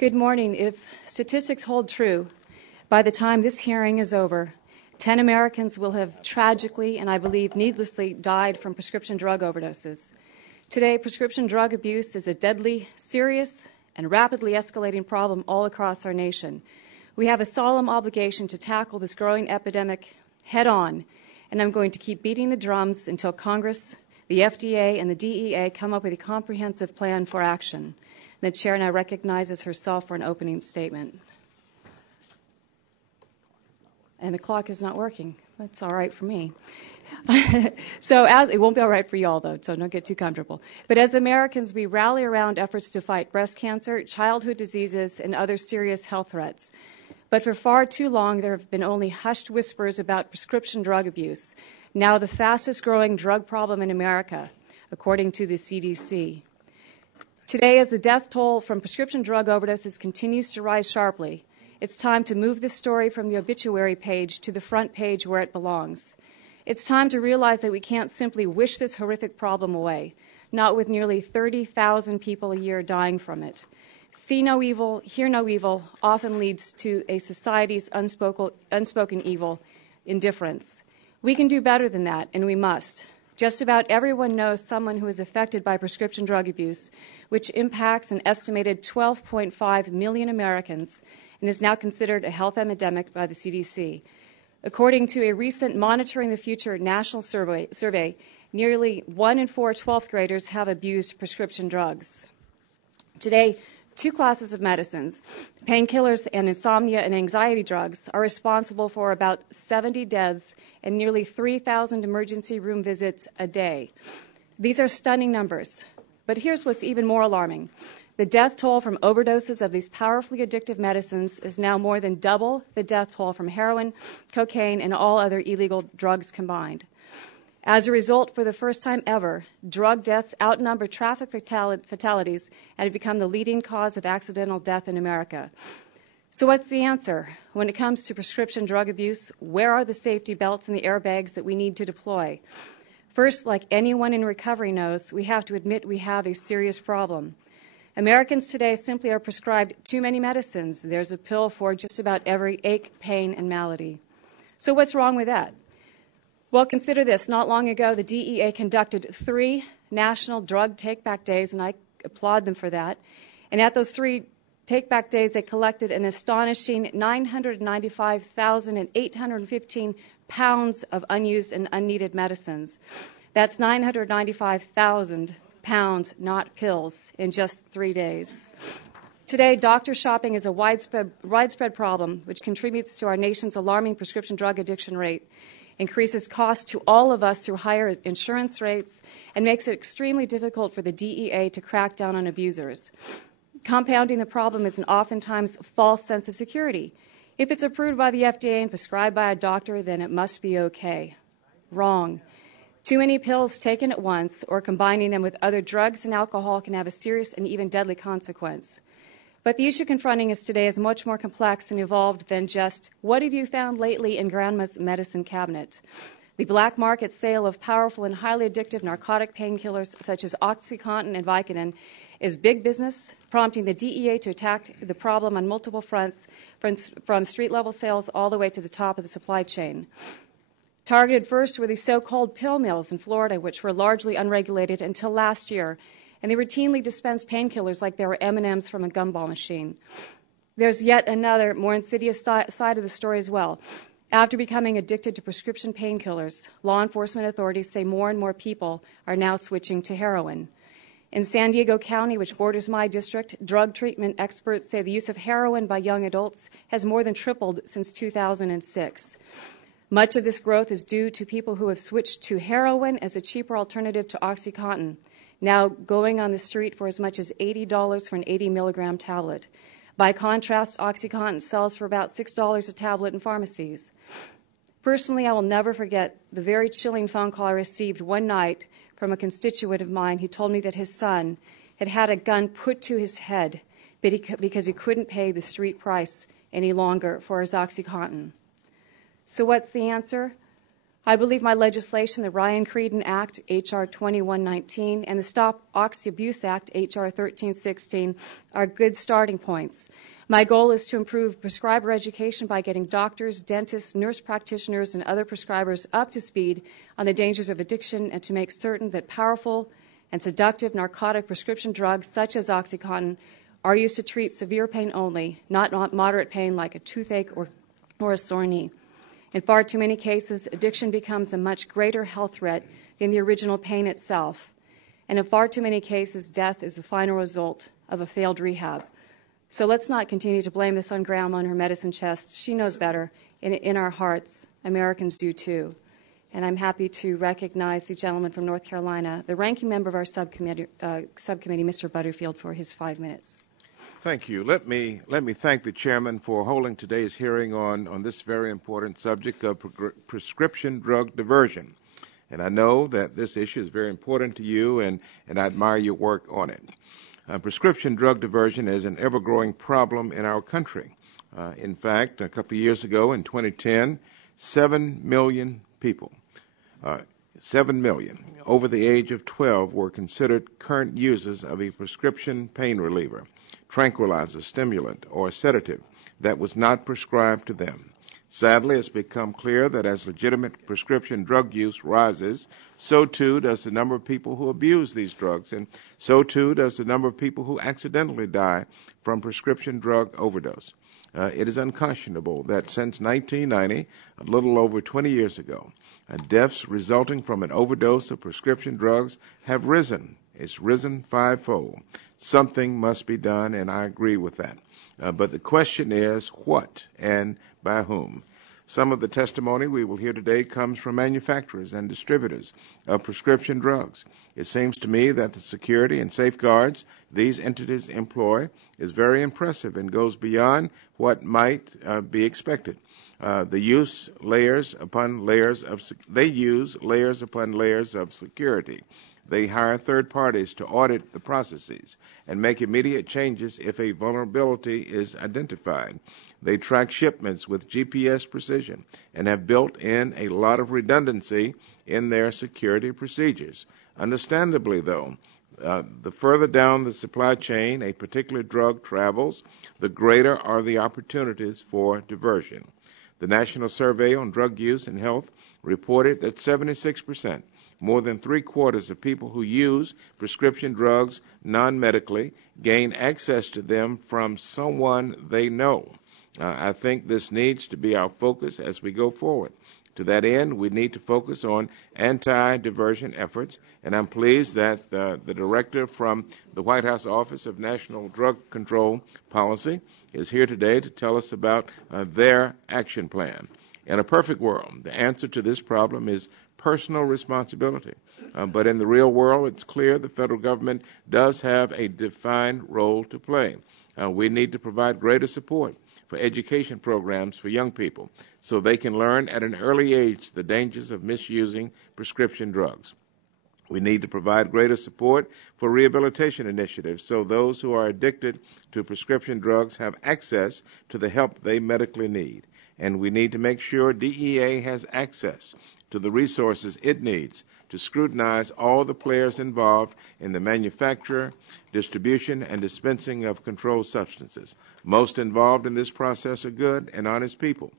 Good morning. If statistics hold true, by the time this hearing is over, 10 Americans will have tragically and I believe needlessly died from prescription drug overdoses. Today, prescription drug abuse is a deadly, serious, and rapidly escalating problem all across our nation. We have a solemn obligation to tackle this growing epidemic head on, and I'm going to keep beating the drums until Congress, the FDA, and the DEA come up with a comprehensive plan for action. The Chair now recognizes herself for an opening statement. And the clock is not working. That's all right for me. It won't be all right for you all, though, so don't get too comfortable. But as Americans, we rally around efforts to fight breast cancer, childhood diseases, and other serious health threats. But for far too long, there have been only hushed whispers about prescription drug abuse, now the fastest growing drug problem in America, according to the CDC. Today, as the death toll from prescription drug overdoses continues to rise sharply, it's time to move this story from the obituary page to the front page where it belongs. It's time to realize that we can't simply wish this horrific problem away, not with nearly 30,000 people a year dying from it. See no evil, hear no evil often leads to a society's unspoken evil, indifference. We can do better than that, and we must. Just about everyone knows someone who is affected by prescription drug abuse, which impacts an estimated 12.5 million Americans and is now considered a health epidemic by the CDC. According to a recent Monitoring the Future national survey, nearly 1 in 4 12th graders have abused prescription drugs. Today, two classes of medicines, painkillers and insomnia and anxiety drugs, are responsible for about 70 deaths and nearly 3,000 emergency room visits a day. These are stunning numbers. But here's what's even more alarming. The death toll from overdoses of these powerfully addictive medicines is now more than double the death toll from heroin, cocaine, and all other illegal drugs combined. As a result, for the first time ever, drug deaths outnumber traffic fatalities and have become the leading cause of accidental death in America. So what's the answer? When it comes to prescription drug abuse, where are the safety belts and the airbags that we need to deploy? First, like anyone in recovery knows, we have to admit we have a serious problem. Americans today simply are prescribed too many medicines. There's a pill for just about every ache, pain, and malady. So what's wrong with that? Well, consider this. Not long ago, the DEA conducted 3 national drug take-back days, and I applaud them for that. And at those 3 take-back days, they collected an astonishing 995,815 pounds of unused and unneeded medicines. That's 995,000 pounds, not pills, in just 3 days. Today, doctor shopping is a widespread problem, which contributes to our nation's alarming prescription drug addiction rate, increases costs to all of us through higher insurance rates, and makes it extremely difficult for the DEA to crack down on abusers. Compounding the problem is an oftentimes false sense of security. If it's approved by the FDA and prescribed by a doctor, then it must be okay. Wrong. Too many pills taken at once or combining them with other drugs and alcohol can have a serious and even deadly consequence. But the issue confronting us today is much more complex and evolved than just, what have you found lately in Grandma's medicine cabinet? The black market sale of powerful and highly addictive narcotic painkillers such as OxyContin and Vicodin is big business, prompting the DEA to attack the problem on multiple fronts, from street-level sales all the way to the top of the supply chain. Targeted first were the so-called pill mills in Florida, which were largely unregulated until last year, and they routinely dispensed painkillers like they were M&Ms from a gumball machine. There's yet another, more insidious side of the story as well. After becoming addicted to prescription painkillers, law enforcement authorities say more and more people are now switching to heroin. In San Diego County, which borders my district, drug treatment experts say the use of heroin by young adults has more than tripled since 2006. Much of this growth is due to people who have switched to heroin as a cheaper alternative to OxyContin, now going on the street for as much as $80 for an 80-milligram tablet. By contrast, OxyContin sells for about $6 a tablet in pharmacies. Personally, I will never forget the very chilling phone call I received one night from a constituent of mine who told me that his son had had a gun put to his head because he couldn't pay the street price any longer for his OxyContin. So what's the answer? I believe my legislation, the Ryan Creedon Act, H.R. 2119, and the Stop Oxy Abuse Act, H.R. 1316, are good starting points. My goal is to improve prescriber education by getting doctors, dentists, nurse practitioners, and other prescribers up to speed on the dangers of addiction and to make certain that powerful and seductive narcotic prescription drugs such as OxyContin are used to treat severe pain only, not moderate pain like a toothache or a sore knee. In far too many cases, addiction becomes a much greater health threat than the original pain itself. And in far too many cases, death is the final result of a failed rehab. So let's not continue to blame this on Grandma and her medicine chest. She knows better. In our hearts, Americans do too. And I'm happy to recognize the gentleman from North Carolina, the ranking member of our subcommittee, Mr. Butterfield, for his 5 minutes. Thank you. Let me thank the chairman for holding today's hearing on this very important subject of prescription drug diversion. And I know that this issue is very important to you, and I admire your work on it. Prescription drug diversion is an ever-growing problem in our country. In fact, a couple of years ago, in 2010, 7 million people, 7 million over the age of 12 were considered current users of a prescription pain reliever, tranquilizer, stimulant, or sedative that was not prescribed to them. Sadly, it's become clear that as legitimate prescription drug use rises, so too does the number of people who abuse these drugs, and so too does the number of people who accidentally die from prescription drug overdose. It is unconscionable that since 1990, a little over 20 years ago, deaths resulting from an overdose of prescription drugs have risen. It's risen fivefold. Something must be done, and I agree with that. But the question is what and by whom? Some of the testimony we will hear today comes from manufacturers and distributors of prescription drugs. It seems to me that the security and safeguards these entities employ is very impressive and goes beyond what might be expected. They use layers upon layers of security. They hire third parties to audit the processes and make immediate changes if a vulnerability is identified. They track shipments with GPS precision and have built in a lot of redundancy in their security procedures. Understandably, though, the further down the supply chain a particular drug travels, the greater are the opportunities for diversion. The National Survey on Drug Use and Health reported that 76%, more than three-quarters of people who use prescription drugs non-medically, gain access to them from someone they know. I think this needs to be our focus as we go forward. To that end, we need to focus on anti-diversion efforts, and I'm pleased that the director from the White House Office of National Drug Control Policy is here today to tell us about their action plan. In a perfect world, the answer to this problem is personal responsibility. But in the real world, it's clear the federal government does have a defined role to play. We need to provide greater support for education programs for young people so they can learn at an early age the dangers of misusing prescription drugs. We need to provide greater support for rehabilitation initiatives so those who are addicted to prescription drugs have access to the help they medically need. And we need to make sure DEA has access to the resources it needs to scrutinize all the players involved in the manufacture, distribution, and dispensing of controlled substances. Most involved in this process are good and honest people.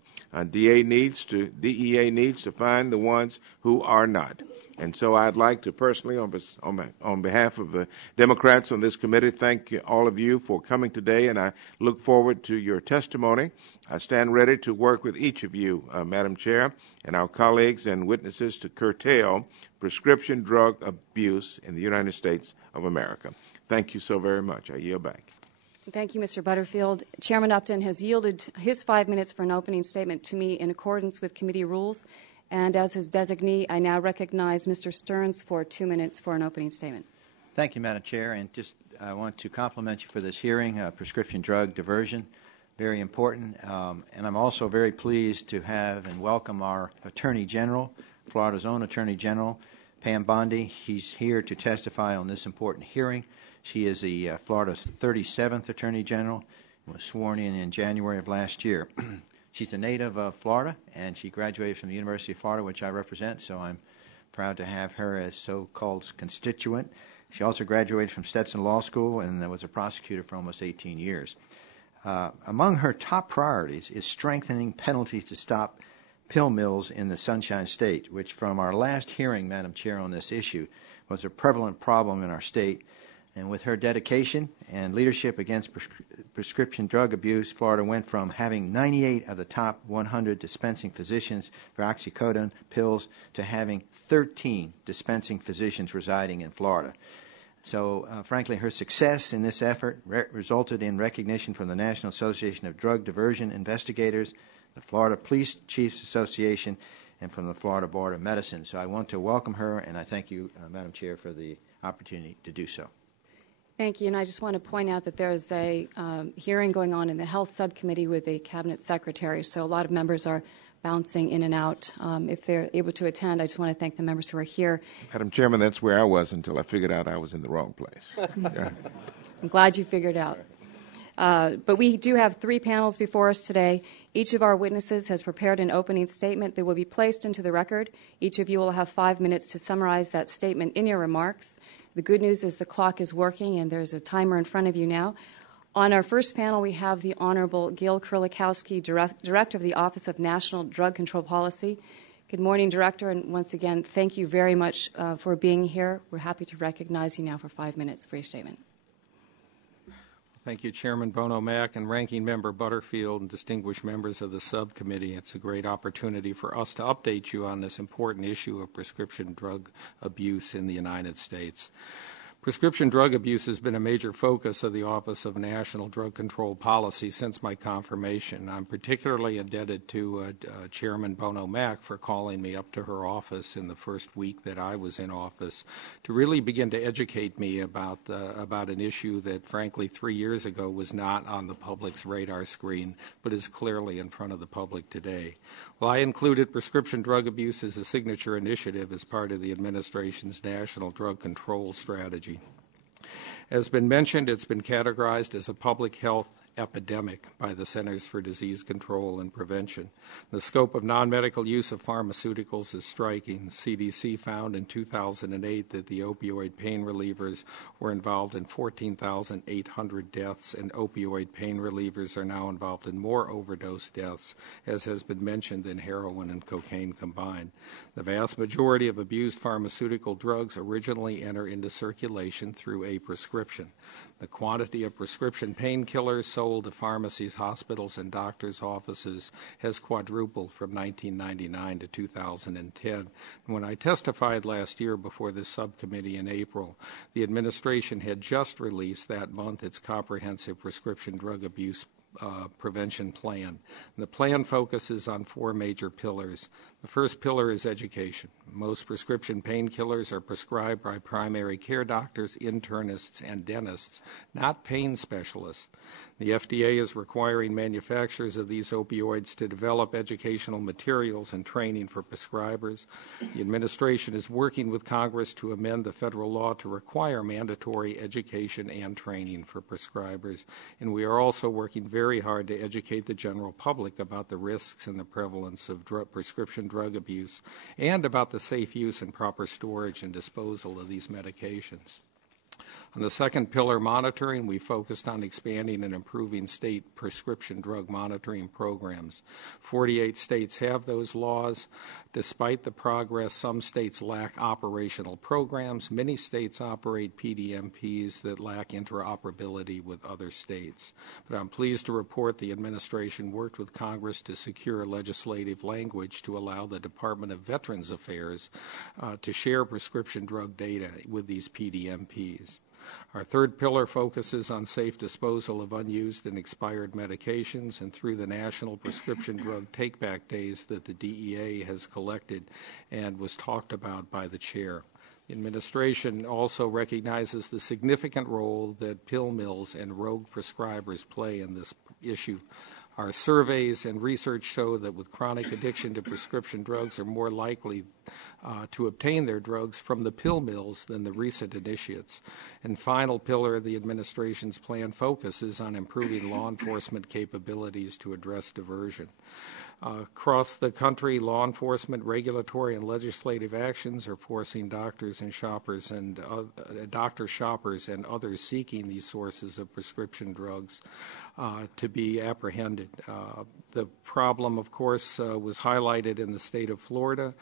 DEA needs to find the ones who are not. And so I'd like to personally, on behalf of the Democrats on this committee, thank all of you for coming today, and I look forward to your testimony. I stand ready to work with each of you, Madam Chair, and our colleagues and witnesses to curtail prescription drug abuse in the United States of America. Thank you so very much. I yield back. Thank you, Mr. Butterfield. Chairman Upton has yielded his 5 minutes for an opening statement to me in accordance with committee rules. And as his designee, I now recognize Mr. Stearns for 2 minutes for an opening statement. Thank you, Madam Chair. And I want to compliment you for this hearing, prescription drug diversion, very important. And I'm also very pleased to have and welcome our Attorney General, Florida's own Attorney General, Pam Bondi. He's here to testify on this important hearing. She is Florida's 37th Attorney General and was sworn in January of last year. She's a native of Florida, and she graduated from the University of Florida, which I represent, so I'm proud to have her as so-called constituent. She also graduated from Stetson Law School and was a prosecutor for almost 18 years. Among her top priorities is strengthening penalties to stop pill mills in the Sunshine State, which from our last hearing, Madam Chair, on this issue, was a prevalent problem in our state. And with her dedication and leadership against prescription drug abuse, Florida went from having 98 of the top 100 dispensing physicians for oxycodone pills to having 13 dispensing physicians residing in Florida. So, frankly, her success in this effort resulted in recognition from the National Association of Drug Diversion Investigators, the Florida Police Chiefs Association, and from the Florida Board of Medicine. So I want to welcome her, and I thank you, Madam Chair, for the opportunity to do so. Thank you, and I just want to point out that there is a hearing going on in the Health Subcommittee with the Cabinet Secretary, so a lot of members are bouncing in and out. If they're able to attend, I just want to thank the members who are here. Madam Chairman, that's where I was until I figured out I was in the wrong place. Yeah. I'm glad you figured out. But we do have 3 panels before us today. Each of our witnesses has prepared an opening statement that will be placed into the record. Each of you will have 5 minutes to summarize that statement in your remarks. The good news is the clock is working, and there's a timer in front of you now. On our first panel, we have the Honorable Gil Kurlikowski, Director of the Office of National Drug Control Policy. Good morning, Director, and once again, thank you very much for being here. We're happy to recognize you now for 5 minutes for your statement. Thank you, Chairman Bono Mack and Ranking Member Butterfield and distinguished members of the subcommittee. It's a great opportunity for us to update you on this important issue of prescription drug abuse in the United States. Prescription drug abuse has been a major focus of the Office of National Drug Control Policy since my confirmation. I'm particularly indebted to Chairman Bono Mack for calling me up to her office in the first week that I was in office to really begin to educate me about an issue that, frankly, 3 years ago was not on the public's radar screen, but is clearly in front of the public today. Well, I included prescription drug abuse as a signature initiative as part of the administration's National Drug Control Strategy. As been mentioned, it's been categorized as a public health epidemic by the Centers for Disease Control and Prevention. The scope of non-medical use of pharmaceuticals is striking. The CDC found in 2008 that the opioid pain relievers were involved in 14,800 deaths, and opioid pain relievers are now involved in more overdose deaths, as has been mentioned, than heroin and cocaine combined. The vast majority of abused pharmaceutical drugs originally enter into circulation through a prescription. The quantity of prescription painkillers sold to pharmacies, hospitals, and doctors' offices has quadrupled from 1999 to 2010. When I testified last year before this subcommittee in April, the administration had just released that month its comprehensive prescription drug abuse prevention plan. The plan focuses on 4 major pillars. The first pillar is education. Most prescription painkillers are prescribed by primary care doctors, internists, and dentists, not pain specialists. The FDA is requiring manufacturers of these opioids to develop educational materials and training for prescribers. The administration is working with Congress to amend the federal law to require mandatory education and training for prescribers. And we are also working very hard to educate the general public about the risks and the prevalence of prescription drug abuse and about the safe use and proper storage and disposal of these medications. On the second pillar, monitoring, we focused on expanding and improving state prescription drug monitoring programs. 48 states have those laws. Despite the progress, some states lack operational programs. Many states operate PDMPs that lack interoperability with other states. But I'm pleased to report the administration worked with Congress to secure legislative language to allow the Department of Veterans Affairs to share prescription drug data with these PDMPs. Our third pillar focuses on safe disposal of unused and expired medications, and through the National Prescription Drug Take-Back Days that the DEA has collected and was talked about by the chair. The administration also recognizes the significant role that pill mills and rogue prescribers play in this issue Our surveys and research show that with chronic addiction to prescription drugs are more likely to obtain their drugs from the pill mills than the recent initiates. And final pillar of the administration's plan focuses on improving law enforcement capabilities to address diversion. Across the country, law enforcement, regulatory, and legislative actions are forcing doctors, shoppers, and others seeking these sources of prescription drugs to be apprehended. The problem, of course, was highlighted in the state of Florida,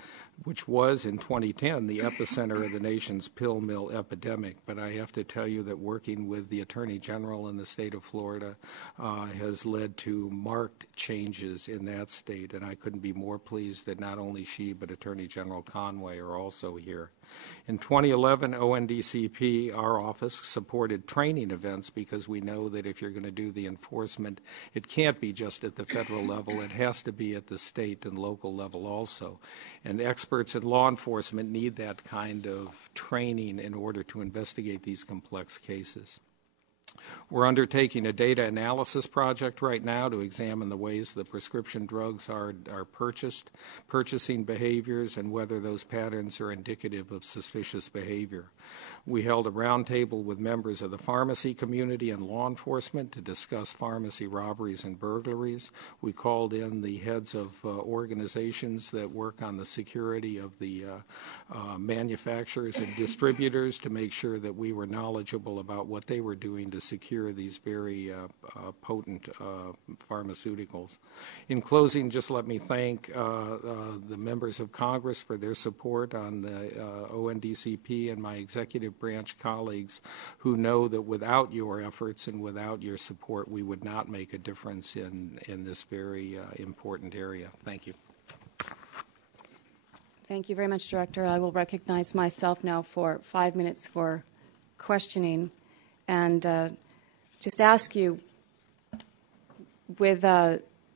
which was in 2010 the epicenter of the nation's pill mill epidemic. But I have to tell you that working with the Attorney General in the state of Florida has led to marked changes in that state, and I couldn't be more pleased that not only she but Attorney General Conway are also here. In 2011, ONDCP, our office, supported training events because we know that if you're going to do the enforcement, it can't be just at the federal level. It has to be at the state and local level also. And experts in law enforcement need that kind of training in order to investigate these complex cases. We're undertaking a data analysis project right now to examine the ways that prescription drugs are purchased, purchasing behaviors, and whether those patterns are indicative of suspicious behavior. We held a roundtable with members of the pharmacy community and law enforcement to discuss pharmacy robberies and burglaries. We called in the heads of organizations that work on the security of the manufacturers and distributors to make sure that we were knowledgeable about what they were doing to secure these very potent pharmaceuticals. In closing, just let me thank the members of Congress for their support on the ONDCP and my executive branch colleagues who know that without your efforts and without your support, we would not make a difference in this very important area. Thank you. Thank you very much, Director. I will recognize myself now for 5 minutes for questioning. And just ask you, with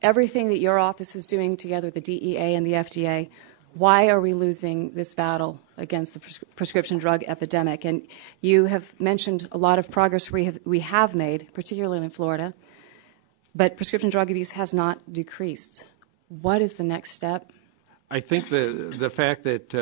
everything that your office is doing together with the DEA and the FDA, why are we losing this battle against the prescription drug epidemic? And you have mentioned a lot of progress we have made, particularly in Florida, but prescription drug abuse has not decreased. What is the next step? I think the fact that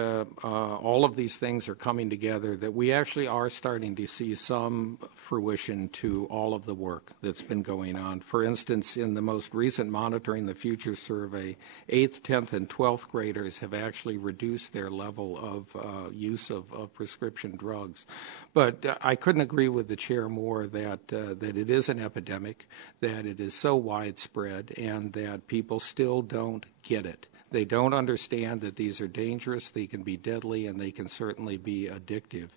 all of these things are coming together, that we actually are starting to see some fruition to all of the work that's been going on. For instance, in the most recent Monitoring the Future survey, 8th, 10th, and 12th graders have actually reduced their level of use of prescription drugs. But I couldn't agree with the chair more that it is an epidemic, that it is so widespread, and that people still don't get it. They don't understand that these are dangerous, they can be deadly, and they can certainly be addictive.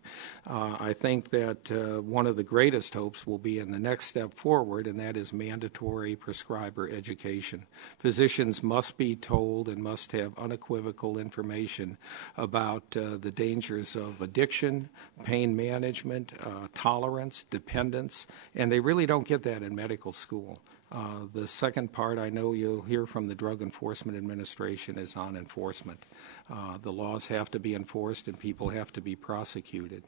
I think that one of the greatest hopes will be in the next step forward, and that is mandatory prescriber education. Physicians must be told and must have unequivocal information about the dangers of addiction, pain management, tolerance, dependence, and they really don't get that in medical school. The second part, I know you'll hear from the Drug Enforcement Administration, is on enforcement. The laws have to be enforced and people have to be prosecuted.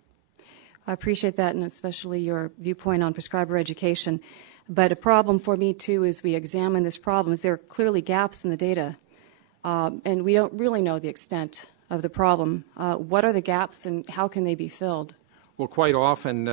I appreciate that, and especially your viewpoint on prescriber education. But a problem for me, too, as we examine this problem, is there are clearly gaps in the data, and we don't really know the extent of the problem. What are the gaps and how can they be filled? Well, quite often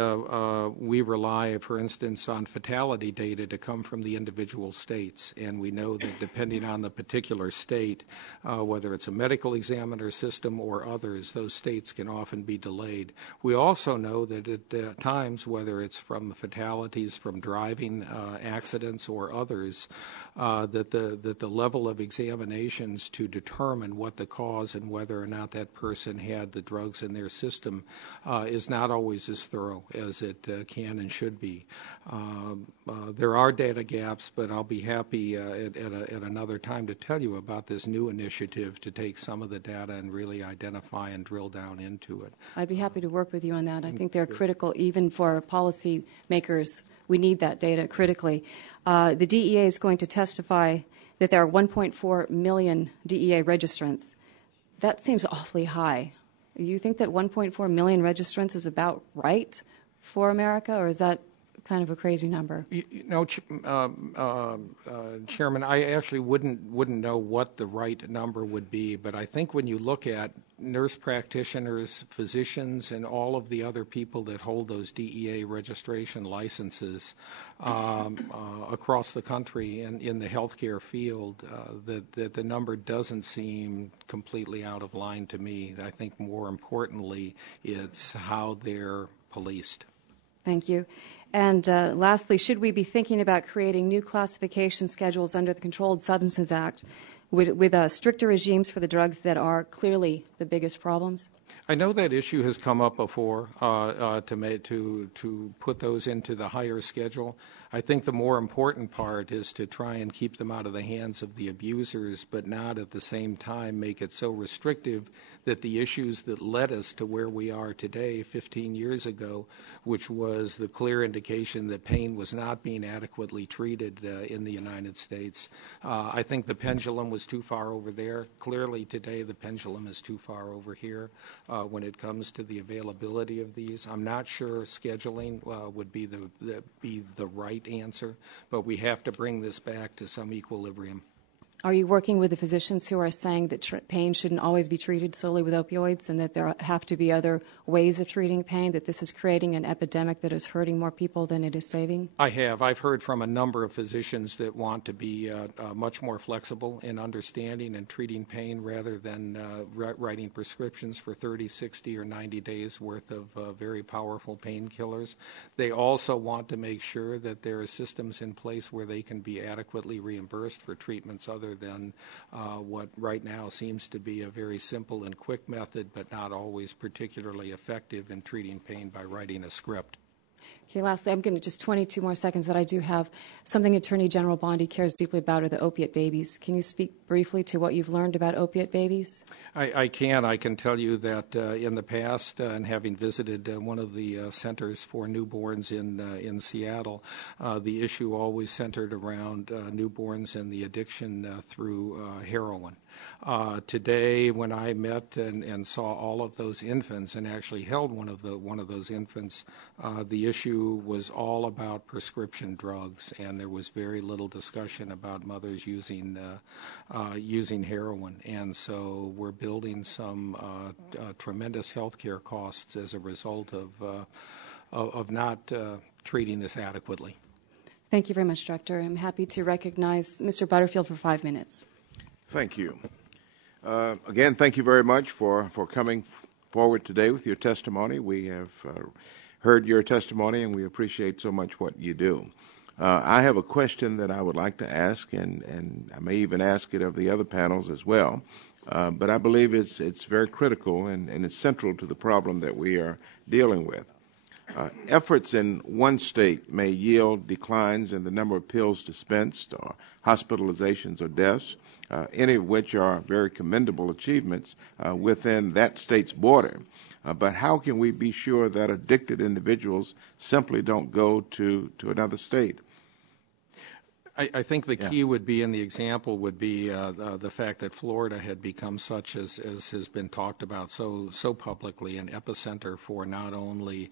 we rely, for instance, on fatality data to come from the individual states, and we know that depending on the particular state, whether it's a medical examiner system or others, those states can often be delayed. We also know that at times, whether it's from fatalities from driving accidents or others, that the level of examinations to determine what the cause and whether or not that person had the drugs in their system is not always as thorough as it can and should be. There are data gaps, but I'll be happy at another time to tell you about this new initiative to take some of the data and really identify and drill down into it. I'd be happy to work with you on that. I think they're critical even for policy makers. We need that data critically. The DEA is going to testify that there are 1.4 million DEA registrants. That seems awfully high. You think that 1.4 million registrants is about right for America, or is that kind of a crazy number. Chairman, I actually wouldn't know what the right number would be, but I think when you look at nurse practitioners, physicians, and all of the other people that hold those DEA registration licenses across the country and in the healthcare field, that the number doesn't seem completely out of line to me. I think more importantly, it's how they're policed. Thank you. And lastly, should we be thinking about creating new classification schedules under the Controlled Substances Act with stricter regimes for the drugs that are clearly the biggest problems? I know that issue has come up before to put those into the higher schedule. I think the more important part is to try and keep them out of the hands of the abusers, but not at the same time make it so restrictive that the issues that led us to where we are today 15 years ago, which was the clear indication that pain was not being adequately treated in the United States. I think the pendulum was too far over there. Clearly today the pendulum is too far over here when it comes to the availability of these. I'm not sure scheduling would be the right answer, but we have to bring this back to some equilibrium. Are you working with the physicians who are saying that pain shouldn't always be treated solely with opioids and that there have to be other ways of treating pain, that this is creating an epidemic that is hurting more people than it is saving? I have. I've heard from a number of physicians that want to be much more flexible in understanding and treating pain rather than writing prescriptions for 30, 60, or 90 days worth of very powerful painkillers. They also want to make sure that there are systems in place where they can be adequately reimbursed for treatments other than what right now seems to be a very simple and quick method, but not always particularly effective in treating pain by writing a script. Okay, lastly, I'm going to just 22 more seconds that I do have. Something Attorney General Bondi cares deeply about are the opiate babies. Can you speak briefly to what you've learned about opiate babies? I can. I can tell you that in the past, and having visited one of the centers for newborns in Seattle, the issue always centered around newborns and the addiction through heroin. Today, when I met and saw all of those infants and actually held one of those infants, the issue was all about prescription drugs, and there was very little discussion about mothers using heroin. And so we're building some tremendous health care costs as a result of not treating this adequately. Thank you very much, Director. I'm happy to recognize Mr. Butterfield for 5 minutes. Thank you. Again, thank you very much for coming forward today with your testimony. We have heard your testimony, and we appreciate so much what you do. I have a question that I would like to ask, and I may even ask it of the other panels as well. But I believe it's very critical and it's central to the problem that we are dealing with. Efforts in one state may yield declines in the number of pills dispensed or hospitalizations or deaths, any of which are very commendable achievements within that state's border. But how can we be sure that addicted individuals simply don't go to another state? I think the key would be, in the example, would be the fact that Florida had become such, as has been talked about so publicly, an epicenter for not only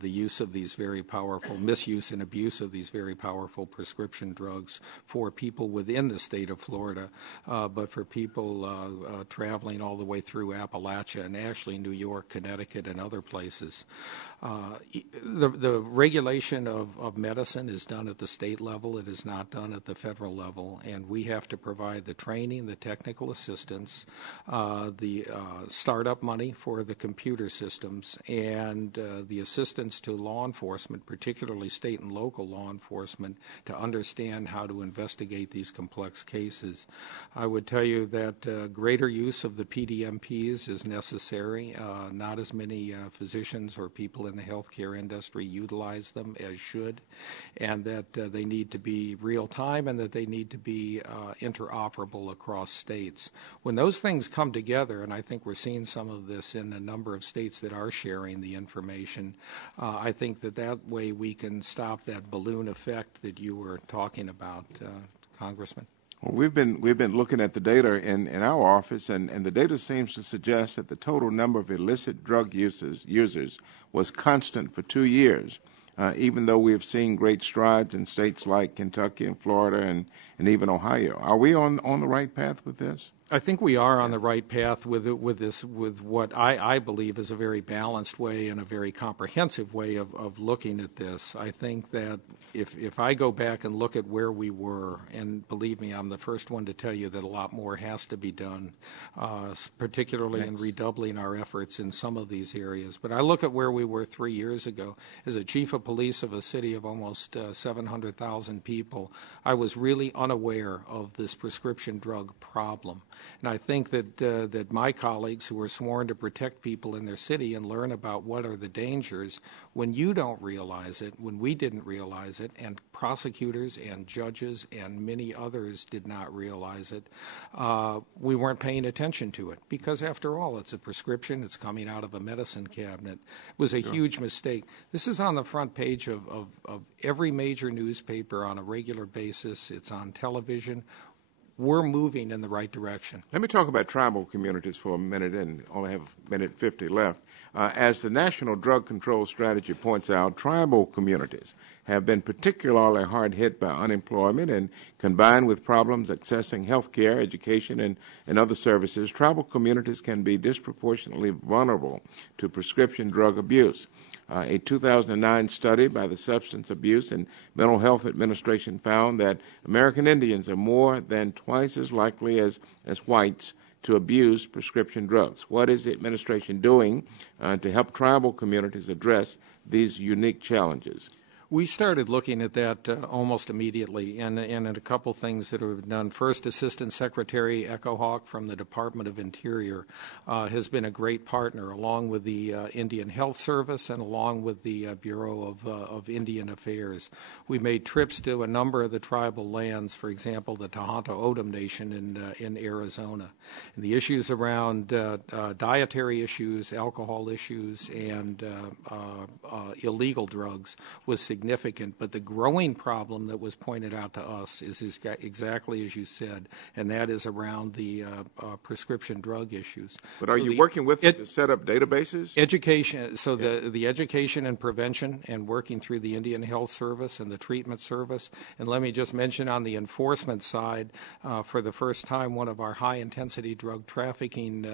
the use of these very powerful, misuse and abuse of these very powerful prescription drugs for people within the state of Florida, but for people traveling all the way through Appalachia and actually New York, Connecticut, and other places. The regulation of medicine is done at the state level. It is not done at the federal level, and we have to provide the training, the technical assistance, the startup money for the computer systems, and the assistance to law enforcement, particularly state and local law enforcement, to understand how to investigate these complex cases. I would tell you that greater use of the PDMPs is necessary. Not as many physicians or people in the healthcare industry utilize them as should, and that they need to be real-time and that they need to be interoperable across states. When those things come together, and I think we're seeing some of this in a number of states that are sharing the information, I think that way we can stop that balloon effect that you were talking about, Congressman. Well, we've been looking at the data in our office, and the data seems to suggest that the total number of illicit drug users was constant for 2 years. even though we have seen great strides in states like Kentucky and Florida and even Ohio. Are we on the right path with this? I think we are on the right path with what I believe is a very balanced way and a very comprehensive way of looking at this. I think that if I go back and look at where we were, and believe me, I'm the first one to tell you that a lot more has to be done, particularly in redoubling our efforts in some of these areas. But I look at where we were 3 years ago. As a chief of police of a city of almost 700,000 people, I was really unaware of this prescription drug problem. And I think that my colleagues who are sworn to protect people in their city and learn about what are the dangers, when you don't realize it, when we didn't realize it, and prosecutors and judges and many others did not realize it, we weren't paying attention to it. Because after all, it's a prescription. It's coming out of a medicine cabinet. It was a huge mistake. This is on the front page of every major newspaper on a regular basis. It's on television. We're moving in the right direction. Let me talk about tribal communities for a minute, and only have a minute 50 left. As the National Drug Control Strategy points out, tribal communities have been particularly hard hit by unemployment, and combined with problems accessing health care, education, and other services, tribal communities can be disproportionately vulnerable to prescription drug abuse. A 2009 study by the Substance Abuse and Mental Health Administration found that American Indians are more than twice as likely as whites to abuse prescription drugs. What is the administration doing to help tribal communities address these unique challenges? We started looking at that almost immediately, and a couple things that have been done. First, Assistant Secretary Echo Hawk from the Department of Interior has been a great partner, along with the Indian Health Service and along with the Bureau of Indian Affairs. We made trips to a number of the tribal lands, for example, the Tohono O'odham Nation in Arizona. And the issues around dietary issues, alcohol issues, and illegal drugs was significant, but the growing problem that was pointed out to us is exactly as you said, and that is around the prescription drug issues. But are you working with them to set up databases? Education, so the education and prevention, and working through the Indian Health Service and the treatment service. And let me just mention on the enforcement side, for the first time, one of our high-intensity drug trafficking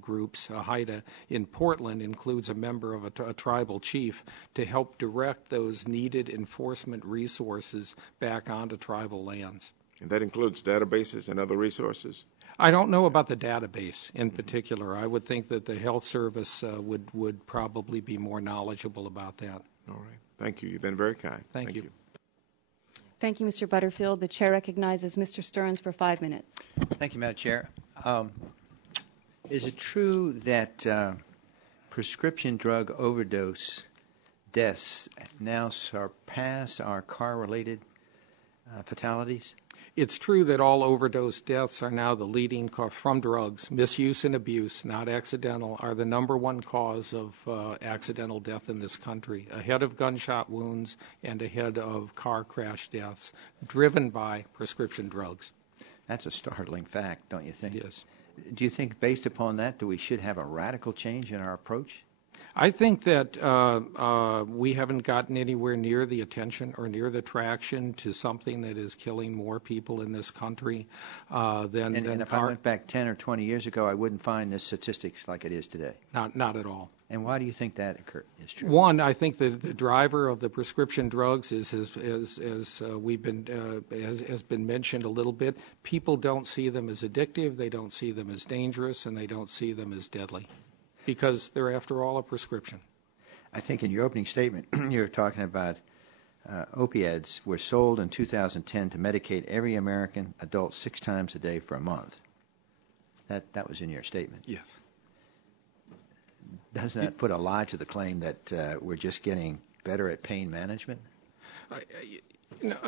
groups, HIDA, in Portland, includes a member of a tribal chief to help direct those needed enforcement resources back onto tribal lands. And that includes databases and other resources? I don't know about the database in particular. I would think that the health service would probably be more knowledgeable about that. All right. Thank you. You've been very kind. Thank you. Thank you, Mr. Butterfield. The chair recognizes Mr. Stearns for 5 minutes. Thank you, Madam Chair. Is it true that prescription drug overdose deaths now surpass our car-related fatalities? It's true that all overdose deaths are now the leading cause from drugs. Misuse and abuse, not accidental, are the number one cause of accidental death in this country, ahead of gunshot wounds and ahead of car crash deaths, driven by prescription drugs. That's a startling fact, don't you think? Yes. Do you think, based upon that, we should have a radical change in our approach? I think that we haven't gotten anywhere near the attention or near the traction to something that is killing more people in this country than And if I went back 10 or 20 years ago, I wouldn't find this statistics like it is today. Not at all. And why do you think that is true? One, I think that the driver of the prescription drugs is, has been mentioned a little bit. People don't see them as addictive, they don't see them as dangerous, and they don't see them as deadly, because they're, after all, a prescription. I think in your opening statement, you were talking about opiates were sold in 2010 to medicate every American adult 6 times a day for a month. That was in your statement. Yes. Doesn't that put a lie to the claim that we're just getting better at pain management?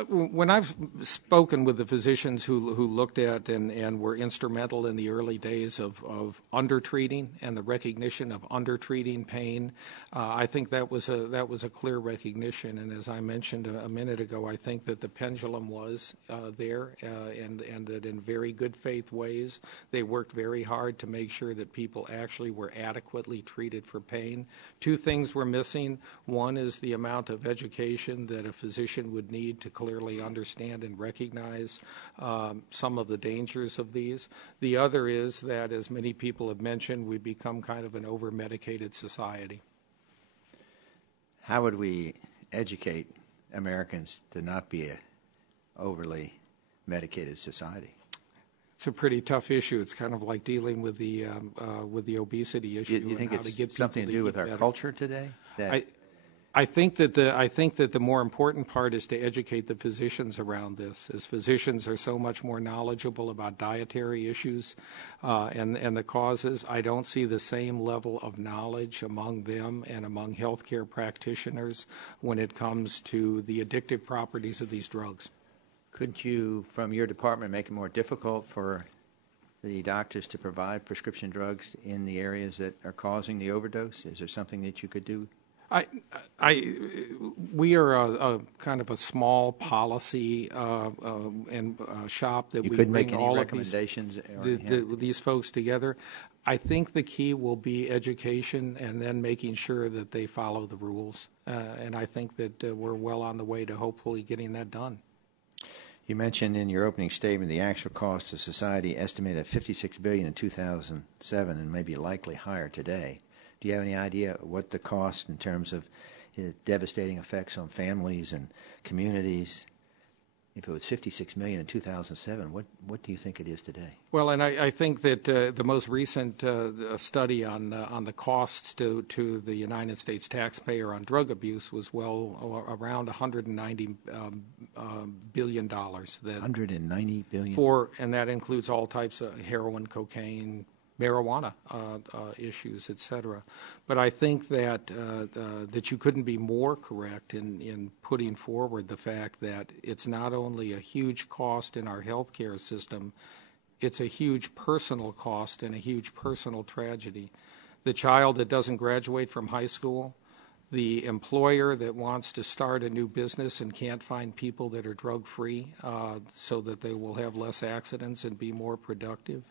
When I've spoken with the physicians who looked at and were instrumental in the early days of undertreating and the recognition of undertreating pain, I think that was a clear recognition. And as I mentioned a minute ago, I think that the pendulum was there, and that in very good faith ways they worked very hard to make sure that people actually were adequately treated for pain. Two things were missing. One is the amount of education that a physician would need to clearly understand and recognize some of the dangers of these. The other is that, as many people have mentioned, we've become kind of an over-medicated society. How would we educate Americans to not be an overly medicated society? It's a pretty tough issue. It's kind of like dealing with the obesity issue. You think and how it's to get something to do with our culture today? I think that the more important part is to educate the physicians around this, as physicians are so much more knowledgeable about dietary issues and the causes. I don't see the same level of knowledge among them and among healthcare practitioners when it comes to the addictive properties of these drugs. Couldn't you, from your department, make it more difficult for the doctors to provide prescription drugs in the areas that are causing the overdose? Is there something that you could do? We are a kind of a small policy and shop that you we could bring make any all recommendations of these folks together. I think the key will be education and then making sure that they follow the rules. And I think that we're well on the way to hopefully getting that done. You mentioned in your opening statement the actual cost to society estimated at $56 billion in 2007 and maybe likely higher today. Do you have any idea what the cost in terms of devastating effects on families and communities? If it was $56 million in 2007, what do you think it is today? Well, and I think that the most recent study on the costs to the United States taxpayer on drug abuse was around $190 billion. $190 billion. And that includes all types of heroin, cocaine, marijuana issues, et cetera. But I think that you couldn't be more correct in putting forward the fact that it's not only a huge cost in our healthcare system, it's a huge personal cost and a huge personal tragedy. The child that doesn't graduate from high school, the employer that wants to start a new business and can't find people that are drug-free so that they will have less accidents and be more productive.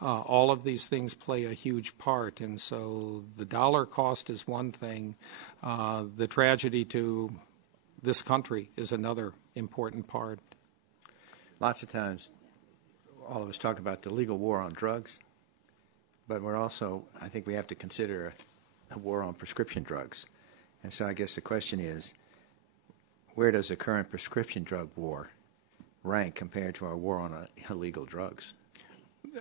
All of these things play a huge part, and so the dollar cost is one thing. The tragedy to this country is another important part. Lots of times, all of us talk about the legal war on drugs, but I think we have to consider a war on prescription drugs. And so I guess the question is, where does the current prescription drug war rank compared to our war on illegal drugs?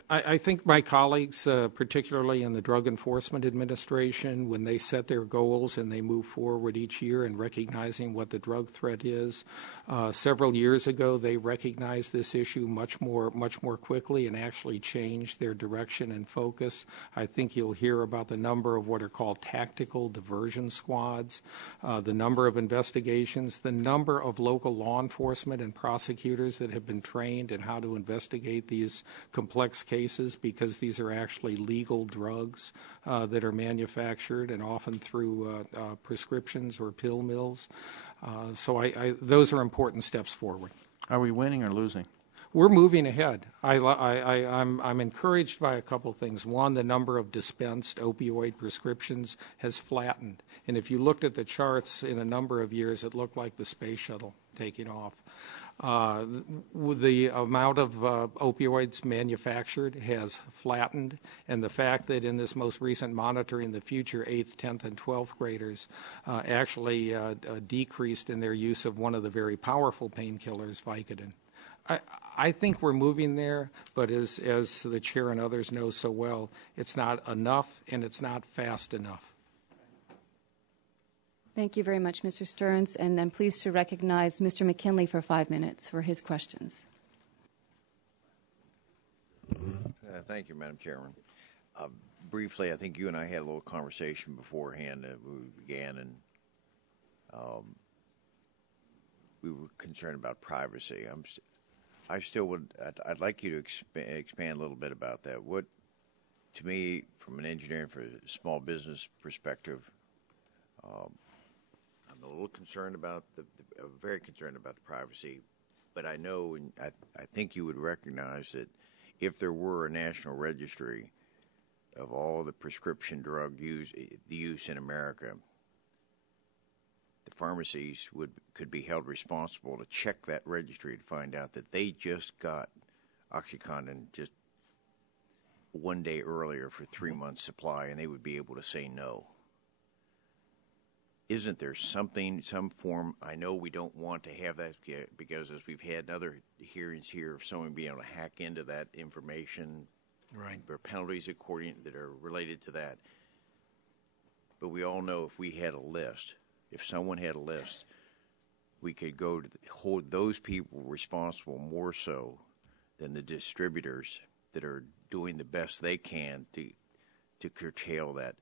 I think my colleagues, particularly in the Drug Enforcement Administration, when they set their goals and they move forward each year in recognizing what the drug threat is, several years ago they recognized this issue much more quickly and actually changed their direction and focus. I think you'll hear about the number of what are called tactical diversion squads, the number of investigations, the number of local law enforcement and prosecutors that have been trained in how to investigate these complex cases, because these are actually legal drugs that are manufactured and often through prescriptions or pill mills. So those are important steps forward. Are we winning or losing? We're moving ahead. I'm encouraged by a couple things. One, the number of dispensed opioid prescriptions has flattened. And if you looked at the charts in a number of years, it looked like the space shuttle taking off. The amount of opioids manufactured has flattened, and the fact that in this most recent monitoring, the future 8th, 10th, and 12th graders actually decreased in their use of one of the very powerful painkillers, Vicodin. I think we're moving there, but as the chair and others know so well, it's not enough and it's not fast enough. Thank you very much, Mr. Stearns, and I'm pleased to recognize Mr. McKinley for 5 minutes for his questions. Thank you, Madam Chairman. Briefly, I think you and I had a little conversation beforehand when we began, and we were concerned about privacy. I'd like you to expand a little bit about that. What, to me, from an engineering for a small business perspective, I'm a little concerned about very concerned about the privacy, but I know, and I think you would recognize that if there were a national registry of all the prescription drug use in America, the pharmacies could be held responsible to check that registry to find out that they just got OxyContin just one day earlier for 3 months supply, and they would be able to say no. Isn't there some form? I know we don't want to have that because, as we've had in other hearings here, of someone being able to hack into that information, Right. there are penalties that are related to that. But we all know if we had a list, if someone had a list, we could go to hold those people responsible more so than the distributors that are doing the best they can to curtail that.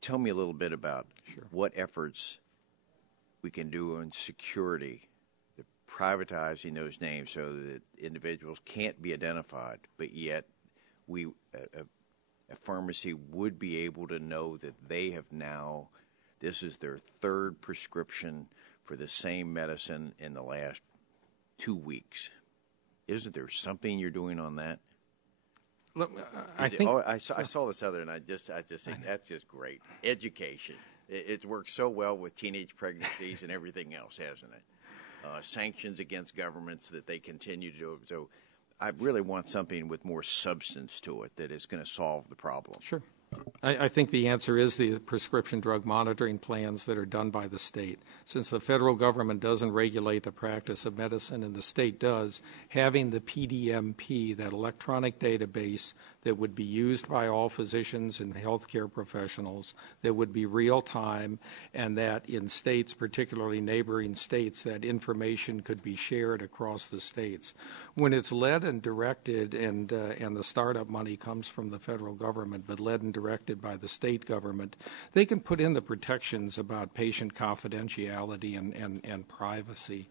Tell me a little bit about what efforts we can do on security, privatizing those names so that individuals can't be identified, but yet a pharmacy would be able to know that they have now, this is their third prescription for the same medicine in the last 2 weeks. Isn't there something you're doing on that? Look, I think I saw this other, and I just think that's just great. Education. It works so well with teenage pregnancies and everything else, hasn't it? Sanctions against governments that they continue to do. So I really want something with more substance to it that is going to solve the problem. Sure. I think the answer is the prescription drug monitoring plans that are done by the state. Since the federal government doesn't regulate the practice of medicine and the state does, having the PDMP, that electronic database that would be used by all physicians and healthcare professionals, that would be real time, and that in states, particularly neighboring states, that information could be shared across the states. When it's led and directed, and the startup money comes from the federal government, but led and directed by the state government, they can put in the protections about patient confidentiality and privacy.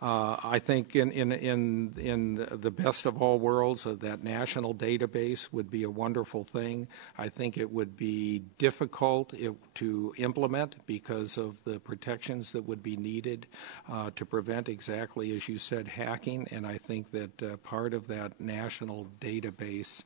I think in the best of all worlds, that national database would be a wonderful thing. I think it would be difficult to implement because of the protections that would be needed to prevent, exactly as you said, hacking. And I think that part of that national database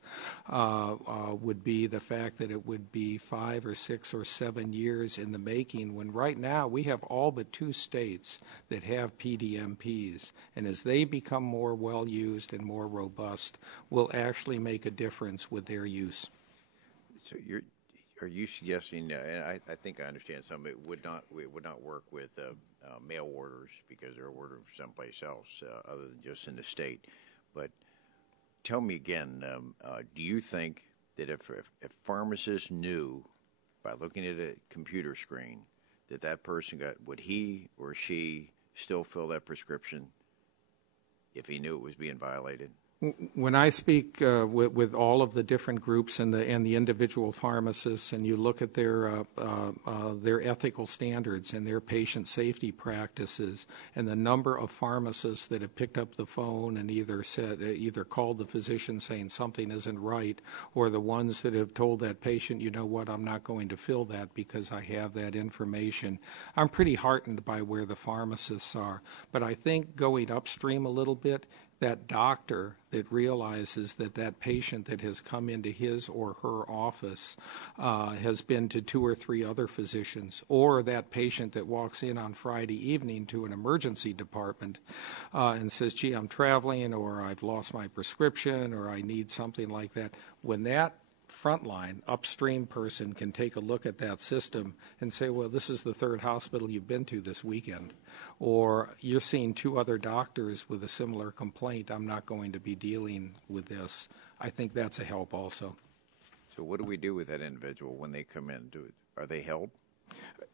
would be the fact that it would be 5 or 6 or 7 years in the making, when right now we have all but 2 states that have PDMPs, and as they become more well used and more robust, will actually make a difference with their use. So are you suggesting, and I think I understand some of it would not work with mail orders because they're ordered someplace else other than just in the state, but tell me again, do you think that if pharmacists knew by looking at a computer screen that person would he or she still fill that prescription if he knew it was being violated? When I speak with all of the different groups and the individual pharmacists, and you look at their ethical standards and their patient safety practices, and the number of pharmacists that have picked up the phone and either called the physician saying something isn't right, or the ones that have told that patient, you know what, I'm not going to fill that because I have that information, I'm pretty heartened by where the pharmacists are. But I think going upstream a little bit, that doctor that realizes that patient that has come into his or her office has been to 2 or 3 other physicians, or that patient that walks in on Friday evening to an emergency department and says, gee, I'm traveling, or I've lost my prescription, or I need something like that. When that frontline upstream person can take a look at that system and say, well, this is the 3rd hospital you've been to this weekend, or you're seeing 2 other doctors with a similar complaint, I'm not going to be dealing with this. I think that's a help also. So what do we do with that individual when they come in? Are they held?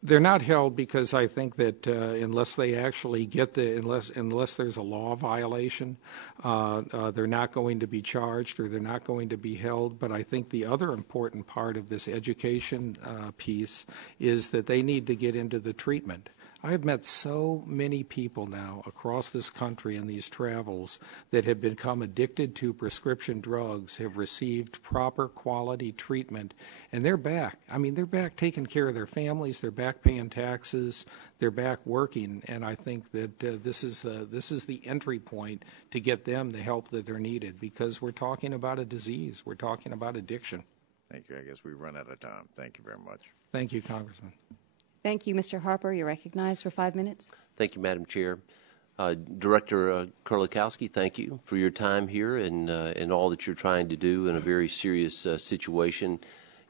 They're not held because I think that unless they actually get unless there's a law violation, they're not going to be charged or they're not going to be held. But I think the other important part of this education piece is that they need to get into the treatment. I've met so many people now across this country in these travels that have become addicted to prescription drugs, have received proper quality treatment, and they're back. I mean, they're back taking care of their families, they're back paying taxes, they're back working, and I think that this is the entry point to get them the help that they're needed, because we're talking about a disease, we're talking about addiction. Thank you. I guess we've run out of time. Thank you very much. Thank you, Congressman. Thank you, Mr. Harper. You're recognized for 5 minutes. Thank you, Madam Chair. Director Kurlikowski, thank you for your time here and all that you're trying to do in a very serious situation.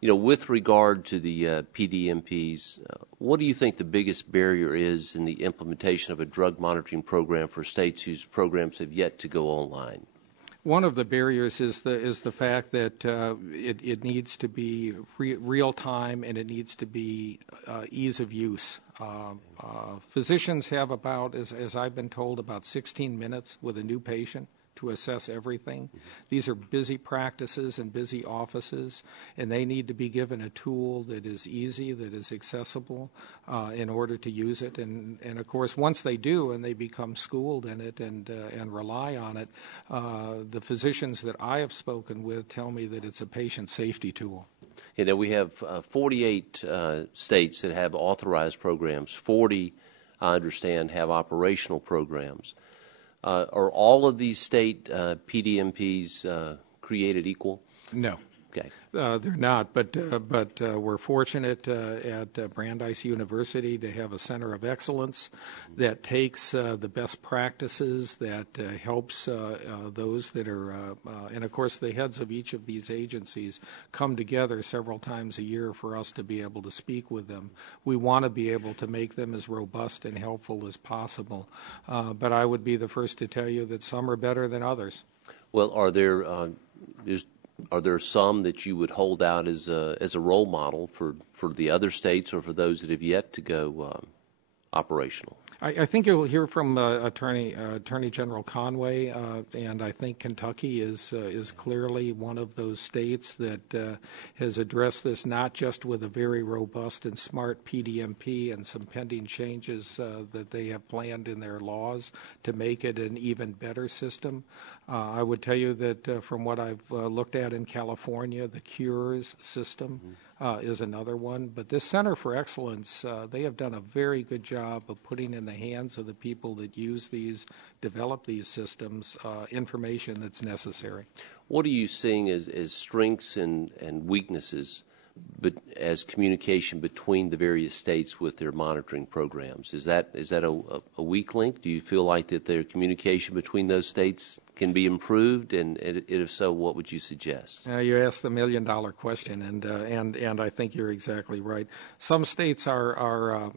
You know, with regard to the PDMPs, what do you think the biggest barrier is in the implementation of a drug monitoring program for states whose programs have yet to go online? One of the barriers is the fact that it needs to be real time, and it needs to be ease of use. Physicians have about, as I've been told, about 16 minutes with a new patient to assess everything. These are busy practices and busy offices, and they need to be given a tool that is easy, that is accessible in order to use it. And of course, once they do and they become schooled in it and rely on it, the physicians that I have spoken with tell me that it's a patient safety tool. You know, we have 48 states that have authorized programs. 40, I understand, have operational programs. Are all of these state PDMPs created equal? No. Okay. They're not, but we're fortunate at Brandeis University to have a center of excellence that takes the best practices, that helps those that are, and of course the heads of each of these agencies come together several times a year for us to be able to speak with them. We want to be able to make them as robust and helpful as possible, but I would be the first to tell you that some are better than others. Well, are there some that you would hold out as a role model for the other states or for those that have yet to go operational? I think you'll hear from Attorney General Conway, and I think Kentucky is clearly one of those states that has addressed this not just with a very robust and smart PDMP and some pending changes that they have planned in their laws to make it an even better system. I would tell you that from what I've looked at in California, the Cures system is another one. But this Center for Excellence, they have done a very good job of putting in the hands of the people that use these, develop these systems, information that's necessary. What are you seeing as strengths and weaknesses, but as communication between the various states with their monitoring programs? Is that a weak link? Do you feel like that their communication between those states can be improved? And if so, what would you suggest? You asked the $1 million question, and I think you're exactly right. Some states are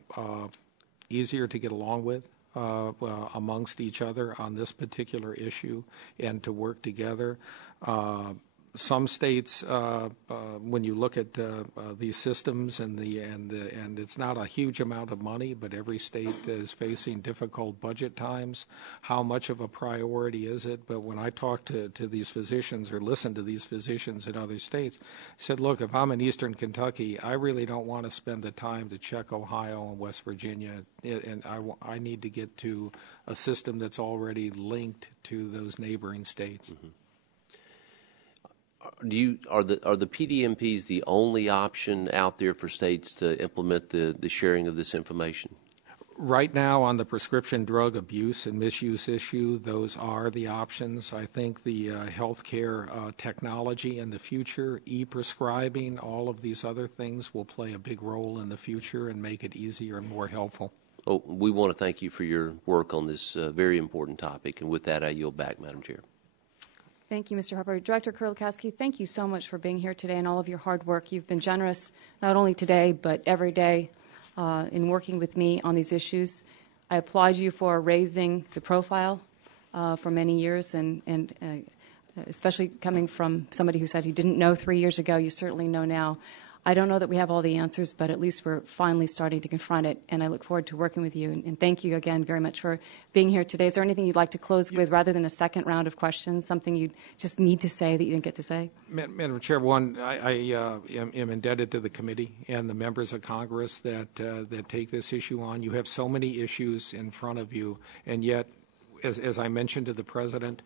easier to get along with amongst each other on this particular issue and to work together. Some states, when you look at these systems and it's not a huge amount of money, but every state is facing difficult budget times. How much of a priority is it? But when I talk to these physicians or listen to these physicians in other states, I said, look, if I'm in Eastern Kentucky, I really don't want to spend the time to check Ohio and West Virginia, and I need to get to a system that's already linked to those neighboring states. Mm-hmm. Are the PDMPs the only option out there for states to implement the sharing of this information? Right now, on the prescription drug abuse and misuse issue, those are the options. I think the healthcare technology in the future, e-prescribing, all of these other things will play a big role in the future and make it easier and more helpful. Oh, we want to thank you for your work on this very important topic. And with that, I yield back, Madam Chair. Thank you, Mr. Harper. Director Kurlikowski, thank you so much for being here today and all of your hard work. You've been generous not only today but every day in working with me on these issues. I applaud you for raising the profile for many years, and especially coming from somebody who said he didn't know 3 years ago. You certainly know now. I don't know that we have all the answers, but at least we're finally starting to confront it, and I look forward to working with you. And thank you again very much for being here today. Is there anything you'd like to close with rather than a second round of questions, something you just need to say that you didn't get to say? Madam Chair, I am indebted to the committee and the members of Congress that take this issue on. You have so many issues in front of you, and yet, as I mentioned to the President,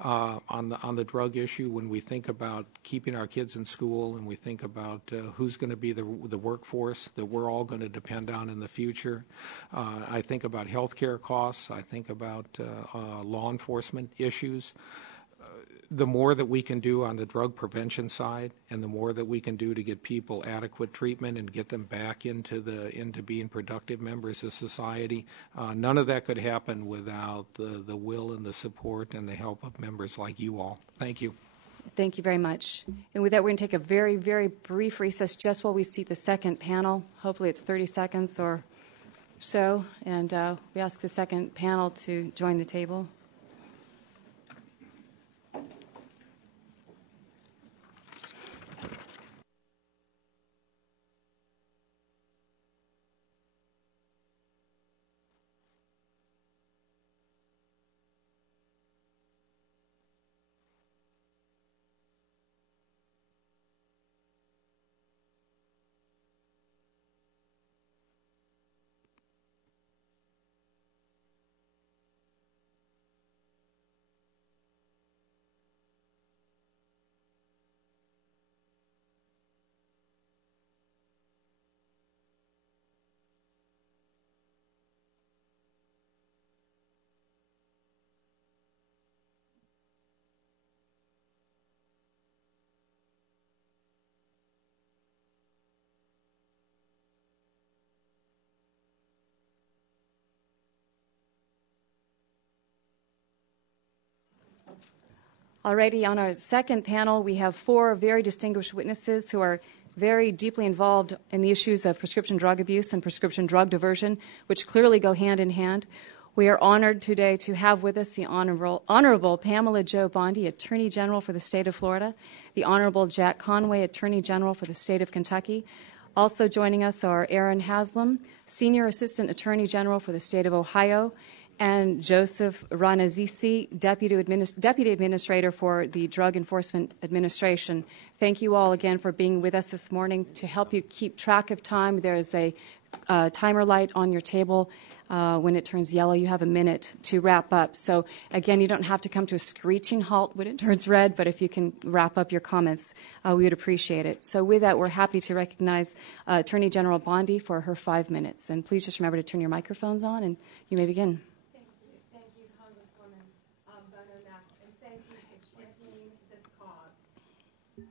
on the drug issue, when we think about keeping our kids in school and we think about who's going to be the workforce that we're all going to depend on in the future, I think about health care costs, I think about law enforcement issues. The more that we can do on the drug prevention side and the more that we can do to get people adequate treatment and get them back into being productive members of society, none of that could happen without the will and the support and the help of members like you all. Thank you. Thank you very much. And with that, we're going to take a very, very brief recess just while we seat the second panel. Hopefully it's 30 seconds or so. And we ask the second panel to join the table. Alrighty, on our second panel, we have four very distinguished witnesses who are very deeply involved in the issues of prescription drug abuse and prescription drug diversion, which clearly go hand in hand. We are honored today to have with us the Honorable Pamela Jo Bondi, Attorney General for the state of Florida, the Honorable Jack Conway, Attorney General for the state of Kentucky. Also joining us are Aaron Haslam, Senior Assistant Attorney General for the state of Ohio, and Joseph Ranazisi, Deputy Administrator for the Drug Enforcement Administration. Thank you all again for being with us this morning. To help you keep track of time, there is a timer light on your table. When it turns yellow, you have a minute to wrap up. So again, you don't have to come to a screeching halt when it turns red, but if you can wrap up your comments, we would appreciate it. So with that, we're happy to recognize Attorney General Bondi for her 5 minutes. And please just remember to turn your microphones on, and you may begin. Thank you, Congresswoman Bono-Mack, and thank you for championing this cause.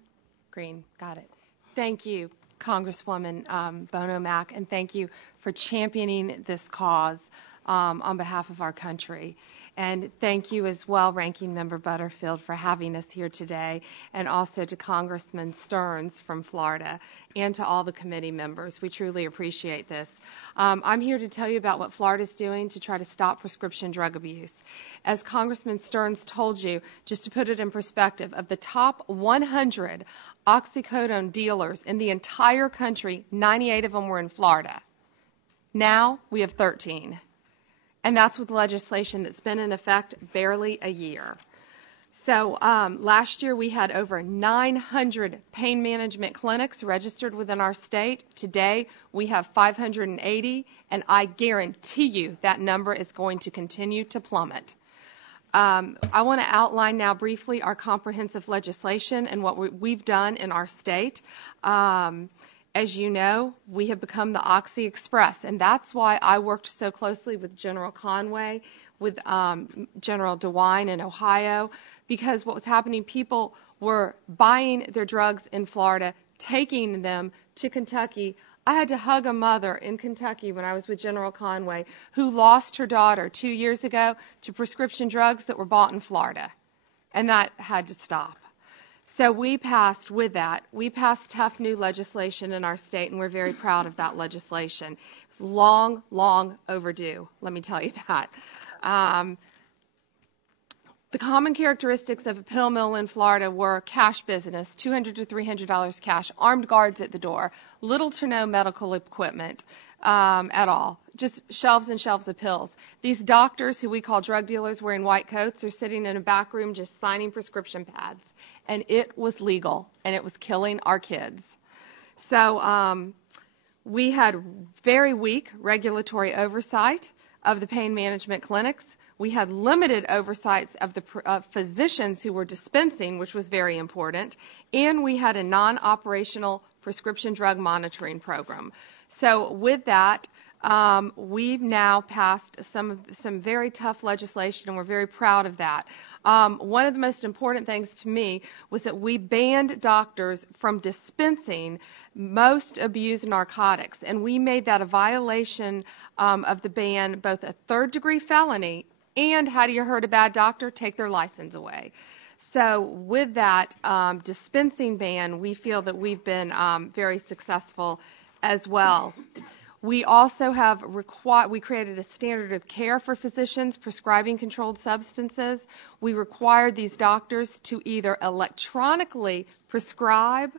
Green, got it. Thank you, Congresswoman Bono-Mack, and thank you for championing this cause on behalf of our country. And thank you as well, Ranking Member Butterfield, for having us here today, and also to Congressman Stearns from Florida, and to all the committee members. We truly appreciate this. I'm here to tell you about what Florida's doing to try to stop prescription drug abuse. As Congressman Stearns told you, just to put it in perspective, of the top 100 oxycodone dealers in the entire country, 98 of them were in Florida. Now we have 13. And that's with legislation that's been in effect barely a year. So last year we had over 900 pain management clinics registered within our state. Today we have 580, and I guarantee you that number is going to continue to plummet. I want to outline now briefly our comprehensive legislation and what we've done in our state. As you know, we have become the Oxy Express, and that's why I worked so closely with General Conway, with General DeWine in Ohio, because what was happening, people were buying their drugs in Florida, taking them to Kentucky. I had to hug a mother in Kentucky when I was with General Conway who lost her daughter 2 years ago to prescription drugs that were bought in Florida, and that had to stop. So we passed tough new legislation in our state, and we're very proud of that legislation. It was long, long overdue, let me tell you that. The common characteristics of a pill mill in Florida were cash business, $200 to $300 cash, armed guards at the door, little to no medical equipment at all, just shelves and shelves of pills. These doctors, who we call drug dealers wearing white coats, are sitting in a back room just signing prescription pads. And it was legal, and it was killing our kids. So we had very weak regulatory oversight of the pain management clinics. We had limited oversights of the physicians who were dispensing, which was very important, and we had a non-operational prescription drug monitoring program. So with that, we've now passed some very tough legislation, and we're very proud of that. One of the most important things to me was that we banned doctors from dispensing most abused narcotics, and we made that a violation of the ban, both a third-degree felony and, how do you hurt a bad doctor, take their license away. So with that dispensing ban, we feel that we've been very successful as well. We also have we created a standard of care for physicians prescribing controlled substances. We required these doctors to either electronically prescribe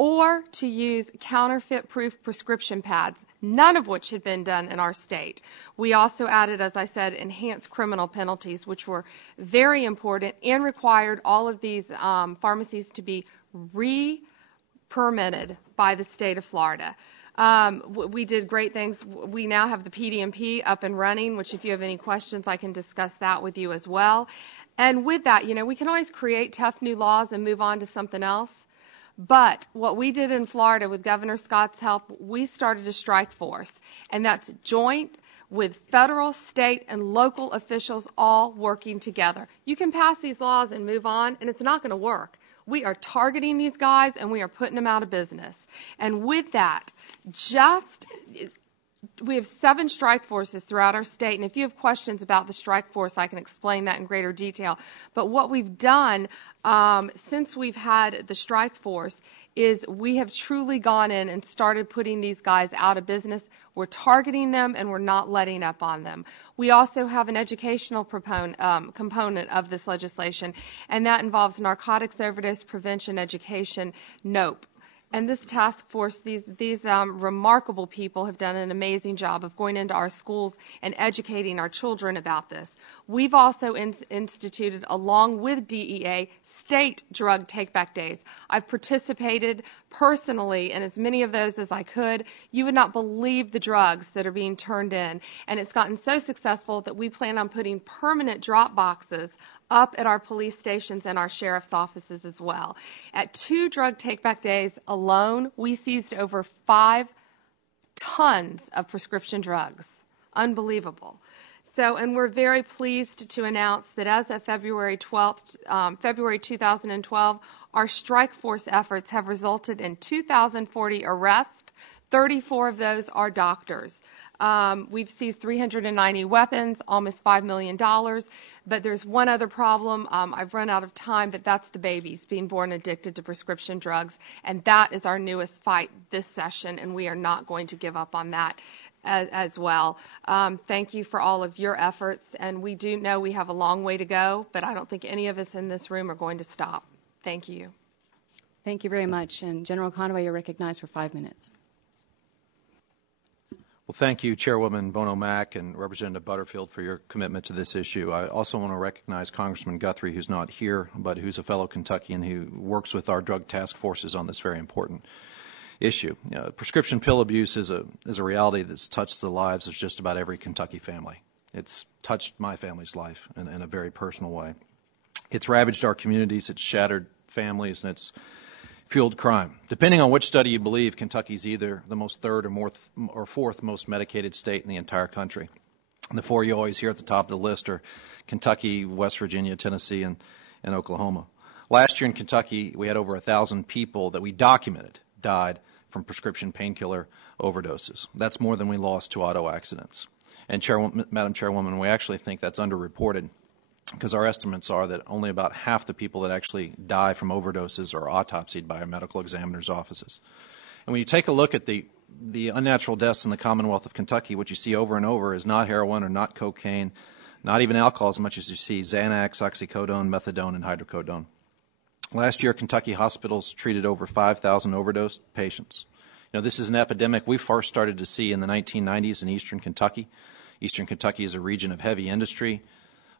or to use counterfeit-proof prescription pads, none of which had been done in our state. We also added, as I said, enhanced criminal penalties, which were very important, and required all of these pharmacies to be re-permitted by the state of Florida. We did great things. We now have the PDMP up and running, which if you have any questions, I can discuss that with you as well. And with that, we can always create tough new laws and move on to something else. But what we did in Florida with Governor Scott's help, we started a strike force, and that's joint with federal, state, and local officials all working together. You can pass these laws and move on, and it's not going to work. We are targeting these guys, and we are putting them out of business. And with that, we have 7 strike forces throughout our state, and if you have questions about the strike force, I can explain that in greater detail. But what we've done since we've had the strike force is we have truly gone in and started putting these guys out of business. We're targeting them, and we're not letting up on them. We also have an educational component of this legislation, and that involves narcotics overdose prevention education, NOPE. And this task force, these remarkable people have done an amazing job of going into our schools and educating our children about this. We've also instituted, along with DEA, state drug take-back days. I've participated personally in as many of those as I could. You would not believe the drugs that are being turned in. And it's gotten so successful that we plan on putting permanent drop boxes up at our police stations and our sheriff's offices as well. At 2 drug take-back days alone, we seized over 5 tons of prescription drugs. Unbelievable. So, and we're very pleased to announce that as of February 2012, our strike force efforts have resulted in 2,040 arrests. 34 of those are doctors. We've seized 390 weapons, almost $5 million. But there's one other problem. I've run out of time, but that's the babies being born addicted to prescription drugs. And that is our newest fight this session, and we are not going to give up on that as well. Thank you for all of your efforts. And we do know we have a long way to go, but I don't think any of us in this room are going to stop. Thank you. Thank you very much. And General Conway, you're recognized for 5 minutes. Well, thank you, Chairwoman Bono Mack and Representative Butterfield, for your commitment to this issue. I also want to recognize Congressman Guthrie, who's not here, but who's a fellow Kentuckian who works with our drug task forces on this very important issue. Prescription pill abuse is a reality that's touched the lives of just about every Kentucky family. It's touched my family's life in a very personal way. It's ravaged our communities, it's shattered families, and it's fueled crime. Depending on which study you believe, Kentucky's either the most third or fourth most medicated state in the entire country. And the 4 you always hear at the top of the list are Kentucky, West Virginia, Tennessee, and Oklahoma. Last year in Kentucky, we had over 1,000 people that we documented died from prescription painkiller overdoses. That's more than we lost to auto accidents. And Madam Chairwoman, we actually think that's underreported, because our estimates are that only about half the people that actually die from overdoses are autopsied by our medical examiner's offices. And when you take a look at the unnatural deaths in the Commonwealth of Kentucky, what you see over and over is not heroin or not cocaine, Not even alcohol as much as you see Xanax, oxycodone, methadone, and hydrocodone. Last year, Kentucky hospitals treated over 5,000 overdose patients. This is an epidemic we first started to see in the 1990s in eastern Kentucky. Eastern Kentucky is a region of heavy industry,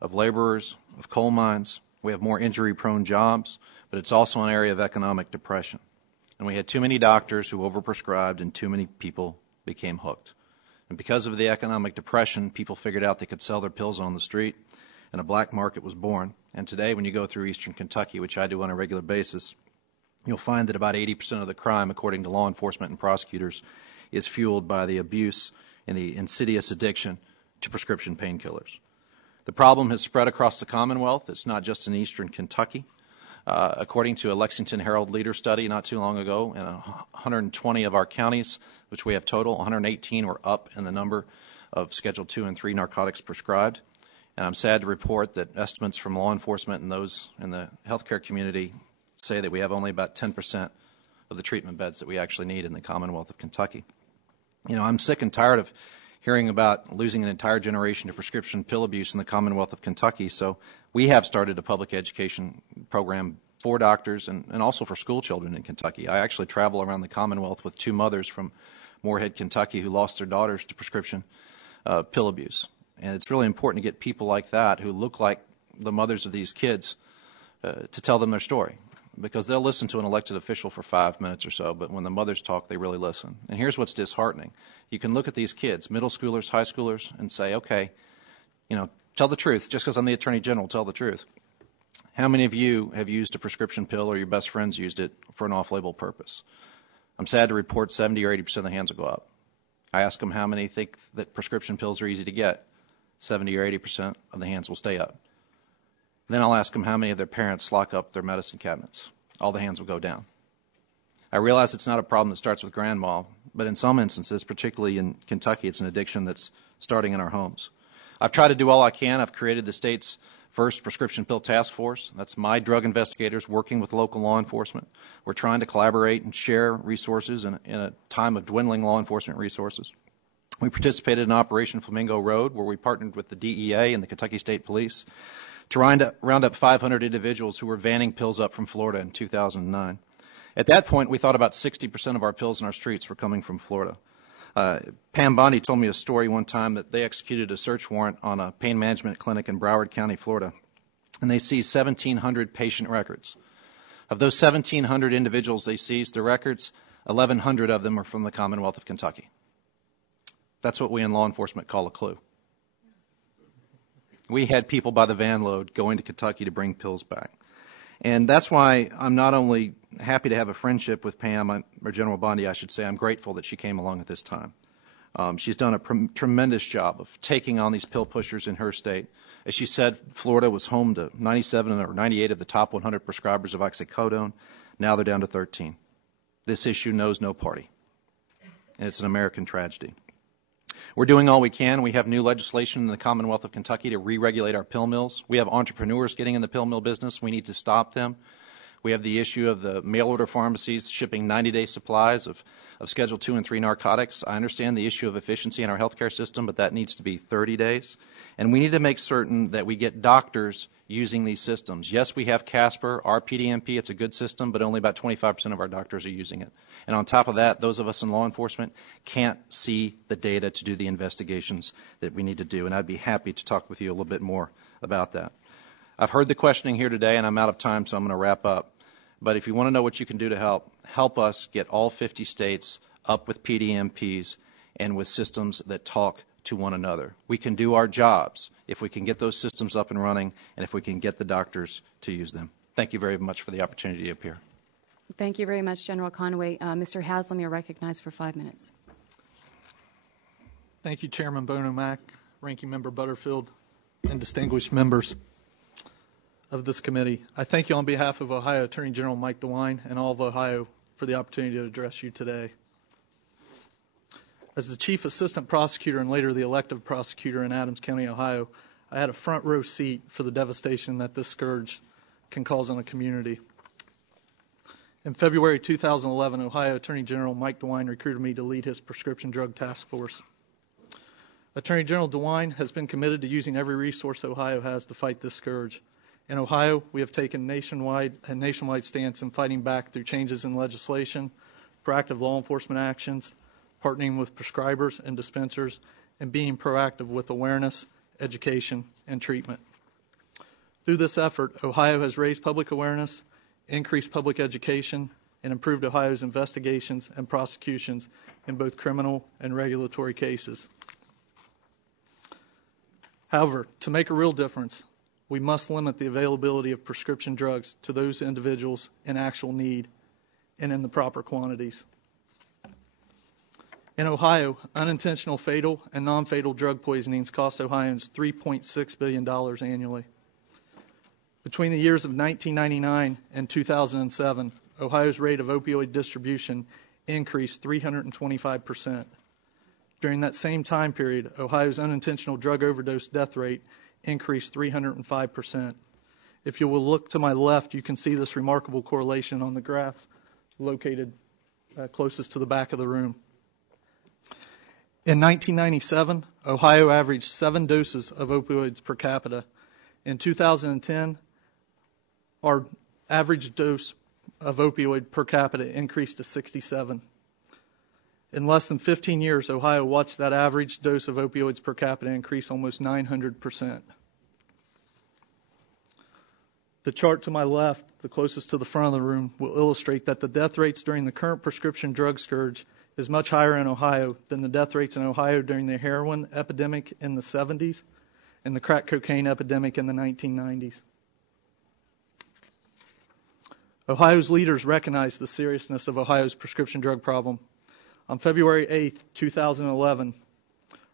of laborers, of coal mines. We have more injury-prone jobs, but it's also an area of economic depression. And we had too many doctors who overprescribed, and too many people became hooked. And because of the economic depression, people figured out they could sell their pills on the street, and a black market was born. And today, when you go through eastern Kentucky, which I do on a regular basis, you'll find that about 80% of the crime, according to law enforcement and prosecutors, is fueled by the abuse and the insidious addiction to prescription painkillers. The problem has spread across the Commonwealth. It's not just in eastern Kentucky. According to a Lexington Herald Leader study not too long ago, in 120 of our counties, which we have total, 118 were up in the number of Schedule 2 and 3 narcotics prescribed. And I'm sad to report that estimates from law enforcement and those in the healthcare community say that we have only about 10% of the treatment beds that we actually need in the Commonwealth of Kentucky. I'm sick and tired of hearing about losing an entire generation to prescription pill abuse in the Commonwealth of Kentucky, so we have started a public education program for doctors and also for school children in Kentucky. I actually travel around the Commonwealth with two mothers from Moorhead, Kentucky, who lost their daughters to prescription pill abuse. And it's really important to get people like that who look like the mothers of these kids to tell them their story, because they'll listen to an elected official for 5 minutes or so, but when the mothers talk, they really listen. And here's what's disheartening. You can look at these kids, middle schoolers, high schoolers, and say, okay, tell the truth. Just because I'm the Attorney General, tell the truth. How many of you have used a prescription pill or your best friends used it for an off-label purpose? I'm sad to report 70 or 80% of the hands will go up. I ask them how many think that prescription pills are easy to get. 70 or 80% of the hands will stay up. Then I'll ask them how many of their parents lock up their medicine cabinets. All the hands will go down. I realize it's not a problem that starts with grandma, but in some instances, particularly in Kentucky, it's an addiction that's starting in our homes. I've tried to do all I can. I've created the state's first prescription pill task force. That's my drug investigators working with local law enforcement. We're trying to collaborate and share resources in a time of dwindling law enforcement resources. We participated in Operation Flamingo Road, where we partnered with the DEA and the Kentucky State Police to round up 500 individuals who were vanning pills up from Florida in 2009. At that point, we thought about 60% of our pills in our streets were coming from Florida. Pam Bondi told me a story one time that they executed a search warrant on a pain management clinic in Broward County, Florida, and they seized 1,700 patient records. Of those 1,700 individuals they seized, the records, 1,100 of them are from the Commonwealth of Kentucky. That's what we in law enforcement call a clue. We had people by the van load going to Kentucky to bring pills back. And that's why I'm not only happy to have a friendship with Pam, or General Bondi, I should say, I'm grateful that she came along at this time. She's done a tremendous job of taking on these pill pushers in her state. As she said, Florida was home to 97 or 98 of the top 100 prescribers of oxycodone. Now they're down to 13. This issue knows no party, and it's an American tragedy. We're doing all we can. We have new legislation in the Commonwealth of Kentucky to re-regulate our pill mills. We have entrepreneurs getting in the pill mill business. We need to stop them. We have the issue of the mail-order pharmacies shipping 90-day supplies of Schedule 2 and 3 narcotics. I understand the issue of efficiency in our healthcare system, but that needs to be 30 days. And we need to make certain that we get doctors using these systems. Yes, we have Casper, our PDMP. It's a good system, but only about 25% of our doctors are using it. And on top of that, those of us in law enforcement can't see the data to do the investigations that we need to do. And I'd be happy to talk with you a little bit more about that. I've heard the questioning here today, and I'm out of time, so I'm going to wrap up. But if you want to know what you can do to help us get all 50 states up with PDMPs and with systems that talk to one another. We can do our jobs if we can get those systems up and running and if we can get the doctors to use them. Thank you very much for the opportunity to appear. Thank you very much, General Conway. Mr. Haslam, you're recognized for 5 minutes. Thank you, Chairman Bono Mack, Ranking Member Butterfield, and distinguished members of this committee. I thank you on behalf of Ohio Attorney General Mike DeWine and all of Ohio for the opportunity to address you today. As the Chief Assistant Prosecutor and later the elective prosecutor in Adams County, Ohio, I had a front row seat for the devastation that this scourge can cause on a community. In February 2011, Ohio Attorney General Mike DeWine recruited me to lead his prescription drug task force. Attorney General DeWine has been committed to using every resource Ohio has to fight this scourge. In Ohio, we have taken a nationwide stance in fighting back through changes in legislation, proactive law enforcement actions, partnering with prescribers and dispensers, and being proactive with awareness, education, and treatment. Through this effort, Ohio has raised public awareness, increased public education, and improved Ohio's investigations and prosecutions in both criminal and regulatory cases. However, to make a real difference, we must limit the availability of prescription drugs to those individuals in actual need and in the proper quantities. In Ohio, unintentional fatal and non-fatal drug poisonings cost Ohioans $3.6 billion annually. Between the years of 1999 and 2007, Ohio's rate of opioid distribution increased 325%. During that same time period, Ohio's unintentional drug overdose death rate increased 305%. If you will look to my left, you can see this remarkable correlation on the graph located closest to the back of the room. In 1997, Ohio averaged 7 doses of opioids per capita. In 2010, our average dose of opioid per capita increased to 67. In less than 15 years, Ohio watched that average dose of opioids per capita increase almost 900%. The chart to my left, the closest to the front of the room, will illustrate that the death rates during the current prescription drug scourge is much higher in Ohio than the death rates in Ohio during the heroin epidemic in the 70s and the crack cocaine epidemic in the 1990s. Ohio's leaders recognize the seriousness of Ohio's prescription drug problem. On February 8, 2011,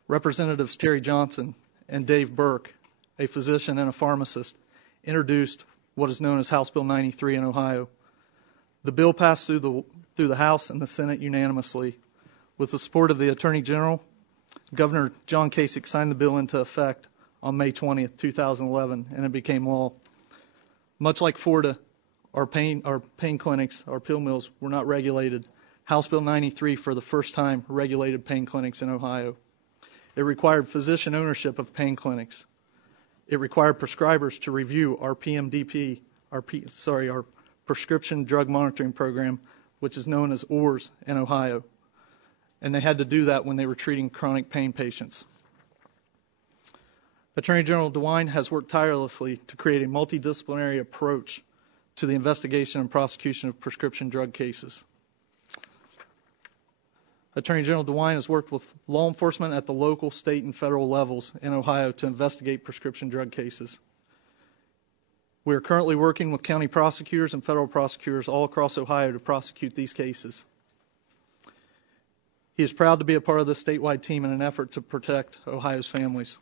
Representatives Terry Johnson and Dave Burke, a physician and a pharmacist, introduced what is known as House Bill 93 in Ohio. The bill passed through the House and the Senate unanimously. With the support of the Attorney General, Governor John Kasich signed the bill into effect on May 20, 2011, and it became law. Much like Florida, our pain clinics, our pill mills, were not regulated. House Bill 93 for the first time regulated pain clinics in Ohio. It required physician ownership of pain clinics. It required prescribers to review our PMDP, our Prescription Drug Monitoring Program, which is known as ORS in Ohio. And they had to do that when they were treating chronic pain patients. Attorney General DeWine has worked tirelessly to create a multidisciplinary approach to the investigation and prosecution of prescription drug cases. Attorney General DeWine has worked with law enforcement at the local, state, and federal levels in Ohio to investigate prescription drug cases. We are currently working with county prosecutors and federal prosecutors all across Ohio to prosecute these cases. He is proud to be a part of this statewide team in an effort to protect Ohio's families.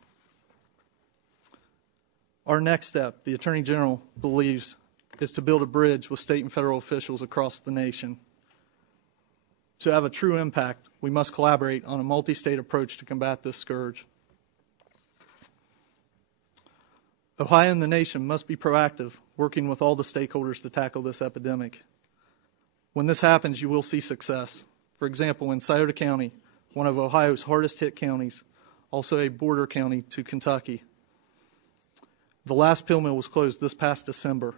Our next step, the Attorney General believes, is to build a bridge with state and federal officials across the nation. To have a true impact, we must collaborate on a multi-state approach to combat this scourge. Ohio and the nation must be proactive, working with all the stakeholders to tackle this epidemic. When this happens, you will see success. For example, in Scioto County, one of Ohio's hardest hit counties, also a border county to Kentucky, the last pill mill was closed this past December.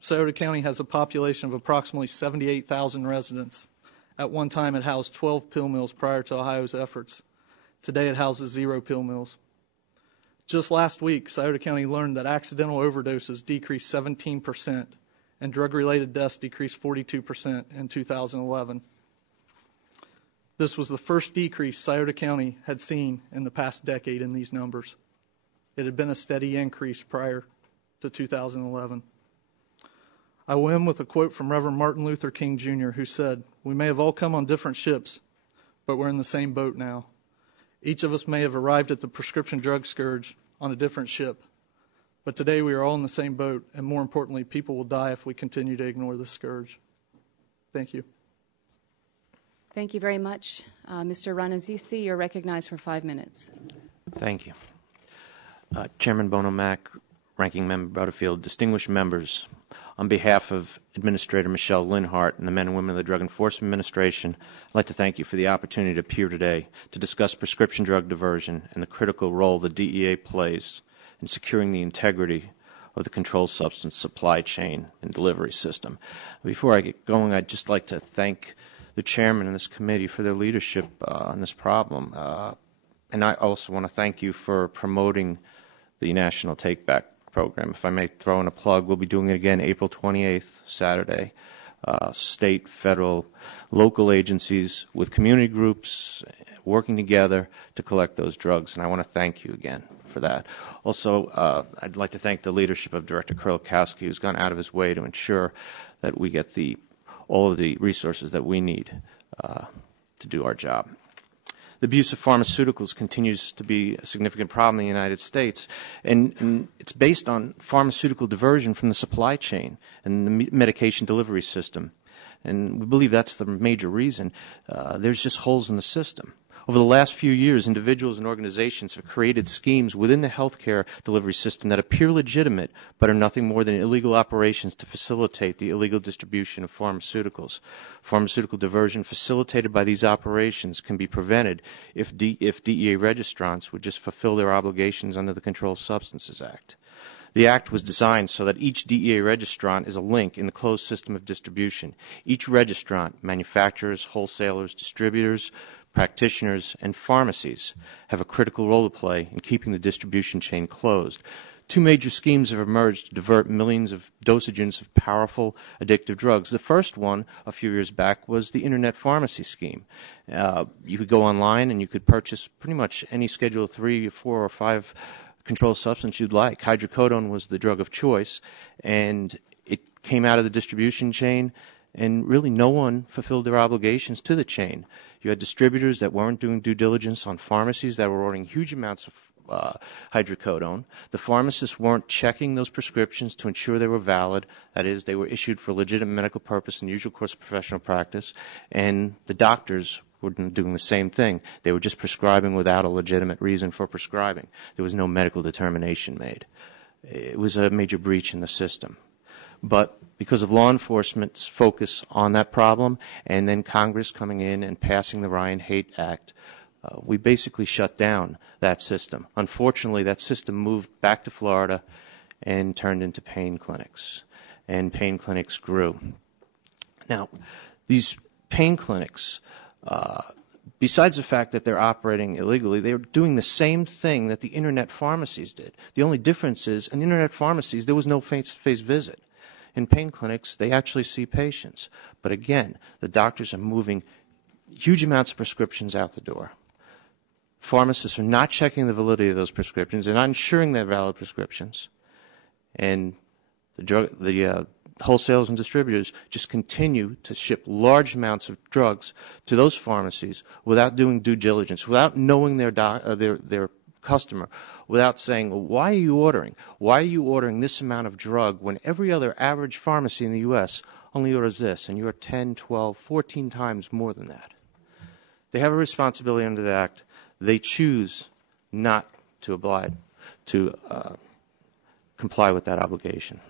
Scioto County has a population of approximately 78,000 residents. At one time, it housed 12 pill mills prior to Ohio's efforts. Today, it houses 0 pill mills. Just last week, Scioto County learned that accidental overdoses decreased 17% and drug-related deaths decreased 42% in 2011. This was the first decrease Scioto County had seen in the past decade in these numbers. It had been a steady increase prior to 2011. I will end with a quote from Reverend Martin Luther King Jr., who said, "We may have all come on different ships, but we're in the same boat now. Each of us may have arrived at the prescription drug scourge on a different ship, but today we are all in the same boat, and more importantly, people will die if we continue to ignore this scourge." Thank you. Thank you very much. Mr. Ranazisi, you're recognized for 5 minutes. Thank you. Chairman Bono Mack, Ranking Member Butterfield, distinguished members, On behalf of Administrator Michelle Linhart and the men and women of the Drug Enforcement Administration, I'd like to thank you for the opportunity to appear today to discuss prescription drug diversion and the critical role the DEA plays in securing the integrity of the controlled substance supply chain and delivery system. Before I get going, I'd just like to thank the chairman and this committee for their leadership on this problem. And I also want to thank you for promoting the National Take Back program. If I may throw in a plug, we'll be doing it again April 28th, Saturday. State, federal, local agencies with community groups working together to collect those drugs, and I want to thank you again for that. Also, I'd like to thank the leadership of Director Kurlikowski, who's gone out of his way to ensure that we get all of the resources that we need to do our job. The abuse of pharmaceuticals continues to be a significant problem in the United States, and it's based on pharmaceutical diversion from the supply chain and the medication delivery system. And we believe that's the major reason. There's just holes in the system. Over the last few years, individuals and organizations have created schemes within the healthcare delivery system that appear legitimate but are nothing more than illegal operations to facilitate the illegal distribution of pharmaceuticals. Pharmaceutical diversion facilitated by these operations can be prevented if DEA registrants would just fulfill their obligations under the Controlled Substances Act. The Act was designed so that each DEA registrant is a link in the closed system of distribution. Each registrant, manufacturers, wholesalers, distributors, practitioners, and pharmacies have a critical role to play in keeping the distribution chain closed. Two major schemes have emerged to divert millions of dosage units of powerful addictive drugs. The first one, a few years back, was the Internet Pharmacy Scheme. You could go online and you could purchase pretty much any Schedule 3, 4, or 5 controlled substance you'd like. Hydrocodone was the drug of choice, and it came out of the distribution chain, and really no one fulfilled their obligations to the chain. You had distributors that weren't doing due diligence on pharmacies that were ordering huge amounts of hydrocodone. The pharmacists weren't checking those prescriptions to ensure they were valid. That is, they were issued for legitimate medical purpose and usual course of professional practice. And the doctors were doing the same thing. They were just prescribing without a legitimate reason for prescribing. There was no medical determination made. It was a major breach in the system. But because of law enforcement's focus on that problem and then Congress coming in and passing the Ryan-Haight Act, we basically shut down that system. Unfortunately, that system moved back to Florida and turned into pain clinics, and pain clinics grew. Now, these pain clinics, besides the fact that they're operating illegally, they're doing the same thing that the Internet pharmacies did. The only difference is, in Internet pharmacies, there was no face-to-face visit. In pain clinics, they actually see patients. But again, the doctors are moving huge amounts of prescriptions out the door. Pharmacists are not checking the validity of those prescriptions. They're not ensuring they're valid prescriptions. And the wholesalers and distributors just continue to ship large amounts of drugs to those pharmacies without doing due diligence, without knowing their customer, without saying, well, why are you ordering? Why are you ordering this amount of drug when every other average pharmacy in the U.S. only orders this, and you're 10, 12, 14 times more than that? They have a responsibility under the Act. They choose not to comply with that obligation.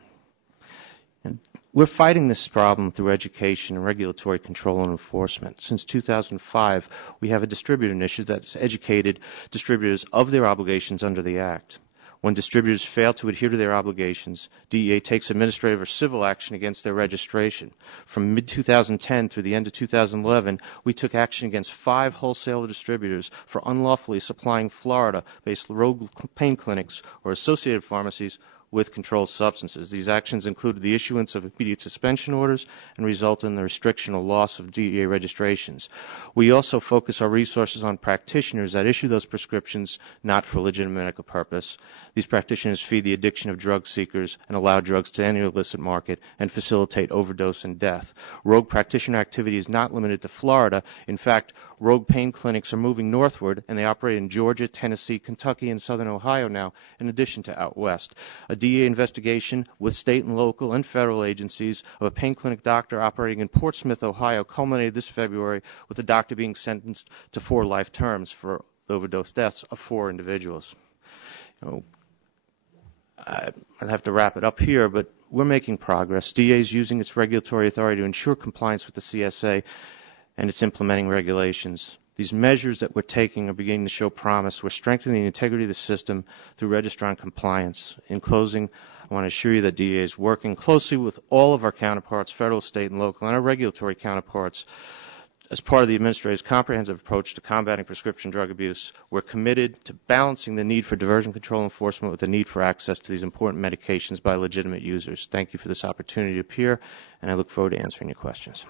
And we're fighting this problem through education and regulatory control and enforcement. Since 2005, we have a distributor initiative that's educated distributors of their obligations under the Act. When distributors fail to adhere to their obligations, DEA takes administrative or civil action against their registration. From mid-2010 through the end of 2011, we took action against 5 wholesaler distributors for unlawfully supplying Florida-based rogue pain clinics or associated pharmacies with controlled substances. These actions included the issuance of immediate suspension orders and result in the restriction or loss of DEA registrations. We also focus our resources on practitioners that issue those prescriptions not for legitimate medical purpose. These practitioners feed the addiction of drug seekers and allow drugs to enter the illicit market and facilitate overdose and death. Rogue practitioner activity is not limited to Florida. In fact, rogue pain clinics are moving northward, and they operate in Georgia, Tennessee, Kentucky, and southern Ohio now, in addition to out west. A DEA investigation with state and local and federal agencies of a pain clinic doctor operating in Portsmouth, Ohio, culminated this February with the doctor being sentenced to 4 life terms for overdose deaths of 4 individuals. I'd have to wrap it up here, but we're making progress. DEA is using its regulatory authority to ensure compliance with the CSA, and it's implementing regulations. These measures that we're taking are beginning to show promise. We're strengthening the integrity of the system through registrant compliance. In closing, I want to assure you that DEA is working closely with all of our counterparts, federal, state, and local, and our regulatory counterparts. As part of the administrator's comprehensive approach to combating prescription drug abuse, we're committed to balancing the need for diversion control enforcement with the need for access to these important medications by legitimate users. Thank you for this opportunity to appear, and I look forward to answering your questions.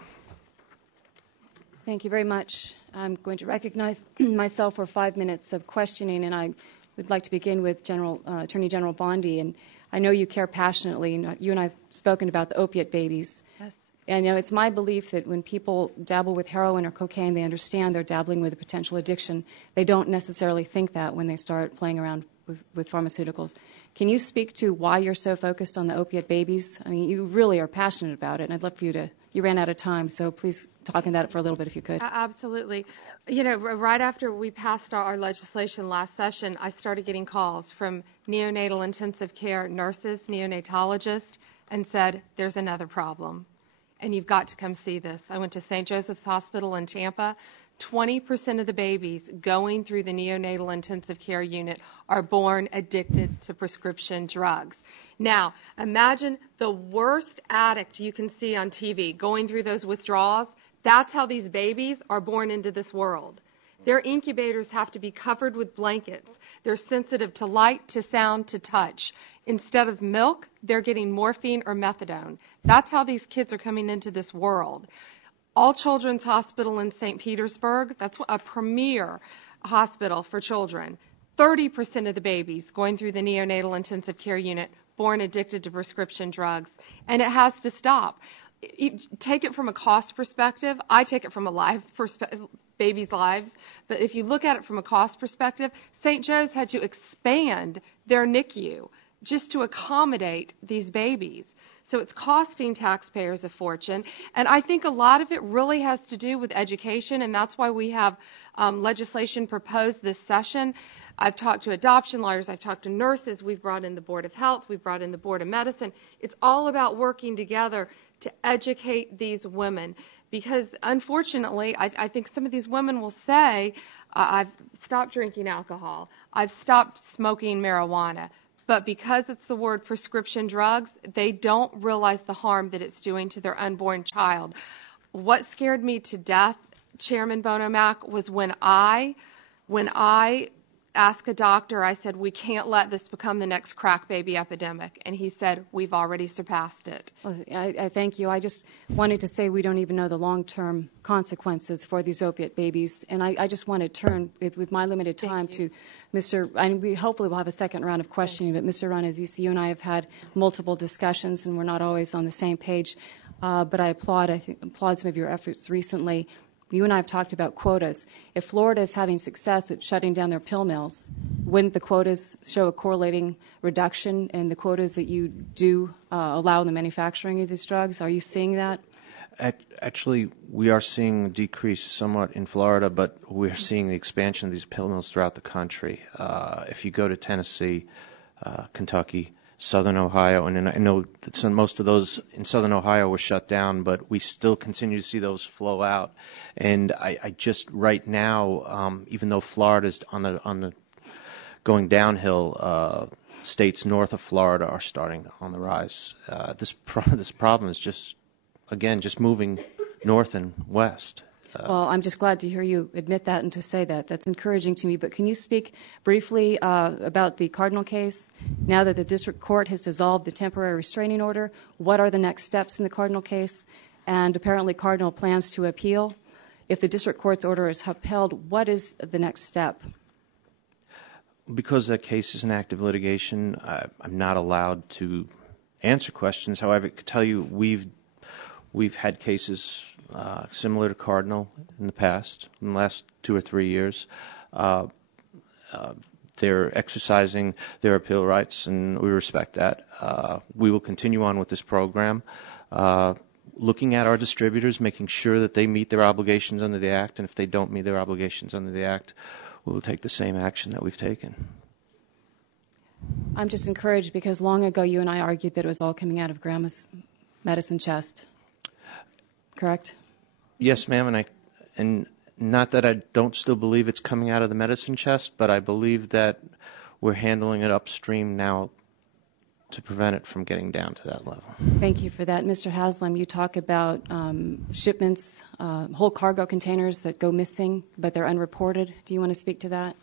Thank you very much. I'm going to recognize myself for 5 minutes of questioning, and I would like to begin with Attorney General Bondi. And I know you care passionately, and you and I have spoken about the opiate babies. Yes. And it's my belief that when people dabble with heroin or cocaine, they understand they're dabbling with a potential addiction. They don't necessarily think that when they start playing around with pharmaceuticals. Can you speak to why you're so focused on the opiate babies? I mean, you really are passionate about it, and I'd love for you to, you ran out of time, so please talk about it for a little bit if you could. Absolutely. You know, right after we passed our legislation last session, I started getting calls from neonatal intensive care nurses, neonatologists, and said, there's another problem, and you've got to come see this. I went to St. Joseph's Hospital in Tampa. 20% of the babies going through the neonatal intensive care unit are born addicted to prescription drugs. Now, imagine the worst addict you can see on TV going through those withdrawals. That's how these babies are born into this world. Their incubators have to be covered with blankets. They're sensitive to light, to sound, to touch. Instead of milk, they're getting morphine or methadone. That's how these kids are coming into this world. All Children's Hospital in St. Petersburg, that's a premier hospital for children. 30% of the babies going through the neonatal intensive care unit born addicted to prescription drugs, and it has to stop. Take it from a cost perspective. I take it from a babies' lives, but if you look at it from a cost perspective, St. Joe's had to expand their NICU just to accommodate these babies. So it's costing taxpayers a fortune. And I think a lot of it really has to do with education, and that's why we have legislation proposed this session. I've talked to adoption lawyers. I've talked to nurses. We've brought in the Board of Health. We've brought in the Board of Medicine. It's all about working together to educate these women because, unfortunately, I think some of these women will say, I've stopped drinking alcohol. I've stopped smoking marijuana. But because it's the word prescription drugs, they don't realize the harm that it's doing to their unborn child. What scared me to death, Chairman Bono Mac, was when I asked a doctor, I said, we can't let this become the next crack baby epidemic. And he said, we've already surpassed it. Well, I thank you. I just wanted to say we don't even know the long-term consequences for these opiate babies. And I just want to turn, with my limited time, to Mr. And we hopefully will have a second round of questioning, but Mr. Ranazisi, you and I have had multiple discussions, and we're not always on the same page. But I applaud some of your efforts recently. You and I have talked about quotas. If Florida is having success at shutting down their pill mills, wouldn't the quotas show a correlating reduction in the quotas that you do allow in the manufacturing of these drugs? Are you seeing that? Actually, we are seeing a decrease somewhat in Florida, but we're seeing the expansion of these pill mills throughout the country. If you go to Tennessee, Kentucky, Southern Ohio, and I know that most of those in Southern Ohio were shut down, but we still continue to see those flow out. And I just right now, even though Florida's on the going downhill, states north of Florida are starting on the rise. This problem is just moving north and west. Well, I'm just glad to hear you admit that and to say that. That's encouraging to me. But can you speak briefly about the Cardinal case? Now that the district court has dissolved the temporary restraining order, what are the next steps in the Cardinal case? And apparently Cardinal plans to appeal. If the district court's order is upheld, what is the next step? Because that case is in active litigation, I'm not allowed to answer questions. However, I could tell you we've had cases similar to Cardinal in the past, in the last 2 or 3 years. They're exercising their appeal rights, and we respect that. We will continue on with this program, looking at our distributors, making sure that they meet their obligations under the Act, and if they don't meet their obligations under the Act, we will take the same action that we've taken. I'm just encouraged because long ago you and I argued that it was all coming out of Grandma's medicine chest. Correct? Yes, ma'am, and not that I don't still believe it's coming out of the medicine chest, but I believe that we're handling it upstream now to prevent it from getting down to that level. Thank you for that. Mr. Haslam, you talk about shipments, whole cargo containers that go missing, but they're unreported. Do you want to speak to that?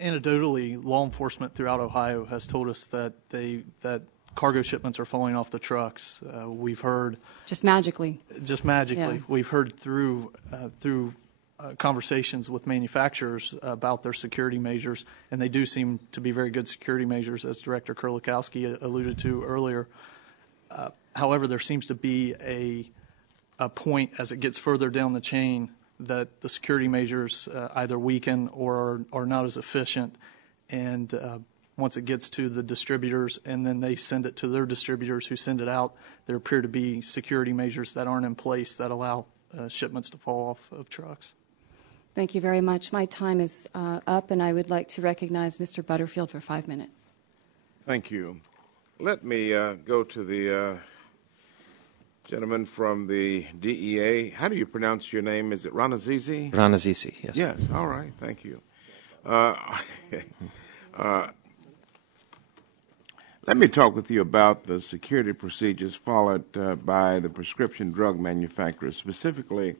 Anecdotally, law enforcement throughout Ohio has told us that cargo shipments are falling off the trucks. We've heard just magically. Yeah. We've heard through conversations with manufacturers about their security measures, and they do seem to be very good security measures, as Director Kurlikowski alluded to earlier. However, there seems to be a point as it gets further down the chain that the security measures either weaken or are not as efficient, and once it gets to the distributors and then they send it to their distributors who send it out, there appear to be security measures that aren't in place that allow shipments to fall off of trucks. Thank you very much. My time is up, and I would like to recognize Mr. Butterfield for 5 minutes. Thank you. Let me go to the gentleman from the DEA. How do you pronounce your name? Is it Ranazizi? Ranazizi, yes. Yes, all right, thank you. Let me talk with you about the security procedures followed by the prescription drug manufacturers, specifically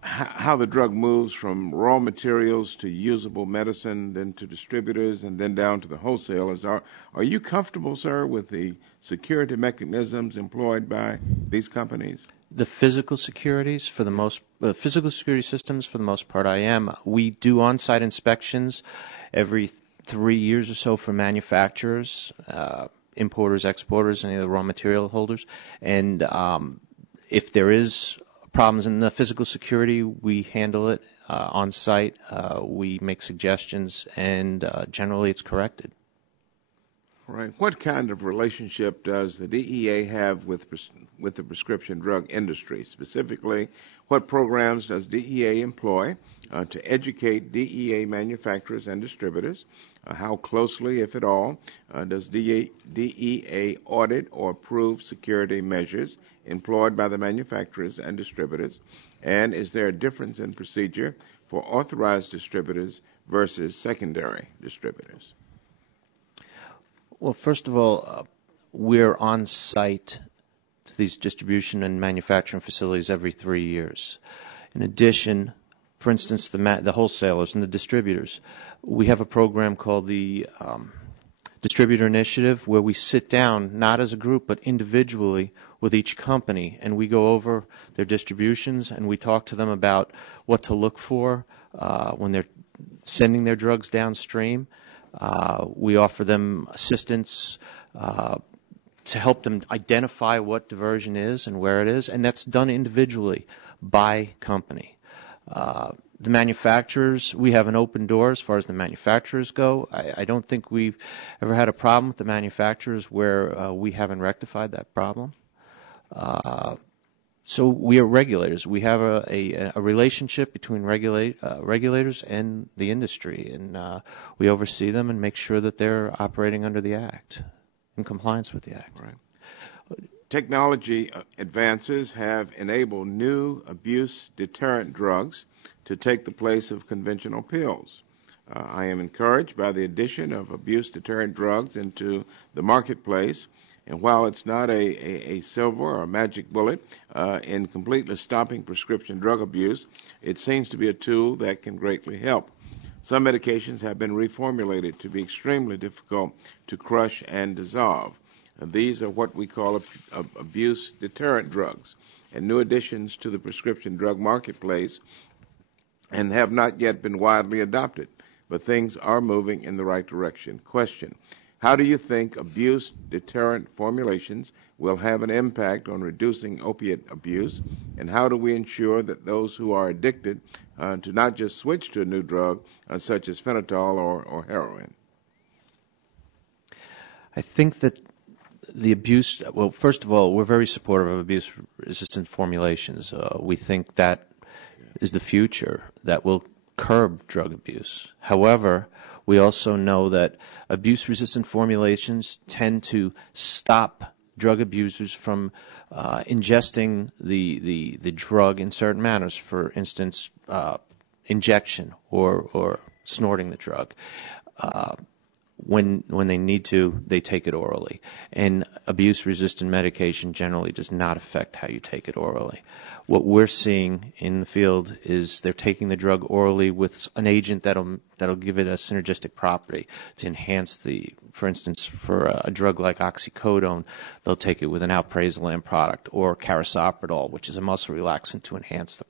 how the drug moves from raw materials to usable medicine, then to distributors, and then down to the wholesalers. Are you comfortable, sir, with the security mechanisms employed by these companies? The physical securities for the most physical security systems for the most part, I am. We do on-site inspections every 3 years or so for manufacturers, importers, exporters, any of the raw material holders, and if there is problems in the physical security, we handle it on site. We make suggestions, and generally it's corrected. All right. What kind of relationship does the DEA have with the prescription drug industry? Specifically, what programs does DEA employ to educate DEA manufacturers and distributors? How closely, if at all, does DEA audit or approve security measures employed by the manufacturers and distributors? And is there a difference in procedure for authorized distributors versus secondary distributors? Well, first of all, we're on site to these distribution and manufacturing facilities every 3 years. In addition, for instance, the wholesalers and the distributors, we have a program called the Distributor Initiative where we sit down, not as a group, but individually with each company, and we go over their distributions and we talk to them about what to look for when they're sending their drugs downstream. We offer them assistance to help them identify what diversion is and where it is, and that's done individually by company. The manufacturers, we have an open door as far as the manufacturers go. I don't think we've ever had a problem with the manufacturers where we haven't rectified that problem. So we are regulators. We have a relationship between regulators and the industry, and we oversee them and make sure that they're operating under the Act, in compliance with the Act. Right. Technology advances have enabled new abuse deterrent drugs to take the place of conventional pills. I am encouraged by the addition of abuse deterrent drugs into the marketplace. And while it's not a silver or magic bullet in completely stopping prescription drug abuse, it seems to be a tool that can greatly help. Some medications have been reformulated to be extremely difficult to crush and dissolve. And these are what we call abuse deterrent drugs, and new additions to the prescription drug marketplace and have not yet been widely adopted. But things are moving in the right direction. Question: how do you think abuse deterrent formulations will have an impact on reducing opiate abuse, and how do we ensure that those who are addicted to not just switch to a new drug such as phenol or heroin? I think that the abuse, well, first of all, we're very supportive of abuse-resistant formulations. We think that is the future that will curb drug abuse. However, we also know that abuse-resistant formulations tend to stop drug abusers from ingesting the drug in certain manners. For instance, injection or snorting the drug. When they need to, they take it orally. And abuse-resistant medication generally does not affect how you take it orally. What we're seeing in the field is they're taking the drug orally with an agent that'll give it a synergistic property to enhance for instance, for a drug like oxycodone, they'll take it with an alprazolam product, or carisoprodol, which is a muscle relaxant, to enhance the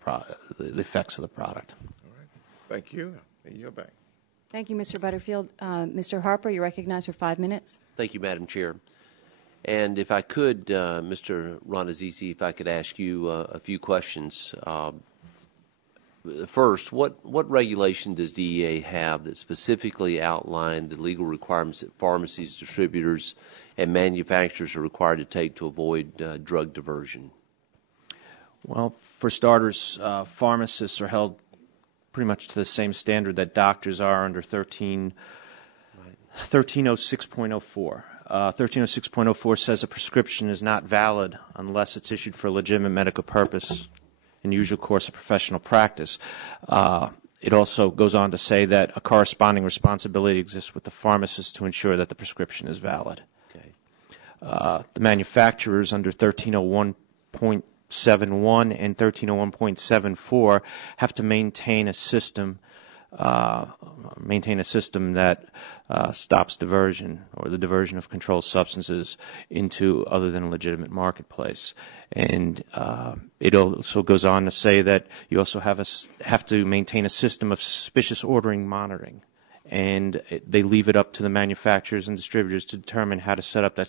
effects of the product. All right. Thank you. You're back. Thank you, Mr. Butterfield. Mr. Harper, you're recognized for 5 minutes. Thank you, Madam Chair. And if I could, Mr. Ranazizi, if I could ask you a few questions. First, what regulation does DEA have that specifically outline the legal requirements that pharmacies, distributors, and manufacturers are required to take to avoid drug diversion? Well, for starters, pharmacists are held pretty much to the same standard that doctors are under 1306.04. 1306.04 says a prescription is not valid unless it's issued for a legitimate medical purpose in usual course of professional practice. It also goes on to say that a corresponding responsibility exists with the pharmacist to ensure that the prescription is valid. Okay. The manufacturers under 1301.71 and 1301.74 have to maintain a system that stops diversion, or the diversion of controlled substances into other than a legitimate marketplace. And it also goes on to say that you also have to maintain a system of suspicious ordering monitoring. And they leave it up to the manufacturers and distributors to determine how to set up that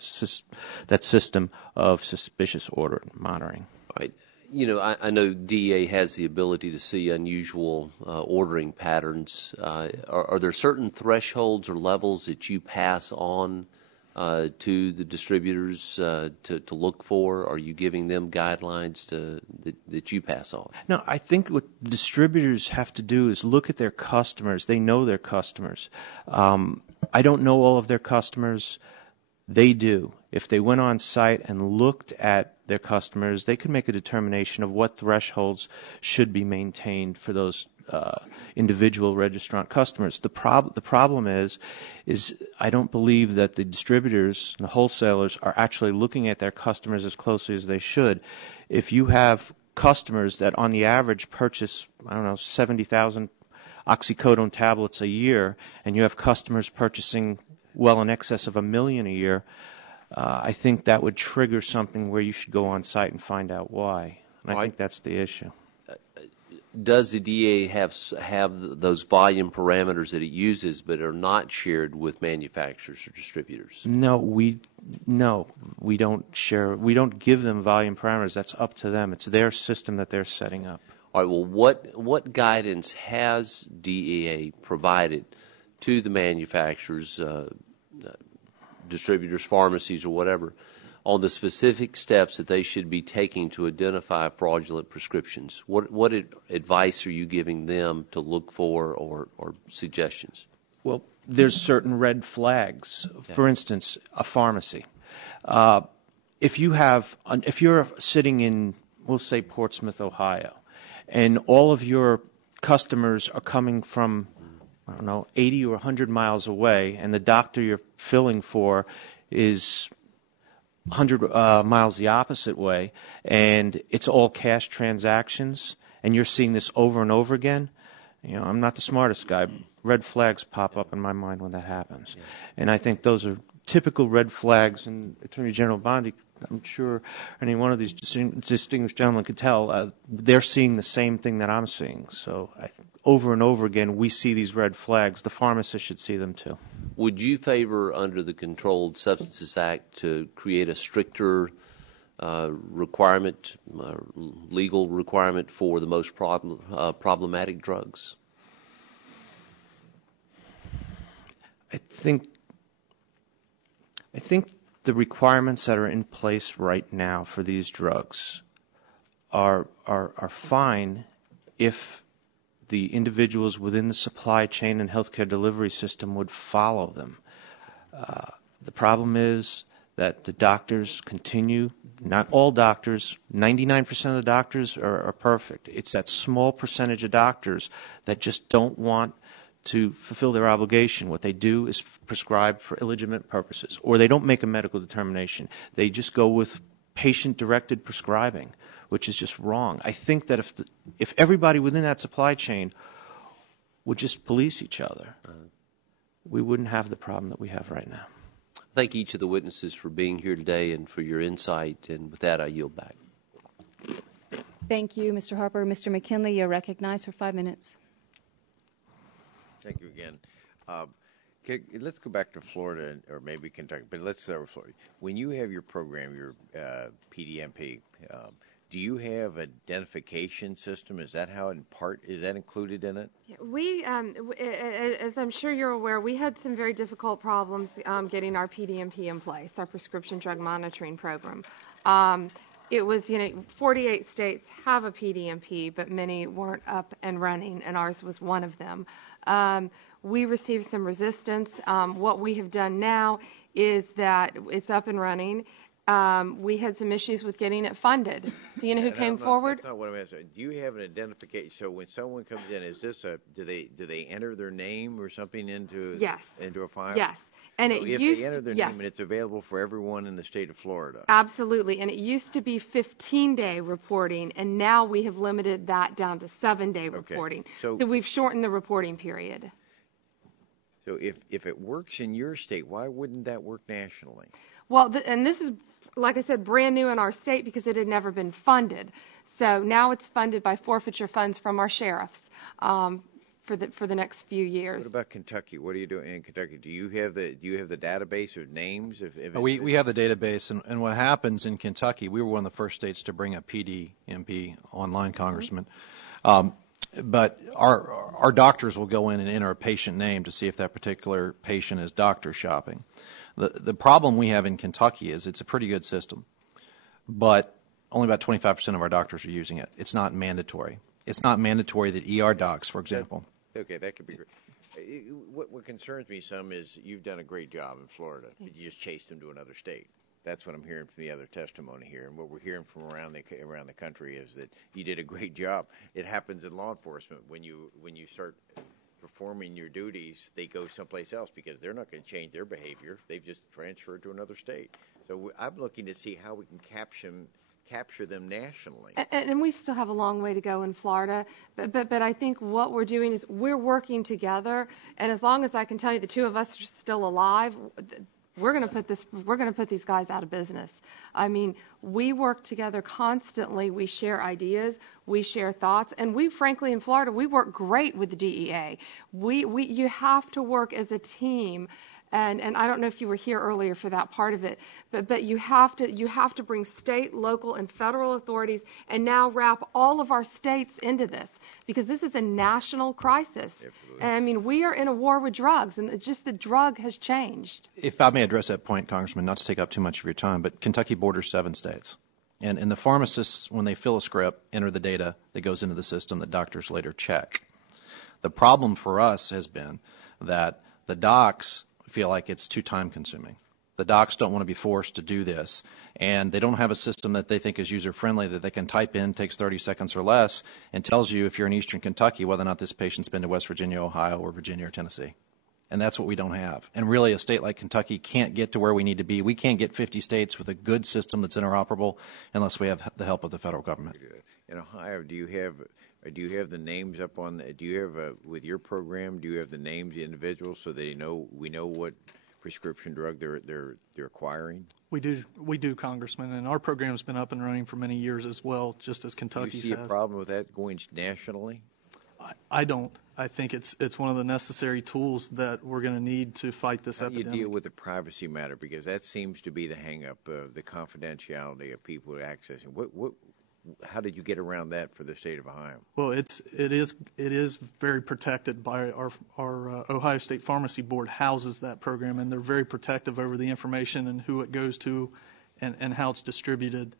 system of suspicious order monitoring. Right. You know, I know DEA has the ability to see unusual ordering patterns. Are there certain thresholds or levels that you pass on to the distributors to look for? Are you giving them guidelines that you pass on? No, I think what distributors have to do is look at their customers. They know their customers. I don't know all of their customers. They do. If they went on site and looked at their customers, they could make a determination of what thresholds should be maintained for those individual registrant customers. The problem is I don't believe that the distributors and the wholesalers are actually looking at their customers as closely as they should. If you have customers that on the average purchase, 70,000 oxycodone tablets a year, and you have customers purchasing well in excess of 1 million a year, I think that would trigger something where you should go on site and find out why. And I think that's the issue. Does the DEA have those volume parameters that it uses but are not shared with manufacturers or distributors? No, we don't share. We don't give them volume parameters. That's up to them. It's their system that they're setting up. All right. Well, what guidance has DEA provided to the manufacturers, distributors, pharmacies, or whatever, on the specific steps that they should be taking to identify fraudulent prescriptions? What advice are you giving them to look for, or suggestions? Well, there's certain red flags. Okay. For instance, a pharmacy. If you're sitting in, we'll say, Portsmouth, Ohio, and all of your customers are coming from 80 or 100 miles away, and the doctor you're filling for is 100 miles the opposite way, and it's all cash transactions, and you're seeing this over and over again, I'm not the smartest guy. Red flags pop up in my mind when that happens. Yeah. And I think those are typical red flags, and Attorney General Bondi, I'm sure any one of these distinguished gentlemen could tell, they're seeing the same thing that I'm seeing. So over and over again, we see these red flags. The pharmacist should see them too. Would you favor, under the Controlled Substances Act, to create a stricter requirement, legal requirement for the most problematic drugs? I think the requirements that are in place right now for these drugs are fine if the individuals within the supply chain and healthcare delivery system would follow them. The problem is that the doctors continue, not all doctors, 99% of the doctors are perfect. It's that small percentage of doctors that just don't want to fulfill their obligation. What they do is prescribe for illegitimate purposes, or they don't make a medical determination. They just go with patient-directed prescribing, which is just wrong. I think that if everybody within that supply chain would just police each other, we wouldn't have the problem that we have right now. Thank each of the witnesses for being here today and for your insight. And with that, I yield back. Thank you, Mr. Harper. Mr. McKinley, you're recognized for 5 minutes. Thank you again. Let's go back to Florida or maybe Kentucky, but let's start with Florida. When you have your program, your PDMP, do you have an identification system? Is that how, in part, is that included in it? We, as I'm sure you're aware, we had some very difficult problems getting our PDMP in place, our prescription drug monitoring program. It was, 48 states have a PDMP, but many weren't up and running, and ours was one of them. We received some resistance. What we have done now is that it's up and running. We had some issues with getting it funded. So who came forward? That's not what I'm asking. Do you have an identification? So when someone comes in, is this do they enter their name or something into a file? Yes. And so if they enter their name and it's available for everyone in the state of Florida. Absolutely. And it used to be 15-day reporting, and now we have limited that down to 7-day reporting. So we've shortened the reporting period. So if it works in your state, why wouldn't that work nationally? Well, and this is, like I said, brand new in our state because it had never been funded. So now it's funded by forfeiture funds from our sheriffs for the next few years. What about Kentucky? What are you doing in Kentucky? Do you have the database of names? We have the database, and what happens in Kentucky, we were one of the first states to bring a PDMP online, Congressman. But our doctors will go in and enter a patient name to see if that particular patient is doctor shopping. The problem we have in Kentucky is it's a pretty good system, but only about 25% of our doctors are using it. It's not mandatory. It's not mandatory that ER docs, for example. Okay, that could be great. What concerns me some is you've done a great job in Florida. You just chased them to another state. That's what I'm hearing from the other testimony here, and what we're hearing from around the country is that you did a great job. It happens in law enforcement when you start performing your duties, they go someplace else because they're not going to change their behavior. They've just transferred to another state. So I'm looking to see how we can capture them nationally. And we still have a long way to go in Florida, but I think what we're doing is we're working together, and as long as I can tell you the two of us are still alive, we're going to put these guys out of business. I mean, we work together constantly. We share ideas, we share thoughts, and we, frankly, in Florida, we work great with the DEA. You have to work as a team. And I don't know if you were here earlier for that part of it, but you have to bring state, local, and federal authorities and now wrap all of our states into this because this is a national crisis. Absolutely. And I mean, we are in a war with drugs, and it's just the drug has changed. If I may address that point, Congressman, not to take up too much of your time, but Kentucky borders 7 states. And the pharmacists, when they fill a script, enter the data that goes into the system that doctors later check. The problem for us has been that the docs feel like it's too time consuming. The docs don't want to be forced to do this, and they don't have a system that they think is user friendly that they can type in, takes 30 seconds or less, and tells you if you're in eastern Kentucky whether or not this patient's been to West Virginia, Ohio, or Virginia or Tennessee. And that's what we don't have. And really a state like Kentucky can't get to where we need to be. We can't get 50 states with a good system that's interoperable unless we have the help of the federal government. In Ohio, do you have the names up on do you have with your program, do you have the names of the individuals so we know what prescription drug they're acquiring? We do, Congressman, and our program's been up and running for many years as well, just as Kentucky's has. Do you see a problem with that going nationally? I don't. I think it's one of the necessary tools that we're going to need to fight this epidemic. How do you deal with the privacy matter? Because that seems to be the hang-up, the confidentiality of people accessing. How did you get around that for the state of Ohio? Well, it is very protected by our Ohio State Pharmacy Board houses that program, and they're very protective over the information and who it goes to and how it's distributed,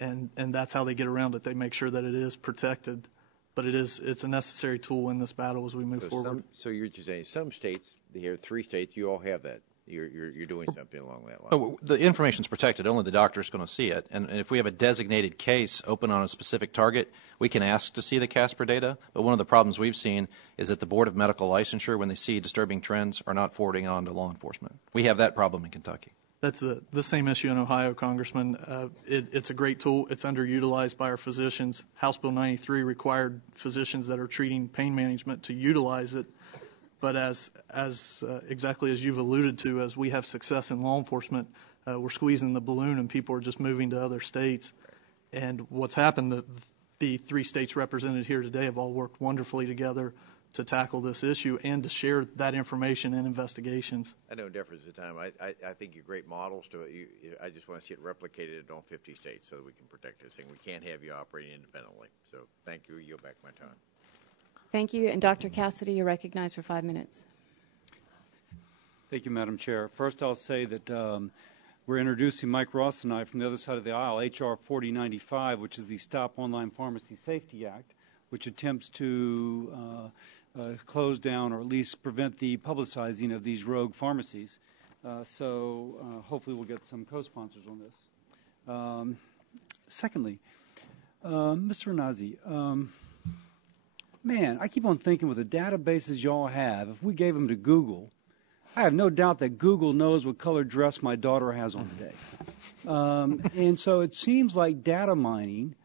and that's how they get around it. They make sure that it is protected but it's a necessary tool in this battle as we move forward. So you're just saying some states, here 3 states, you all have that. You're doing something along that line. Oh, the information's protected. Only the doctor is going to see it. And if we have a designated case open on a specific target, we can ask to see the CASPER data. But one of the problems we've seen is that the Board of Medical Licensure, when they see disturbing trends, are not forwarding on to law enforcement. We have that problem in Kentucky. That's the same issue in Ohio, Congressman. It's a great tool. It's underutilized by our physicians. House Bill 93 required physicians that are treating pain management to utilize it. But as exactly as you've alluded to, as we have success in law enforcement, we're squeezing the balloon and people are just moving to other states. And what's happened, the 3 states represented here today have all worked wonderfully together to tackle this issue and to share that information in investigations. I know deference at the time. I think you're great models to it. I just want to see it replicated in all 50 states so that we can protect this thing. We can't have you operating independently. So thank you. Yield back my time. Thank you. And Dr. Cassidy, you're recognized for 5 minutes. Thank you, Madam Chair. First, I'll say that we're introducing Mike Ross and I from the other side of the aisle, H.R. 4095, which is the Stop Online Pharmacy Safety Act, which attempts to close down or at least prevent the publicizing of these rogue pharmacies. So hopefully we'll get some co-sponsors on this. Secondly, Mr. Renazi, man, I keep on thinking with the databases y'all have, if we gave them to Google, I have no doubt that Google knows what color dress my daughter has on today. And so it seems like data mining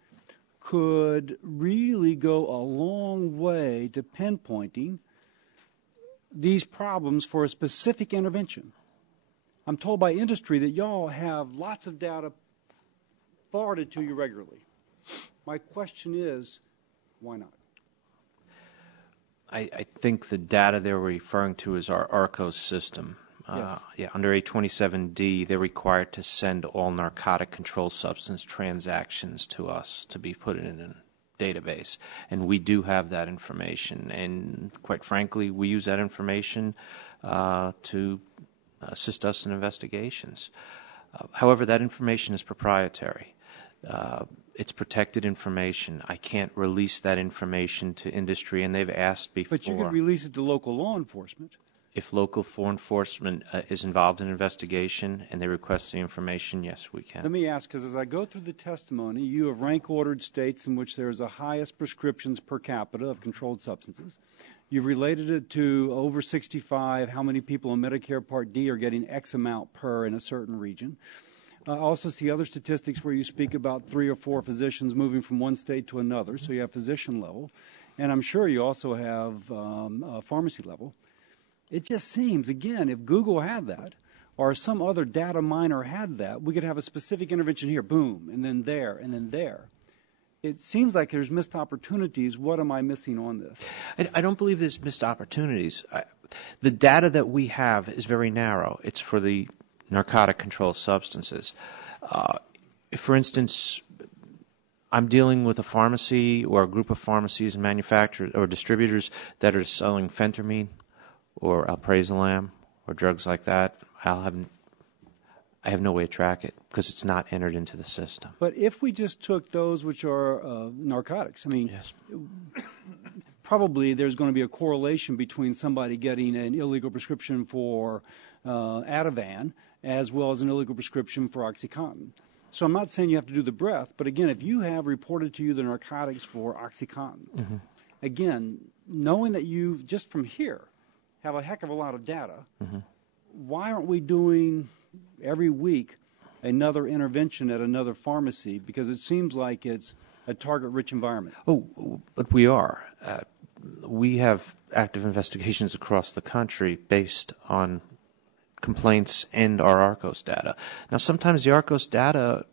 could really go a long way to pinpointing these problems for a specific intervention. I'm told by industry that y'all have lots of data forwarded to you regularly. My question is, why not? I think the data they're referring to is our ARCOS system. Yes. Under 827D, they're required to send all narcotic controlled substance transactions to us to be put in a database. And we do have that information. And quite frankly, we use that information to assist us in investigations. However, that information is proprietary. It's protected information. I can't release that information to industry, and they've asked before. But you could release it to local law enforcement. If local law enforcement is involved in an investigation and they request the information, yes, we can. Let me ask, because as I go through the testimony, you have rank-ordered states in which there is the highest prescriptions per capita of controlled substances. You've related it to over 65, how many people in Medicare Part D are getting X amount per in a certain region. I also see other statistics where you speak about 3 or 4 physicians moving from one state to another, so you have physician level. And I'm sure you also have pharmacy level. It just seems, again, if Google had that or some other data miner had that, we could have a specific intervention here, boom, and then there, and then there. It seems like there's missed opportunities. What am I missing on this? I don't believe there's missed opportunities. The data that we have is very narrow. It's for the narcotic controlled substances. If, for instance, I'm dealing with a pharmacy or a group of pharmacies and manufacturers or distributors that are selling phentermine or alprazolam or drugs like that, I have no way to track it because it's not entered into the system. But if we just took those which are narcotics, I mean, yes. Probably there's going to be a correlation between somebody getting an illegal prescription for Ativan as well as an illegal prescription for OxyContin. So I'm not saying you have to do the breath, but again, if you have reported to you the narcotics for OxyContin, again, knowing that you, just from here, have a heck of a lot of data, why aren't we doing every week another intervention at another pharmacy? Because it seems like it's a target-rich environment. Oh, but we are. We have active investigations across the country based on complaints and our ARCOS data. Now, sometimes the ARCOS data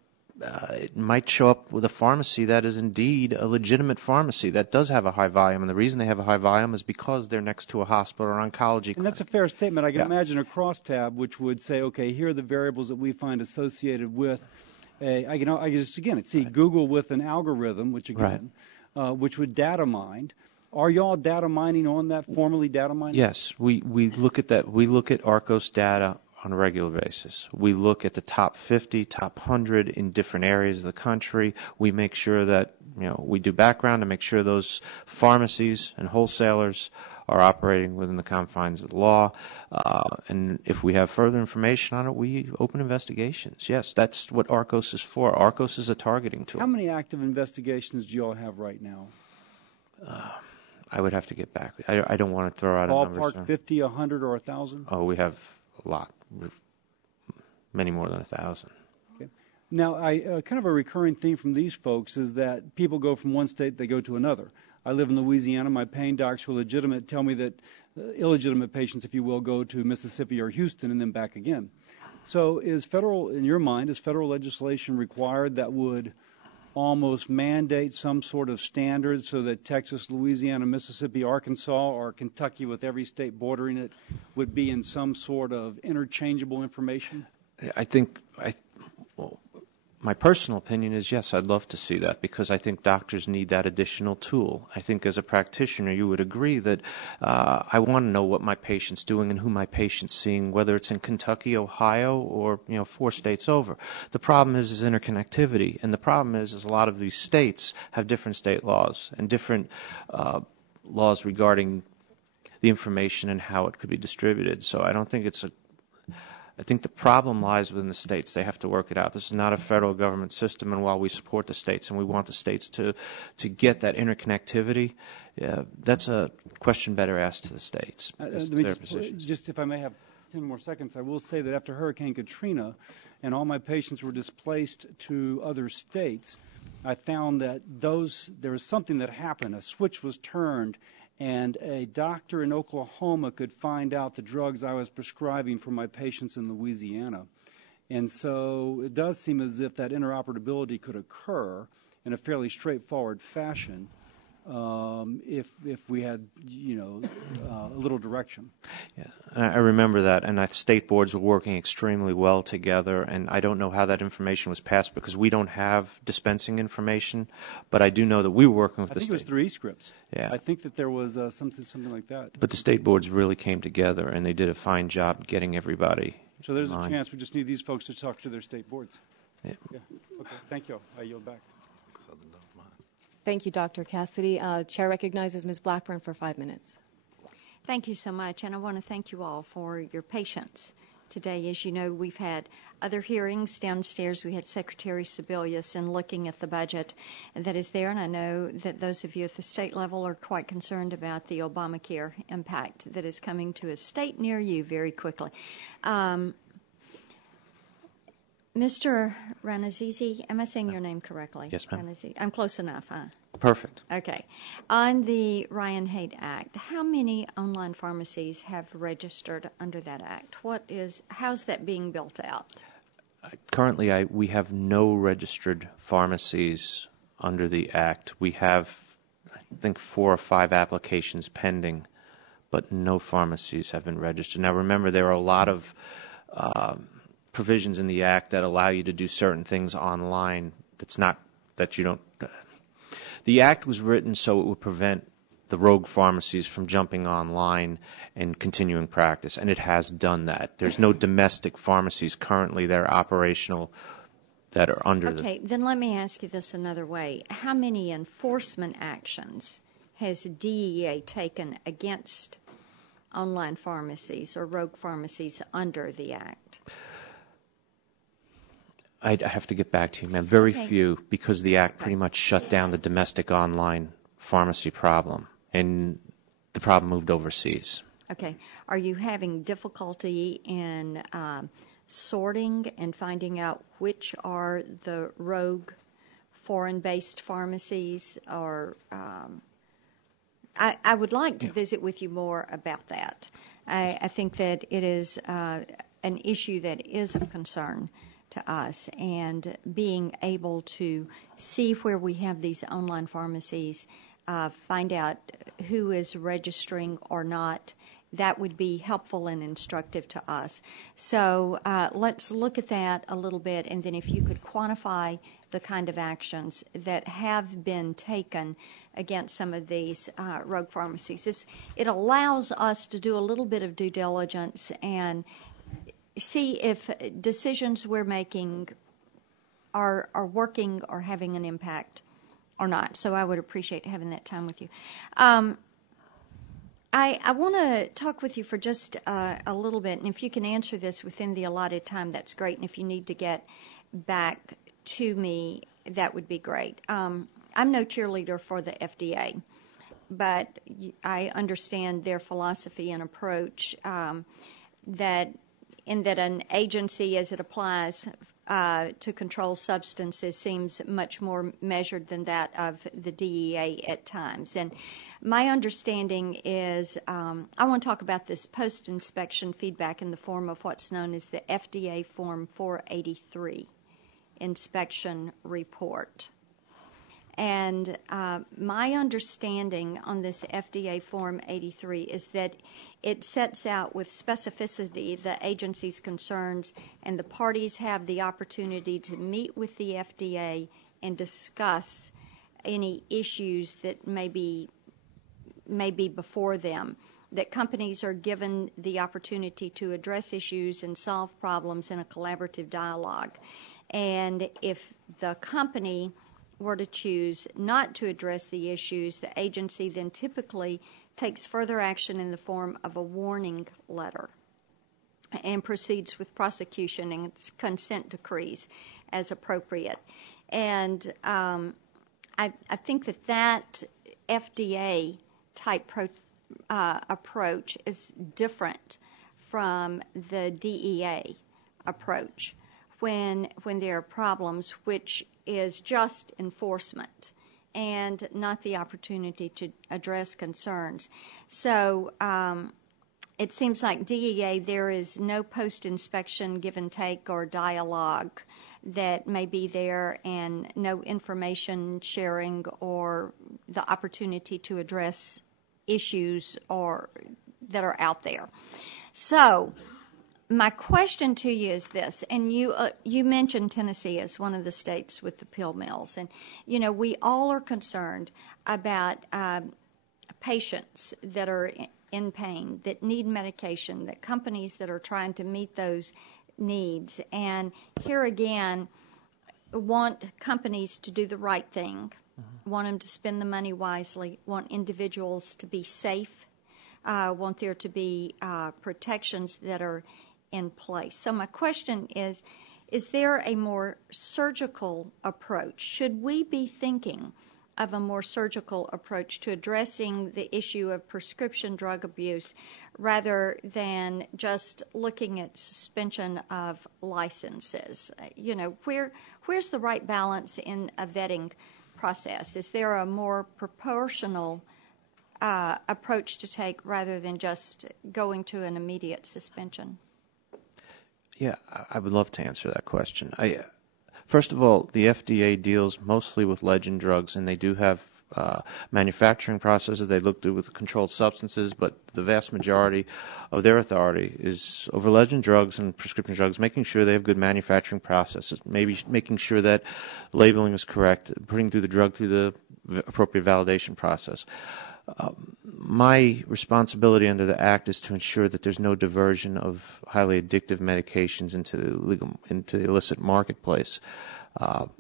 it might show up with a pharmacy that is indeed a legitimate pharmacy that does have a high volume, and the reason they have a high volume is because they're next to a hospital or oncology clinic. And that's a fair statement. I can imagine a crosstab which would say, okay, here are the variables that we find associated with I just again see Google with an algorithm, which again, which would data mine. Are y'all data mining on that, formally data mining? Yes, we look at that. We look at ARCOS data on a regular basis. We look at the top 50, top 100 in different areas of the country. We make sure that, we do background to make sure those pharmacies and wholesalers are operating within the confines of the law. And if we have further information on it, we open investigations. Yes, that's what ARCOS is for. ARCOS is a targeting tool. How many active investigations do you all have right now? I would have to get back. I don't want to throw out a number. Ballpark 50, 100, or 1,000? Oh, we have a lot. Many more than 1,000. Okay. Now, kind of a recurring theme from these folks is that people go from one state, they go to another. I live in Louisiana. My pain docs who are legitimate tell me that illegitimate patients, if you will, go to Mississippi or Houston and then back again. So in your mind, is federal legislation required that would almost mandate some sort of standard so that Texas, Louisiana, Mississippi, Arkansas, or Kentucky, with every state bordering it, would be in some sort of interchangeable information? I think, my personal opinion is yes, I'd love to see that because I think doctors need that additional tool. I think as a practitioner you would agree that I want to know what my patient's doing and who my patient's seeing, whether it's in Kentucky, Ohio, or 4 states over. The problem is interconnectivity, and the problem is a lot of these states have different state laws and different laws regarding the information and how it could be distributed. So I don't think I think the problem lies within the states. They have to work it out. This is not a federal government system, and while we support the states and we want the states to get that interconnectivity, that's a question better asked to the states. Just if I may have 10 more seconds, I will say that after Hurricane Katrina and all my patients were displaced to other states, I found that there was something that happened. A switch was turned, and a doctor in Oklahoma could find out the drugs I was prescribing for my patients in Louisiana. And so it does seem as if that interoperability could occur in a fairly straightforward fashion if we had, a little direction. Yeah, I remember that, and the state boards were working extremely well together, and I don't know how that information was passed because we don't have dispensing information, but I do know that we were working with the state. I think it was through e-scripts. Yeah. I think that there was something like that. But the state boards really came together, and they did a fine job getting everybody. So there's a chance we just need these folks to talk to their state boards. Yeah. Okay. Thank you. I yield back. Thank you, Dr. Cassidy. Chair recognizes Ms. Blackburn for 5 minutes. Thank you so much, and I want to thank you all for your patience today. As you know, we've had other hearings downstairs. We had Secretary Sebelius in looking at the budget that is there, and I know that those of you at the state level are quite concerned about the Obamacare impact that is coming to a state near you very quickly. Mr. Ranazizi, am I saying your name correctly? Yes, ma'am. I'm close enough, huh? Perfect. Okay. On the Ryan Haight Act, how many online pharmacies have registered under that act? How's that being built out? Currently, we have no registered pharmacies under the act. We have, I think, 4 or 5 applications pending, but no pharmacies have been registered. Now, remember, there are a lot of provisions in the act that allow you to do certain things online. The act was written so it would prevent the rogue pharmacies from jumping online and continuing practice, and it has done that. There's no domestic pharmacies currently that are operational that are under Okay, then let me ask you this another way. How many enforcement actions has DEA taken against online pharmacies or rogue pharmacies under the act? I'd have to get back to you, ma'am. Very Okay. few, because the act pretty much shut down the domestic online pharmacy problem, and the problem moved overseas. Okay. Are you having difficulty in sorting and finding out which are the rogue foreign-based pharmacies? Or I would like to visit with you more about that. I think that it is an issue that is of concern to us, and being able to see where we have these online pharmacies, find out who is registering or not, that would be helpful and instructive to us. So let's look at that a little bit, and then if you could quantify the kind of actions that have been taken against some of these rogue pharmacies. It allows us to do a little bit of due diligence and see if decisions we're making are working or having an impact or not. So I would appreciate having that time with you. I want to talk with you for just a little bit, and if you can answer this within the allotted time, that's great. And if you need to get back to me, that would be great. I'm no cheerleader for the FDA, but I understand their philosophy and approach that an agency, as it applies to control substances, seems much more measured than that of the DEA at times. And my understanding is, I want to talk about this post-inspection feedback in the form of what's known as the FDA Form 483 inspection report. And my understanding on this FDA Form 83 is that it sets out with specificity the agency's concerns, and the parties have the opportunity to meet with the FDA and discuss any issues that may be before them, that companies are given the opportunity to address issues and solve problems in a collaborative dialogue. And if the company were to choose not to address the issues, the agency then typically takes further action in the form of a warning letter and proceeds with prosecution and consent decrees as appropriate. And I think that FDA type approach is different from the DEA approach when there are problems, which is just enforcement and not the opportunity to address concerns. So it seems like DEA, there is no post-inspection give and take or dialogue that may be there, and no information sharing or the opportunity to address issues or that are out there. So my question to you is this, and you mentioned Tennessee as one of the states with the pill mills, and we all are concerned about patients that are in pain, that need medication, that companies that are trying to meet those needs, and here again want companies to do the right thing, want them to spend the money wisely, want individuals to be safe, want there to be protections that are in place. So my question is there a more surgical approach? Should we be thinking of a more surgical approach to addressing the issue of prescription drug abuse rather than just looking at suspension of licenses? Where's the right balance in a vetting process? Is there a more proportional approach to take rather than just going to an immediate suspension? Yeah, I would love to answer that question. First of all, the FDA deals mostly with legend drugs, and they do have manufacturing processes. They look through with controlled substances, but the vast majority of their authority is over legend drugs and prescription drugs, making sure they have good manufacturing processes, maybe making sure that labeling is correct, putting through the drug through the appropriate validation process. My responsibility under the Act is to ensure that there's no diversion of highly addictive medications into the illicit marketplace.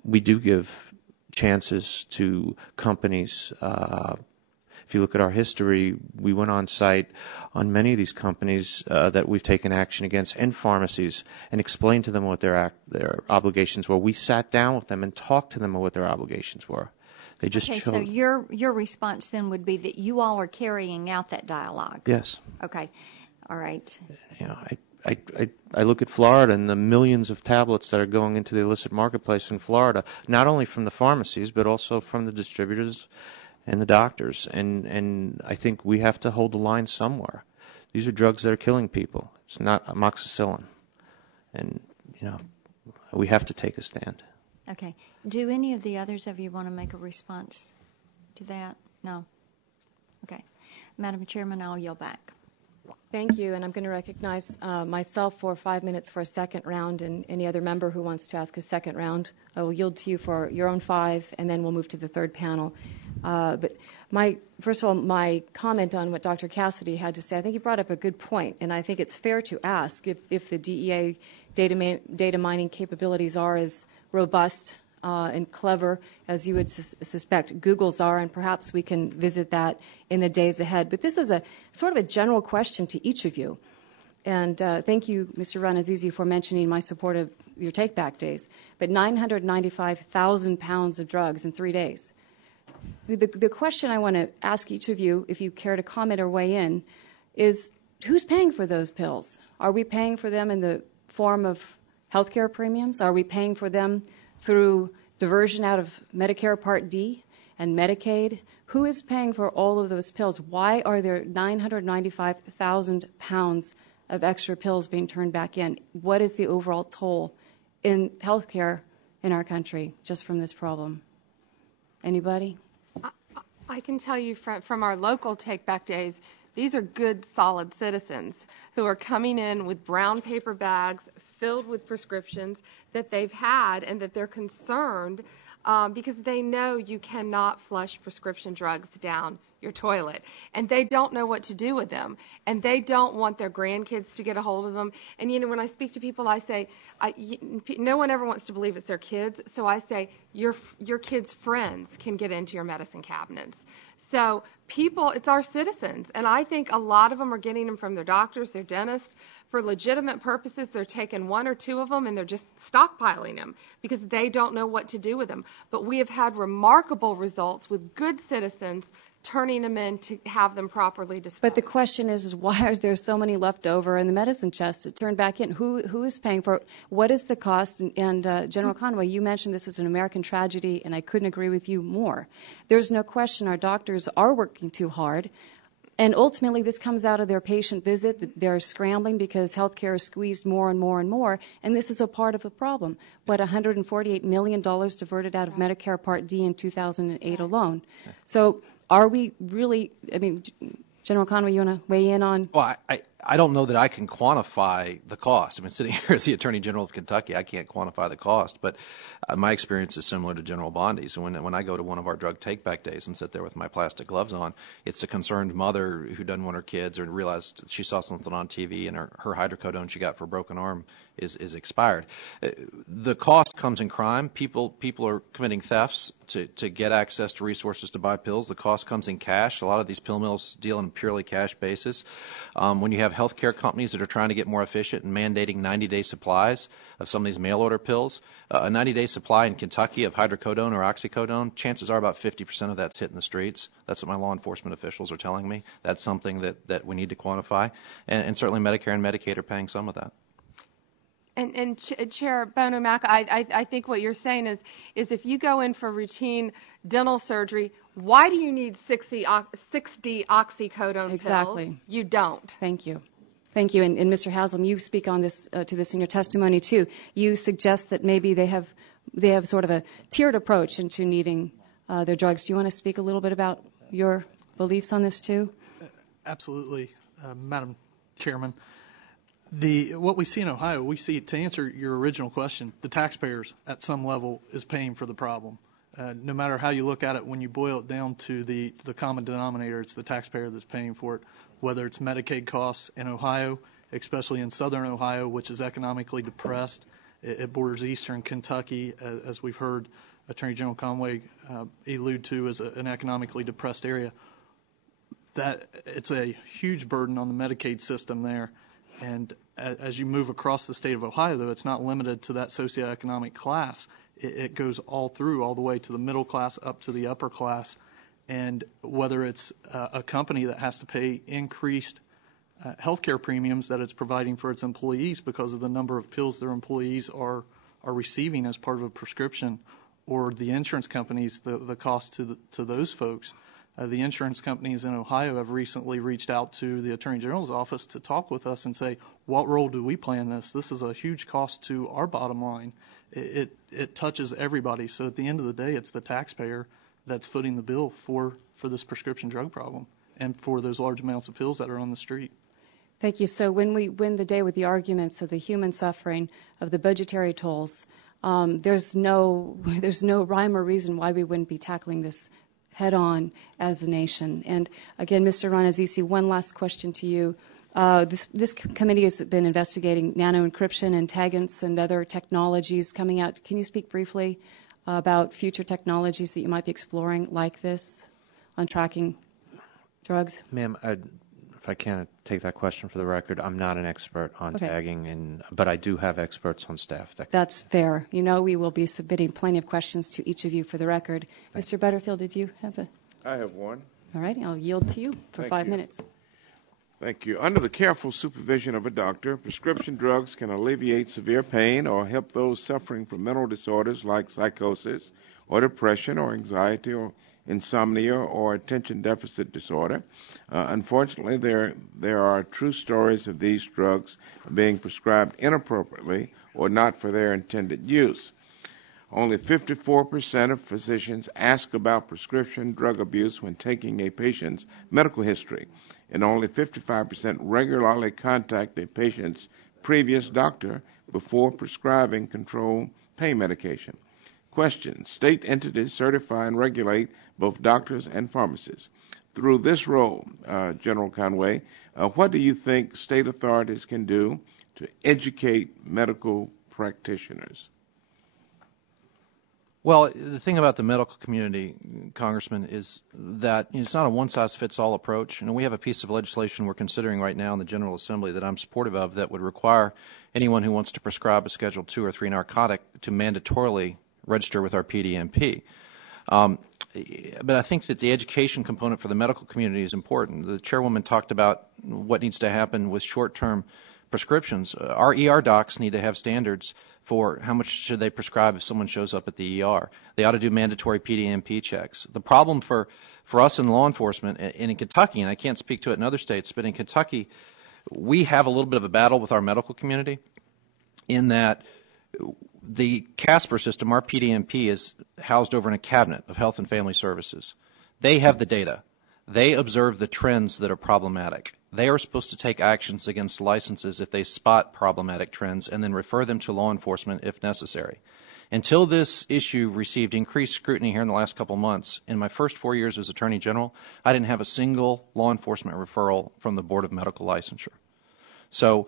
We do give chances to companies. If you look at our history, we went on site on many of these companies that we've taken action against, and pharmacies, and explained to them what their obligations were. We sat down with them and talked to them about what their obligations were. They just chose. So your response then would be that you all are carrying out that dialogue. Yes. Okay. All right. I look at Florida and the millions of tablets that are going into the illicit marketplace in Florida, not only from the pharmacies but also from the distributors and the doctors. And I think we have to hold the line somewhere. These are drugs that are killing people. It's not amoxicillin. And, we have to take a stand. Okay. Do any of the others of you want to make a response to that? No? Okay. Madam Chairman, I'll yield back. Thank you, and I'm going to recognize myself for 5 minutes for a second round, and any other member who wants to ask a second round, I will yield to you for your own 5, and then we'll move to the third panel. But First of all, my comment on what Dr. Cassidy had to say, I think he brought up a good point, and I think it's fair to ask if the DEA data mining capabilities are as robust and clever as you would suspect Google's are, and perhaps we can visit that in the days ahead. But this is a sort of a general question to each of you. And thank you, Mr. Ranazizi, for mentioning my support of your take-back days. But 995,000 pounds of drugs in 3 days. The question I want to ask each of you, if you care to comment or weigh in, is who's paying for those pills? Are we paying for them in the form of health care premiums? Are we paying for them through diversion out of Medicare Part D and Medicaid? Who is paying for all of those pills? Why are there 995,000 pounds of extra pills being turned back in? What is the overall toll in health care in our country just from this problem? Anybody? I can tell you from our local take-back days, these are good, solid citizens who are coming in with brown paper bags filled with prescriptions that they've had and that they're concerned because they know you cannot flush prescription drugs down your toilet, and they don't know what to do with them, and they don't want their grandkids to get a hold of them. And you know, when I speak to people, I say no one ever wants to believe it's their kids, so I say your kids' friends can get into your medicine cabinets. So people, it's our citizens, and I think a lot of them are getting them from their doctors, their dentists. For legitimate purposes, they're taking one or two of them and they're just stockpiling them because they don't know what to do with them. But we have had remarkable results with good citizens turning them in to have them properly disposed. But the question is why are there so many left over in the medicine chest to turn back in? Who is paying for it? What is the cost? And General Conway, you mentioned this is an American tragedy, and I couldn't agree with you more. There's no question our doctors are working too hard. And ultimately, this comes out of their patient visit. They're scrambling because health care is squeezed more and more and more, and this is a part of the problem. But $148 million diverted out of Medicare Part D in 2008 alone. So are we really, I mean, General Conway, you want to weigh in on? Well, I don't know that I can quantify the cost. I mean, sitting here as the Attorney General of Kentucky, I can't quantify the cost, but my experience is similar to General Bondi's. So when I go to one of our drug take-back days and sit there with my plastic gloves on, it's a concerned mother who doesn't want her kids or realized she saw something on TV and her hydrocodone she got for a broken arm is expired. The cost comes in crime. People are committing thefts to get access to resources to buy pills. The cost comes in cash. A lot of these pill mills deal on a purely cash basis. When you have healthcare companies that are trying to get more efficient and mandating 90-day supplies of some of these mail-order pills, a 90-day supply in Kentucky of hydrocodone or oxycodone, chances are about 50% of that's hitting the streets. That's what my law enforcement officials are telling me. That's something that we need to quantify. And certainly Medicare and Medicaid are paying some of that. And Chair Bono Mac, I think what you're saying is if you go in for routine dental surgery, why do you need 60 oxycodone Exactly. pills? You don't. Thank you. Thank you. And Mr. Haslam, you speak on this to this in your testimony too. You suggest that maybe they have sort of a tiered approach into needing their drugs. Do you want to speak a little bit about your beliefs on this too? Absolutely, Madam Chairman. What we see in Ohio, we see, to answer your original question, the taxpayers at some level is paying for the problem. No matter how you look at it, when you boil it down to the common denominator, it's the taxpayer that's paying for it, whether it's Medicaid costs in Ohio, especially in southern Ohio, which is economically depressed. It borders eastern Kentucky, as we've heard Attorney General Conway allude to as an economically depressed area. That it's a huge burden on the Medicaid system there. And as you move across the state of Ohio, though, it's not limited to that socioeconomic class. It goes all the way to the middle class up to the upper class. And whether it's a company that has to pay increased health care premiums that it's providing for its employees because of the number of pills their employees are receiving as part of a prescription, or the insurance companies, the cost to those folks. The insurance companies in Ohio have recently reached out to the Attorney General's office to talk with us and say, what role do we play in this? This is a huge cost to our bottom line. It touches everybody. So at the end of the day, it's the taxpayer that's footing the bill for this prescription drug problem and for those large amounts of pills that are on the street. Thank you. So when we win the day with the arguments of the human suffering, of the budgetary tolls, there's no rhyme or reason why we wouldn't be tackling this head on as a nation. And again, Mr. Ranazisi, one last question to you. This committee has been investigating nano-encryption and taggants and other technologies coming out. Can you speak briefly about future technologies that you might be exploring like this on tracking drugs? Ma'am, if I can take that question for the record, I'm not an expert on tagging, but I do have experts on staff. That's fair. You know, we will be submitting plenty of questions to each of you for the record. Mr. Butterfield, did you have a? I have one. All right, I'll yield to you for 5 minutes. Thank you. Under the careful supervision of a doctor, prescription drugs can alleviate severe pain or help those suffering from mental disorders like psychosis or depression or anxiety or insomnia or attention deficit disorder. Unfortunately, there are true stories of these drugs being prescribed inappropriately or not for their intended use. Only 54% of physicians ask about prescription drug abuse when taking a patient's medical history, and only 55% regularly contact a patient's previous doctor before prescribing controlled pain medication. Question: state entities certify and regulate both doctors and pharmacists. Through this role, General Conway, what do you think state authorities can do to educate medical practitioners? Well, the thing about the medical community, Congressman, is that it's not a one-size-fits-all approach. We have a piece of legislation we're considering right now in the General Assembly that I'm supportive of that would require anyone who wants to prescribe a Schedule II or III narcotic to mandatorily register with our PDMP. But I think that the education component for the medical community is important. The chairwoman talked about what needs to happen with short-term prescriptions. Our ER docs need to have standards for how much should they prescribe if someone shows up at the ER. They ought to do mandatory PDMP checks. The problem for us in law enforcement, and in Kentucky, and I can't speak to it in other states, but in Kentucky, we have a little bit of a battle with our medical community in that the CASPER system, our PDMP, is housed over in a cabinet of Health and Family Services. They have the data. They observe the trends that are problematic. They are supposed to take actions against licenses if they spot problematic trends and then refer them to law enforcement if necessary. Until this issue received increased scrutiny here in the last couple months, in my first 4 years as Attorney General, I didn't have a single law enforcement referral from the Board of Medical Licensure. So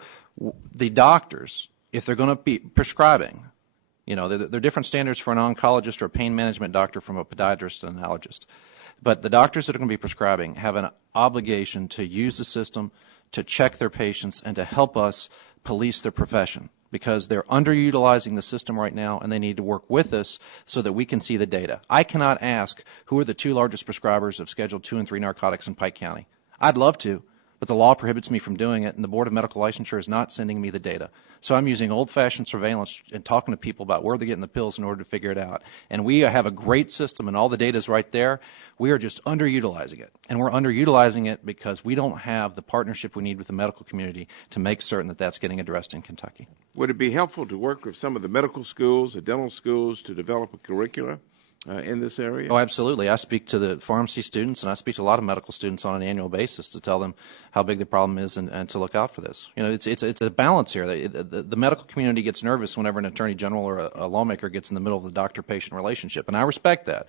the doctors, if they're going to be prescribing, there are different standards for an oncologist or a pain management doctor from a podiatrist and an allergist. But the doctors that are going to be prescribing have an obligation to use the system, to check their patients, and to help us police their profession because they're underutilizing the system right now, and they need to work with us so that we can see the data. I cannot ask who are the 2 largest prescribers of Schedule II and III narcotics in Pike County. I'd love to, but the law prohibits me from doing it, and the Board of Medical Licensure is not sending me the data. So I'm using old-fashioned surveillance and talking to people about where they're getting the pills in order to figure it out. And we have a great system, and all the data is right there. We are just underutilizing it. And we're underutilizing it because we don't have the partnership we need with the medical community to make certain that that's getting addressed in Kentucky. Would it be helpful to work with some of the medical schools, the dental schools, to develop a curricula in this area? Oh, absolutely. I speak to the pharmacy students, and I speak to a lot of medical students on an annual basis to tell them how big the problem is and to look out for this. It's a balance here. The medical community gets nervous whenever an attorney general or a lawmaker gets in the middle of the doctor-patient relationship, and I respect that.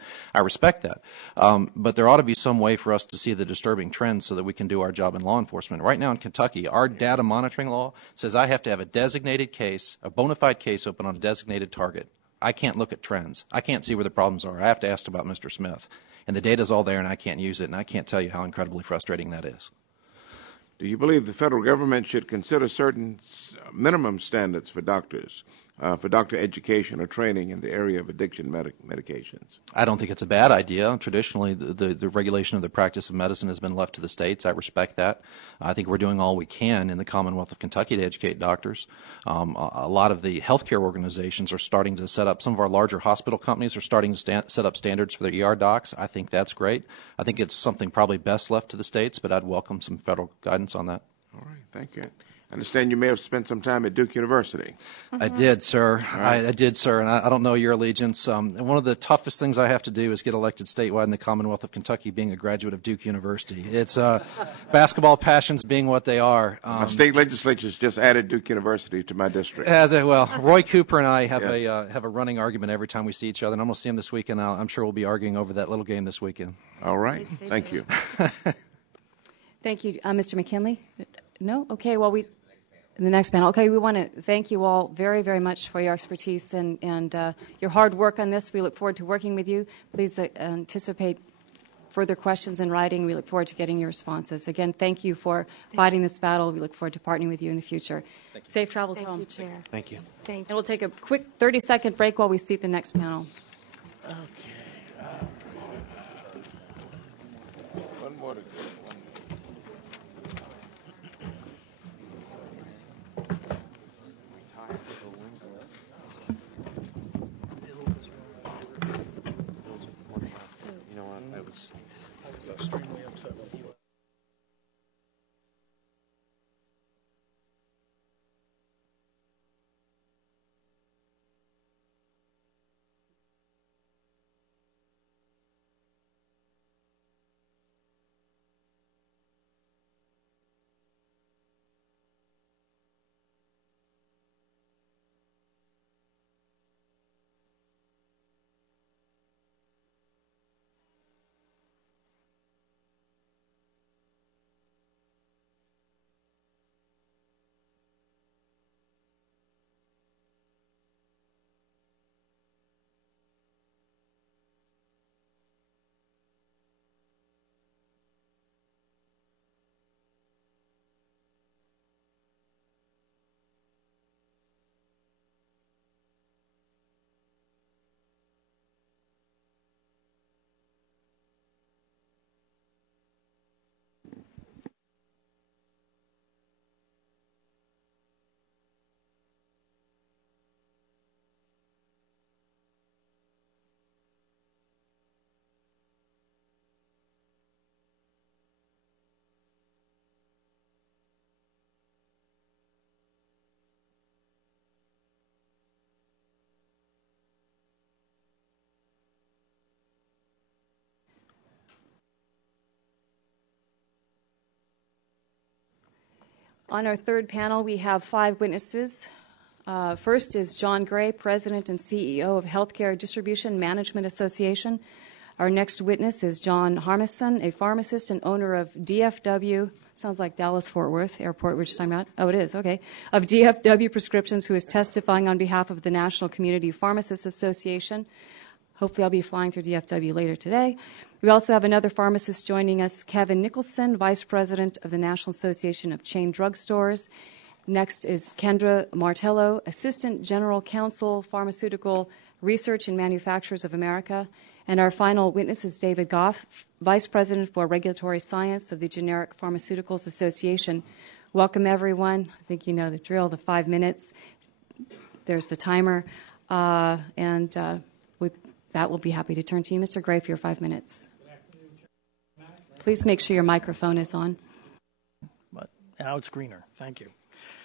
But there ought to be some way for us to see the disturbing trends so that we can do our job in law enforcement. Right now in Kentucky, our data monitoring law says I have to have a designated case, a bona fide case open on a designated target. I can't look at trends. I can't see where the problems are. I have to ask about Mr. Smith. And the data's all there, and I can't use it, and I can't tell you how incredibly frustrating that is. Do you believe the federal government should consider certain minimum standards for doctors, for doctor education or training in the area of addiction medications? I don't think it's a bad idea. Traditionally, the regulation of the practice of medicine has been left to the states. I respect that. I think we're doing all we can in the Commonwealth of Kentucky to educate doctors. A lot of the healthcare organizations are starting to set up, some of our larger hospital companies are starting to set up standards for their ER docs. I think that's great. I think it's something probably best left to the states, but I'd welcome some federal guidance on that. All right, thank you. I understand you may have spent some time at Duke University. I did, sir. Right. I did, sir, and I don't know your allegiance. And one of the toughest things I have to do is get elected statewide in the Commonwealth of Kentucky, being a graduate of Duke University. It's basketball passions being what they are. My state legislature's just added Duke University to my district. Well, Roy Cooper and I have Yes. have a running argument every time we see each other, and I'm going to see him this weekend. I'm sure we'll be arguing over that little game this weekend. All right. Thank you. Thank you. Mr. McKinley? No? Okay, well, in the next panel. Okay, we want to thank you all very, very much for your expertise and your hard work on this. We look forward to working with you. Please anticipate further questions in writing. We look forward to getting your responses. Again, thank you for fighting this battle. We look forward to partnering with you in the future. Safe travels home. Thank you, Chair. Thank you. Thank you. And we'll take a quick 30-second break while we seat the next panel. Okay. One more to go. You know what? I was extremely upset when he left. On our third panel, we have 5 witnesses. First is John Gray, President and CEO of Healthcare Distribution Management Association. Our next witness is John Harmison, a pharmacist and owner of DFW, sounds like Dallas-Fort Worth Airport we're just talking about. Oh, it is, okay. Of DFW Prescriptions, who is testifying on behalf of the National Community Pharmacists Association. Hopefully I'll be flying through DFW later today. We also have another pharmacist joining us, Kevin Nicholson, Vice President of the National Association of Chain Drugstores. Next is Kendra Martello, Assistant General Counsel, Pharmaceutical Research and Manufacturers of America. And our final witness is David Goff, Vice President for Regulatory Science of the Generic Pharmaceuticals Association. Welcome, everyone. I think you know the drill, the 5 minutes. There's the timer. With that, we'll be happy to turn to you, Mr. Gray, for your 5 minutes. Please make sure your microphone is on. But now it's greener. Thank you.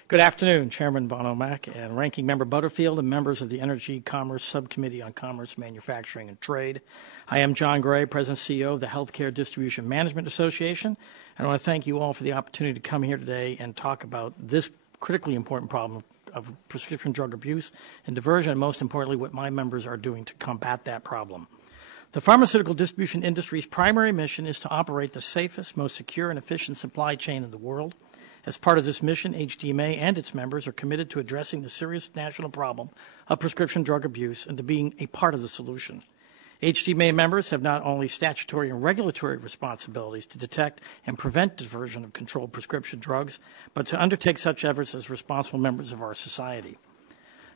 Good afternoon, Chairman Bono Mack and Ranking Member Butterfield and members of the Energy Commerce Subcommittee on Commerce, Manufacturing, and Trade. I am John Gray, President and CEO of the Healthcare Distribution Management Association, and I want to thank you all for the opportunity to come here today and talk about this critically important problem of prescription drug abuse and diversion, and most importantly, what my members are doing to combat that problem. The pharmaceutical distribution industry's primary mission is to operate the safest, most secure, and efficient supply chain in the world. As part of this mission, HDMA and its members are committed to addressing the serious national problem of prescription drug abuse and to being a part of the solution. HDMA members have not only statutory and regulatory responsibilities to detect and prevent diversion of controlled prescription drugs, but to undertake such efforts as responsible members of our society.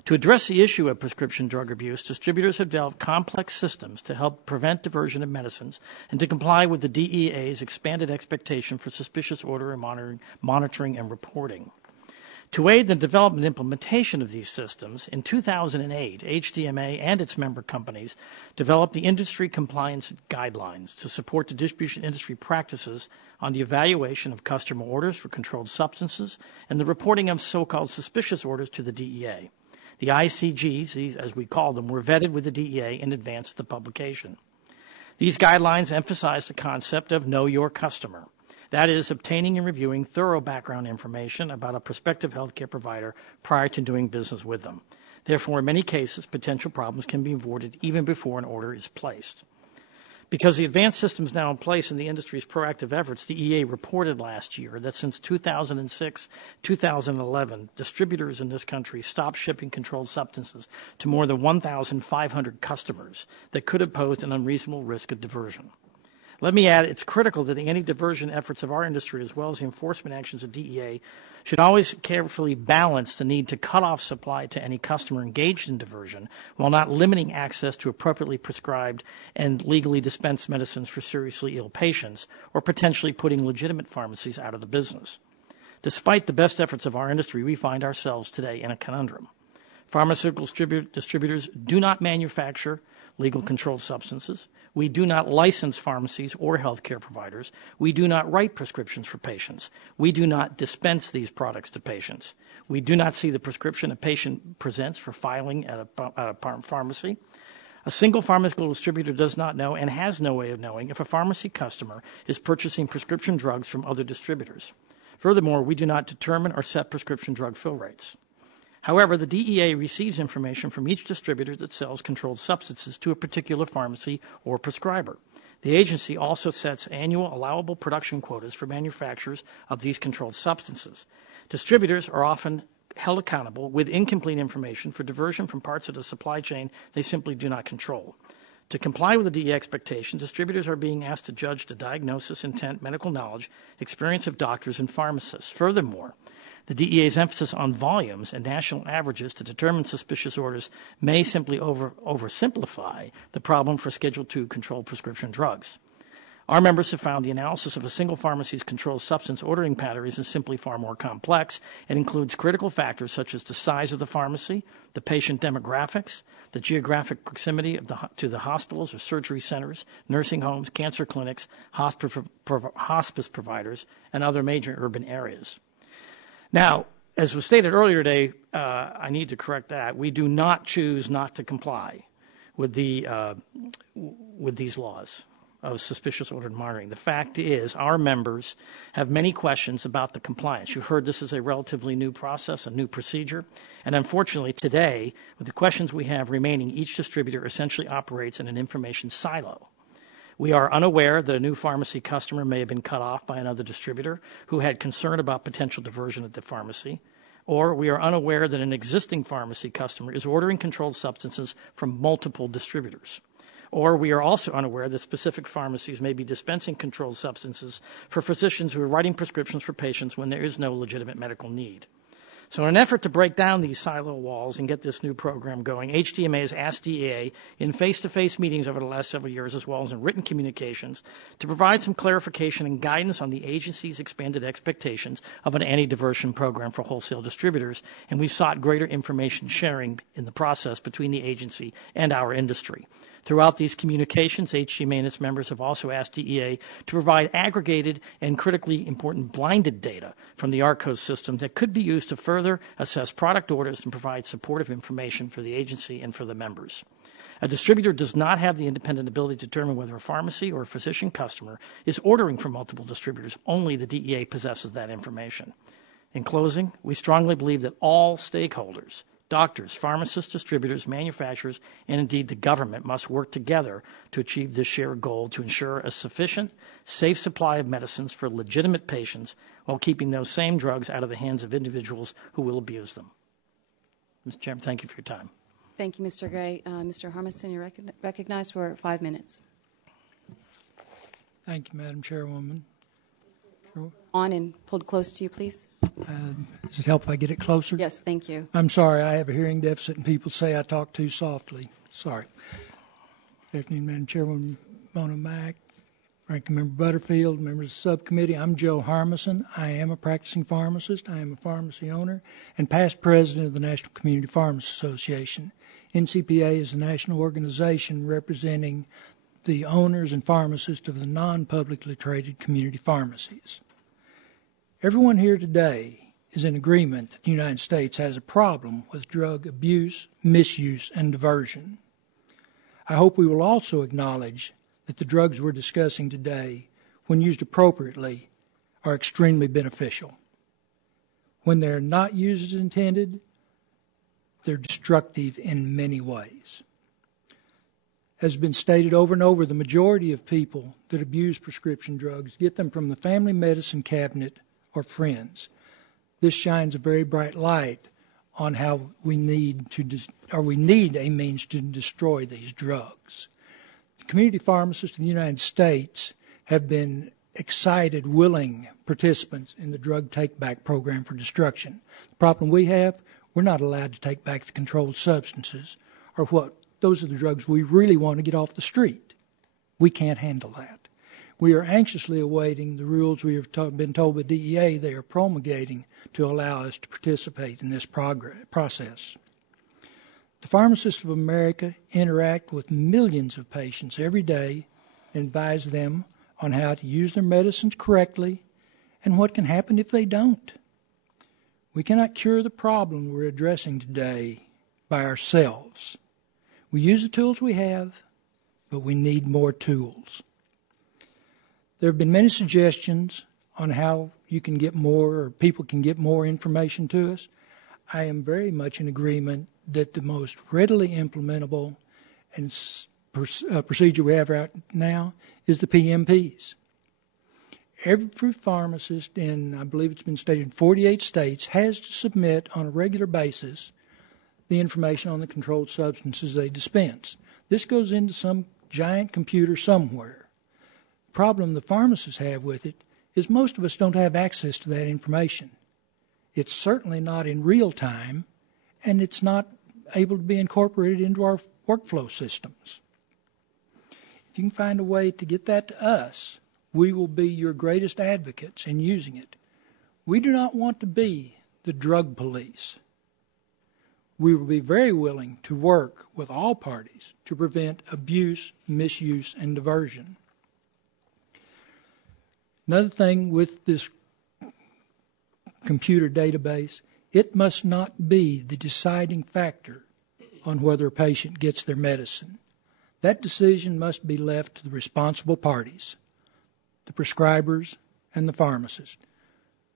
To address the issue of prescription drug abuse, distributors have developed complex systems to help prevent diversion of medicines and to comply with the DEA's expanded expectation for suspicious order and monitoring and reporting. To aid the development and implementation of these systems, in 2008, HDMA and its member companies developed the Industry Compliance Guidelines to support the distribution industry practices on the evaluation of customer orders for controlled substances and the reporting of so-called suspicious orders to the DEA. The ICGs, these, as we call them, were vetted with the DEA in advance of the publication. These guidelines emphasize the concept of know your customer. That is, obtaining and reviewing thorough background information about a prospective healthcare provider prior to doing business with them. Therefore, in many cases, potential problems can be avoided even before an order is placed. Because the advanced systems now in place in the industry's proactive efforts, the EA reported last year that since 2006-2011, distributors in this country stopped shipping controlled substances to more than 1,500 customers that could have posed an unreasonable risk of diversion. Let me add, it's critical that the anti-diversion efforts of our industry, as well as the enforcement actions of DEA, should always carefully balance the need to cut off supply to any customer engaged in diversion while not limiting access to appropriately prescribed and legally dispensed medicines for seriously ill patients or potentially putting legitimate pharmacies out of the business. Despite the best efforts of our industry, we find ourselves today in a conundrum. Pharmaceutical distributors do not manufacture legal controlled substances. We do not license pharmacies or healthcare providers. We do not write prescriptions for patients. We do not dispense these products to patients. We do not see the prescription a patient presents for filing at a pharmacy. A single pharmaceutical distributor does not know and has no way of knowing if a pharmacy customer is purchasing prescription drugs from other distributors. Furthermore, we do not determine or set prescription drug fill rates. However, the DEA receives information from each distributor that sells controlled substances to a particular pharmacy or prescriber. The agency also sets annual allowable production quotas for manufacturers of these controlled substances. Distributors are often held accountable with incomplete information for diversion from parts of the supply chain they simply do not control. To comply with the DEA expectation, distributors are being asked to judge the diagnosis, intent, medical knowledge, experience of doctors and pharmacists. Furthermore, the DEA's emphasis on volumes and national averages to determine suspicious orders may simply oversimplify the problem for Schedule II controlled prescription drugs. Our members have found the analysis of a single pharmacy's controlled substance ordering patterns is simply far more complex and includes critical factors such as the size of the pharmacy, the patient demographics, the geographic proximity to the hospitals or surgery centers, nursing homes, cancer clinics, hospice providers, and other major urban areas. Now, as was stated earlier today, I need to correct that. We do not choose not to comply with these laws of suspicious order monitoring. The fact is our members have many questions about the compliance. You heard this is a relatively new process, a new procedure, and unfortunately today, with the questions we have remaining, each distributor essentially operates in an information silo. We are unaware that a new pharmacy customer may have been cut off by another distributor who had concern about potential diversion at the pharmacy, or we are unaware that an existing pharmacy customer is ordering controlled substances from multiple distributors. Or we are also unaware that specific pharmacies may be dispensing controlled substances for physicians who are writing prescriptions for patients when there is no legitimate medical need. So in an effort to break down these silo walls and get this new program going, HDMA has asked DEA in face-to-face meetings over the last several years, as well as in written communications, to provide some clarification and guidance on the agency's expanded expectations of an anti-diversion program for wholesale distributors, and we've sought greater information sharing in the process between the agency and our industry. Throughout these communications, HDMA and its members have also asked DEA to provide aggregated and critically important blinded data from the ARCOS system that could be used to further assess product orders and provide supportive information for the agency and for the members. A distributor does not have the independent ability to determine whether a pharmacy or a physician customer is ordering from multiple distributors. Only the DEA possesses that information. In closing, we strongly believe that all stakeholders, doctors, pharmacists, distributors, manufacturers, and indeed the government must work together to achieve this shared goal to ensure a sufficient, safe supply of medicines for legitimate patients while keeping those same drugs out of the hands of individuals who will abuse them. Mr. Chairman, thank you for your time. Thank you, Mr. Gray. Mr. Harmiston, you're recognized for 5 minutes. Thank you, Madam Chairwoman. On and pulled close to you, please. Does it help if I get it closer? Yes, thank you. I'm sorry, I have a hearing deficit and people say I talk too softly. Sorry. Good afternoon, Madam Chairwoman Bono Mack, Ranking Member Butterfield, members of the subcommittee, I'm Joe Harmison. I am a practicing pharmacist. I am a pharmacy owner and past president of the National Community Pharmacists Association. NCPA is a national organization representing the owners and pharmacists of the non-publicly traded community pharmacies. Everyone here today is in agreement that the United States has a problem with drug abuse, misuse, and diversion. I hope we will also acknowledge that the drugs we're discussing today, when used appropriately, are extremely beneficial. When they're not used as intended, they're destructive in many ways. As has been stated over and over, the majority of people that abuse prescription drugs get them from the family medicine cabinet or friends. This shines a very bright light on how we need a means to destroy these drugs. The community pharmacists in the United States have been excited, willing participants in the drug take-back program for destruction. The problem we have, we're not allowed to take back the controlled substances, or what those are the drugs we really want to get off the street. We can't handle that. We are anxiously awaiting the rules we have been told by DEA they are promulgating to allow us to participate in this process. The pharmacists of America interact with millions of patients every day and advise them on how to use their medicines correctly and what can happen if they don't. We cannot cure the problem we're addressing today by ourselves. We use the tools we have, but we need more tools. There have been many suggestions on how you can get more, or people can get more information to us. I am very much in agreement that the most readily implementable and procedure we have right now is the PMPs. Every pharmacist in, I believe it's been stated, 48 states has to submit on a regular basis the information on the controlled substances they dispense. This goes into some giant computer somewhere. The problem the pharmacists have with it is most of us don't have access to that information. It's certainly not in real time, and it's not able to be incorporated into our workflow systems. If you can find a way to get that to us, we will be your greatest advocates in using it. We do not want to be the drug police. We will be very willing to work with all parties to prevent abuse, misuse, and diversion. Another thing with this computer database, it must not be the deciding factor on whether a patient gets their medicine. That decision must be left to the responsible parties, the prescribers and the pharmacist.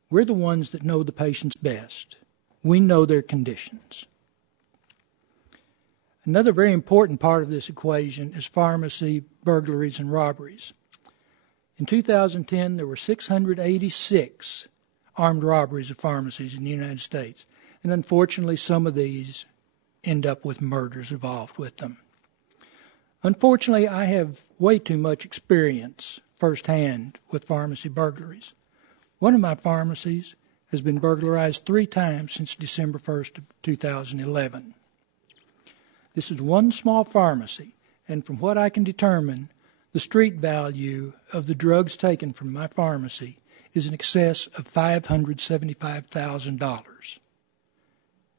We're the ones that know the patients best. We know their conditions. Another very important part of this equation is pharmacy burglaries and robberies. In 2010, there were 686 armed robberies of pharmacies in the United States, and unfortunately some of these end up with murders involved with them. Unfortunately, I have way too much experience firsthand with pharmacy burglaries. One of my pharmacies has been burglarized 3 times since December 1st of 2011. This is one small pharmacy, and from what I can determine, the street value of the drugs taken from my pharmacy is in excess of $575,000.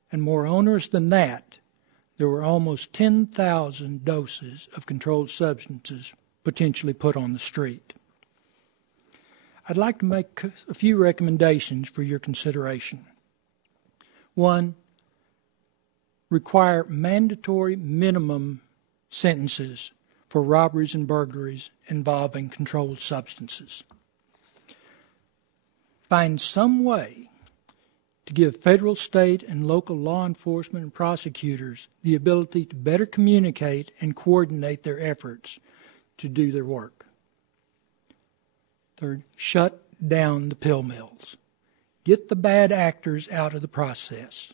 And more onerous than that, there were almost 10,000 doses of controlled substances potentially put on the street. I'd like to make a few recommendations for your consideration. 1, require mandatory minimum sentences for robberies and burglaries involving controlled substances. Find some way to give federal, state, and local law enforcement and prosecutors the ability to better communicate and coordinate their efforts to do their work. 3rd, shut down the pill mills. Get the bad actors out of the process.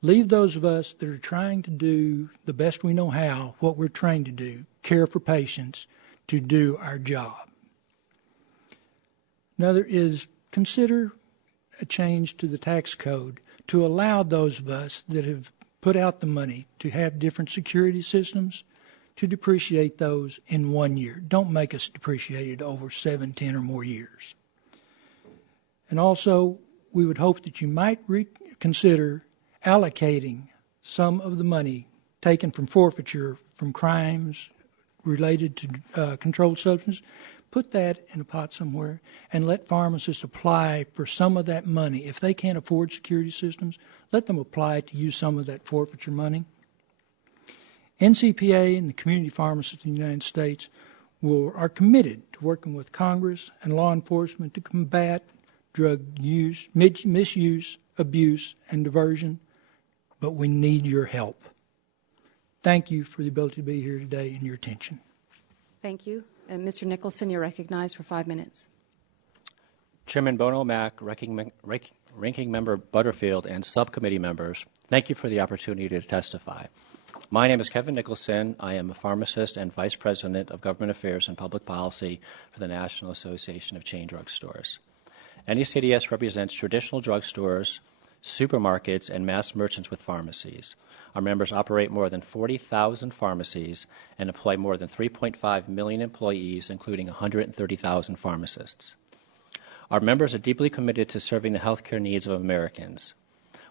Leave those of us that are trying to do the best we know how, what we're trained to do, care for patients, to do our job. Another is consider a change to the tax code to allow those of us that have put out the money to have different security systems to depreciate those in 1 year. Don't make us depreciate it over 7, 10 or more years. And also, we would hope that you might consider allocating some of the money taken from forfeiture from crimes related to controlled substance. Put that in a pot somewhere and let pharmacists apply for some of that money. If they can't afford security systems, let them apply to use some of that forfeiture money. NCPA and the community pharmacists in the United States are committed to working with Congress and law enforcement to combat drug use, misuse, abuse, and diversion, but we need your help. Thank you for the ability to be here today and your attention. Thank you. And Mr. Nicholson, you're recognized for 5 minutes. Chairman Bono Mack, Ranking Member Butterfield, and subcommittee members, thank you for the opportunity to testify. My name is Kevin Nicholson. I am a pharmacist and Vice President of Government Affairs and Public Policy for the National Association of Chain Drug Stores. NACDS represents traditional drugstores, supermarkets, and mass merchants with pharmacies. Our members operate more than 40,000 pharmacies and employ more than 3.5 million employees, including 130,000 pharmacists. Our members are deeply committed to serving the healthcare needs of Americans.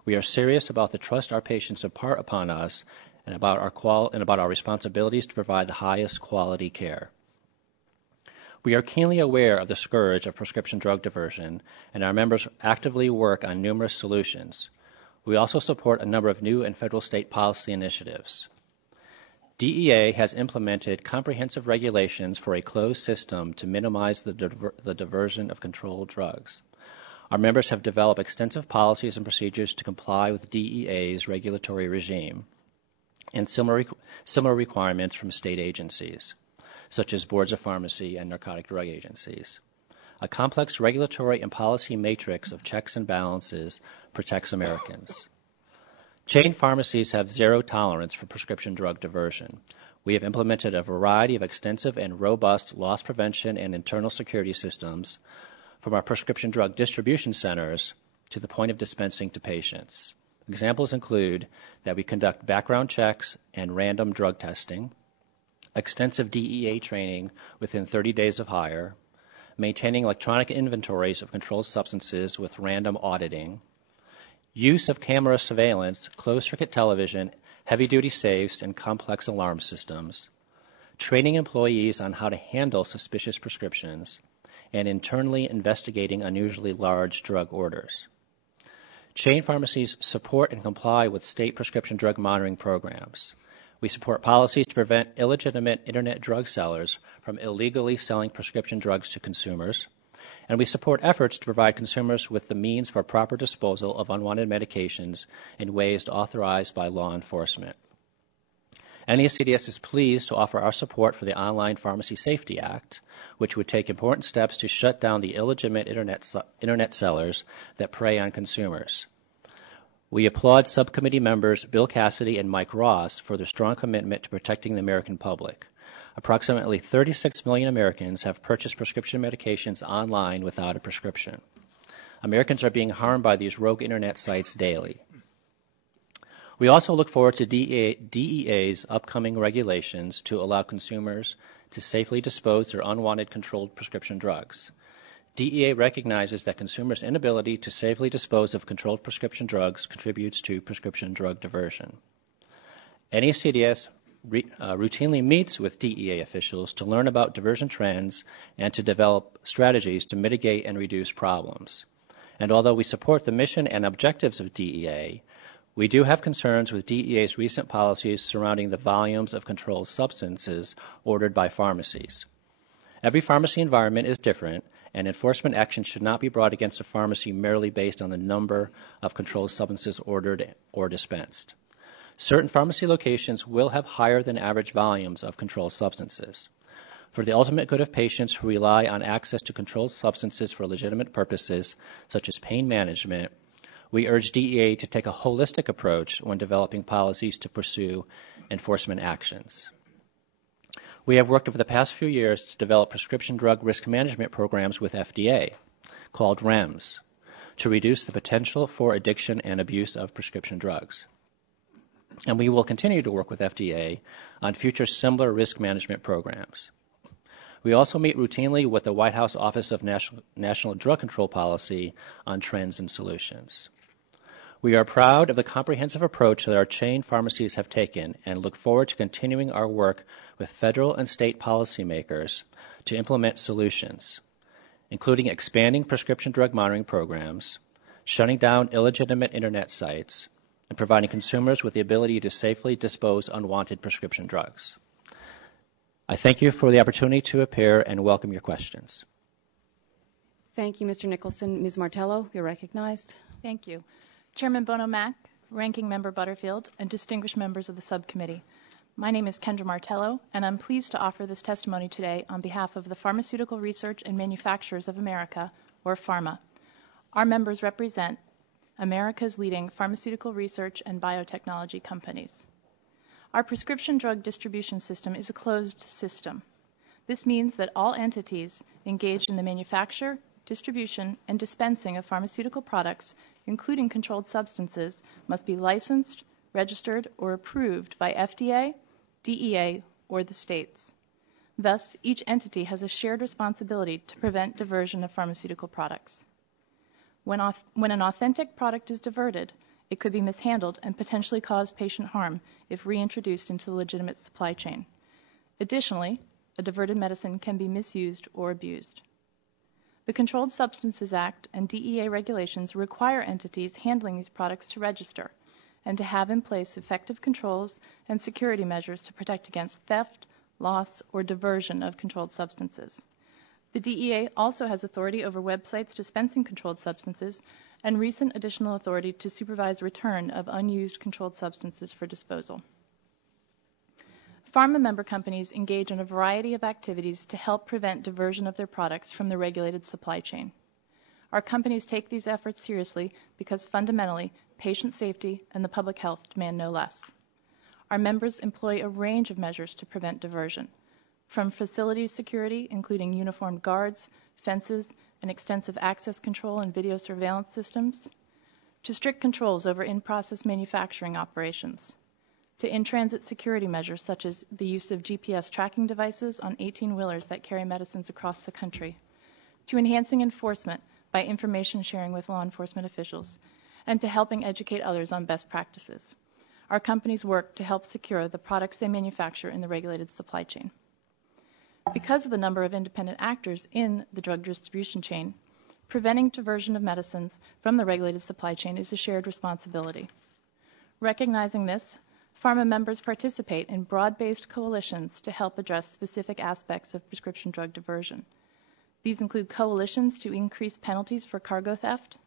We are serious about the trust our patients impart upon us and about our responsibilities to provide the highest quality care. We are keenly aware of the scourge of prescription drug diversion, and our members actively work on numerous solutions. We also support a number of new and federal state policy initiatives. DEA has implemented comprehensive regulations for a closed system to minimize the diversion of controlled drugs. Our members have developed extensive policies and procedures to comply with DEA's regulatory regime and similar requirements from state agencies, such as boards of pharmacy and narcotic drug agencies. A complex regulatory and policy matrix of checks and balances protects Americans. Chain pharmacies have zero tolerance for prescription drug diversion. We have implemented a variety of extensive and robust loss prevention and internal security systems, from our prescription drug distribution centers to the point of dispensing to patients. Examples include that we conduct background checks and random drug testing, extensive DEA training within 30 days of hire, maintaining electronic inventories of controlled substances with random auditing, use of camera surveillance, closed-circuit television, heavy-duty safes, and complex alarm systems, training employees on how to handle suspicious prescriptions, and internally investigating unusually large drug orders. Chain pharmacies support and comply with state prescription drug monitoring programs. We support policies to prevent illegitimate internet drug sellers from illegally selling prescription drugs to consumers, and we support efforts to provide consumers with the means for proper disposal of unwanted medications in ways authorized by law enforcement. NACDS is pleased to offer our support for the Online Pharmacy Safety Act, which would take important steps to shut down the illegitimate internet sellers that prey on consumers. We applaud subcommittee members Bill Cassidy and Mike Ross for their strong commitment to protecting the American public. Approximately 36 million Americans have purchased prescription medications online without a prescription. Americans are being harmed by these rogue internet sites daily. We also look forward to DEA's upcoming regulations to allow consumers to safely dispose their unwanted controlled prescription drugs. DEA recognizes that consumers' inability to safely dispose of controlled prescription drugs contributes to prescription drug diversion. NACDS routinely meets with DEA officials to learn about diversion trends and to develop strategies to mitigate and reduce problems. And although we support the mission and objectives of DEA, we do have concerns with DEA's recent policies surrounding the volumes of controlled substances ordered by pharmacies. Every pharmacy environment is different, and enforcement action should not be brought against a pharmacy merely based on the number of controlled substances ordered or dispensed. Certain pharmacy locations will have higher than average volumes of controlled substances. For the ultimate good of patients who rely on access to controlled substances for legitimate purposes, such as pain management, we urge DEA to take a holistic approach when developing policies to pursue enforcement actions. We have worked over the past few years to develop prescription drug risk management programs with FDA, called REMS, to reduce the potential for addiction and abuse of prescription drugs. and we will continue to work with FDA on future similar risk management programs. We also meet routinely with the White House Office of National Drug Control Policy on trends and solutions. We are proud of the comprehensive approach that our chain pharmacies have taken and look forward to continuing our work with federal and state policymakers to implement solutions, including expanding prescription drug monitoring programs, shutting down illegitimate internet sites, and providing consumers with the ability to safely dispose unwanted prescription drugs. I thank you for the opportunity to appear and welcome your questions. Thank you, Mr. Nicholson. Ms. Martello, you're recognized. Thank you. Chairman Bono Mack, Ranking Member Butterfield, and distinguished members of the subcommittee. My name is Kendra Martello, and I'm pleased to offer this testimony today on behalf of the Pharmaceutical Research and Manufacturers of America, or PhRMA. Our members represent America's leading pharmaceutical research and biotechnology companies. Our prescription drug distribution system is a closed system. This means that all entities engaged in the manufacture, distribution, and dispensing of pharmaceutical products, including controlled substances, must be licensed, registered, or approved by FDA, DEA, or the states. Thus, each entity has a shared responsibility to prevent diversion of pharmaceutical products. When an authentic product is diverted, it could be mishandled and potentially cause patient harm if reintroduced into the legitimate supply chain. Additionally, a diverted medicine can be misused or abused. The Controlled Substances Act and DEA regulations require entities handling these products to register and to have in place effective controls and security measures to protect against theft, loss, or diversion of controlled substances. The DEA also has authority over websites dispensing controlled substances and recent additional authority to supervise return of unused controlled substances for disposal. PhRMA member companies engage in a variety of activities to help prevent diversion of their products from the regulated supply chain. Our companies take these efforts seriously because fundamentally, patient safety and the public health demand no less. Our members employ a range of measures to prevent diversion, from facility security, including uniformed guards, fences, and extensive access control and video surveillance systems, to strict controls over in-process manufacturing operations, to in-transit security measures such as the use of GPS tracking devices on 18-wheelers that carry medicines across the country, to enhancing enforcement by information sharing with law enforcement officials, and to helping educate others on best practices. Our companies work to help secure the products they manufacture in the regulated supply chain. Because of the number of independent actors in the drug distribution chain, preventing diversion of medicines from the regulated supply chain is a shared responsibility. Recognizing this, PhRMA members participate in broad-based coalitions to help address specific aspects of prescription drug diversion. These include coalitions to increase penalties for cargo theft,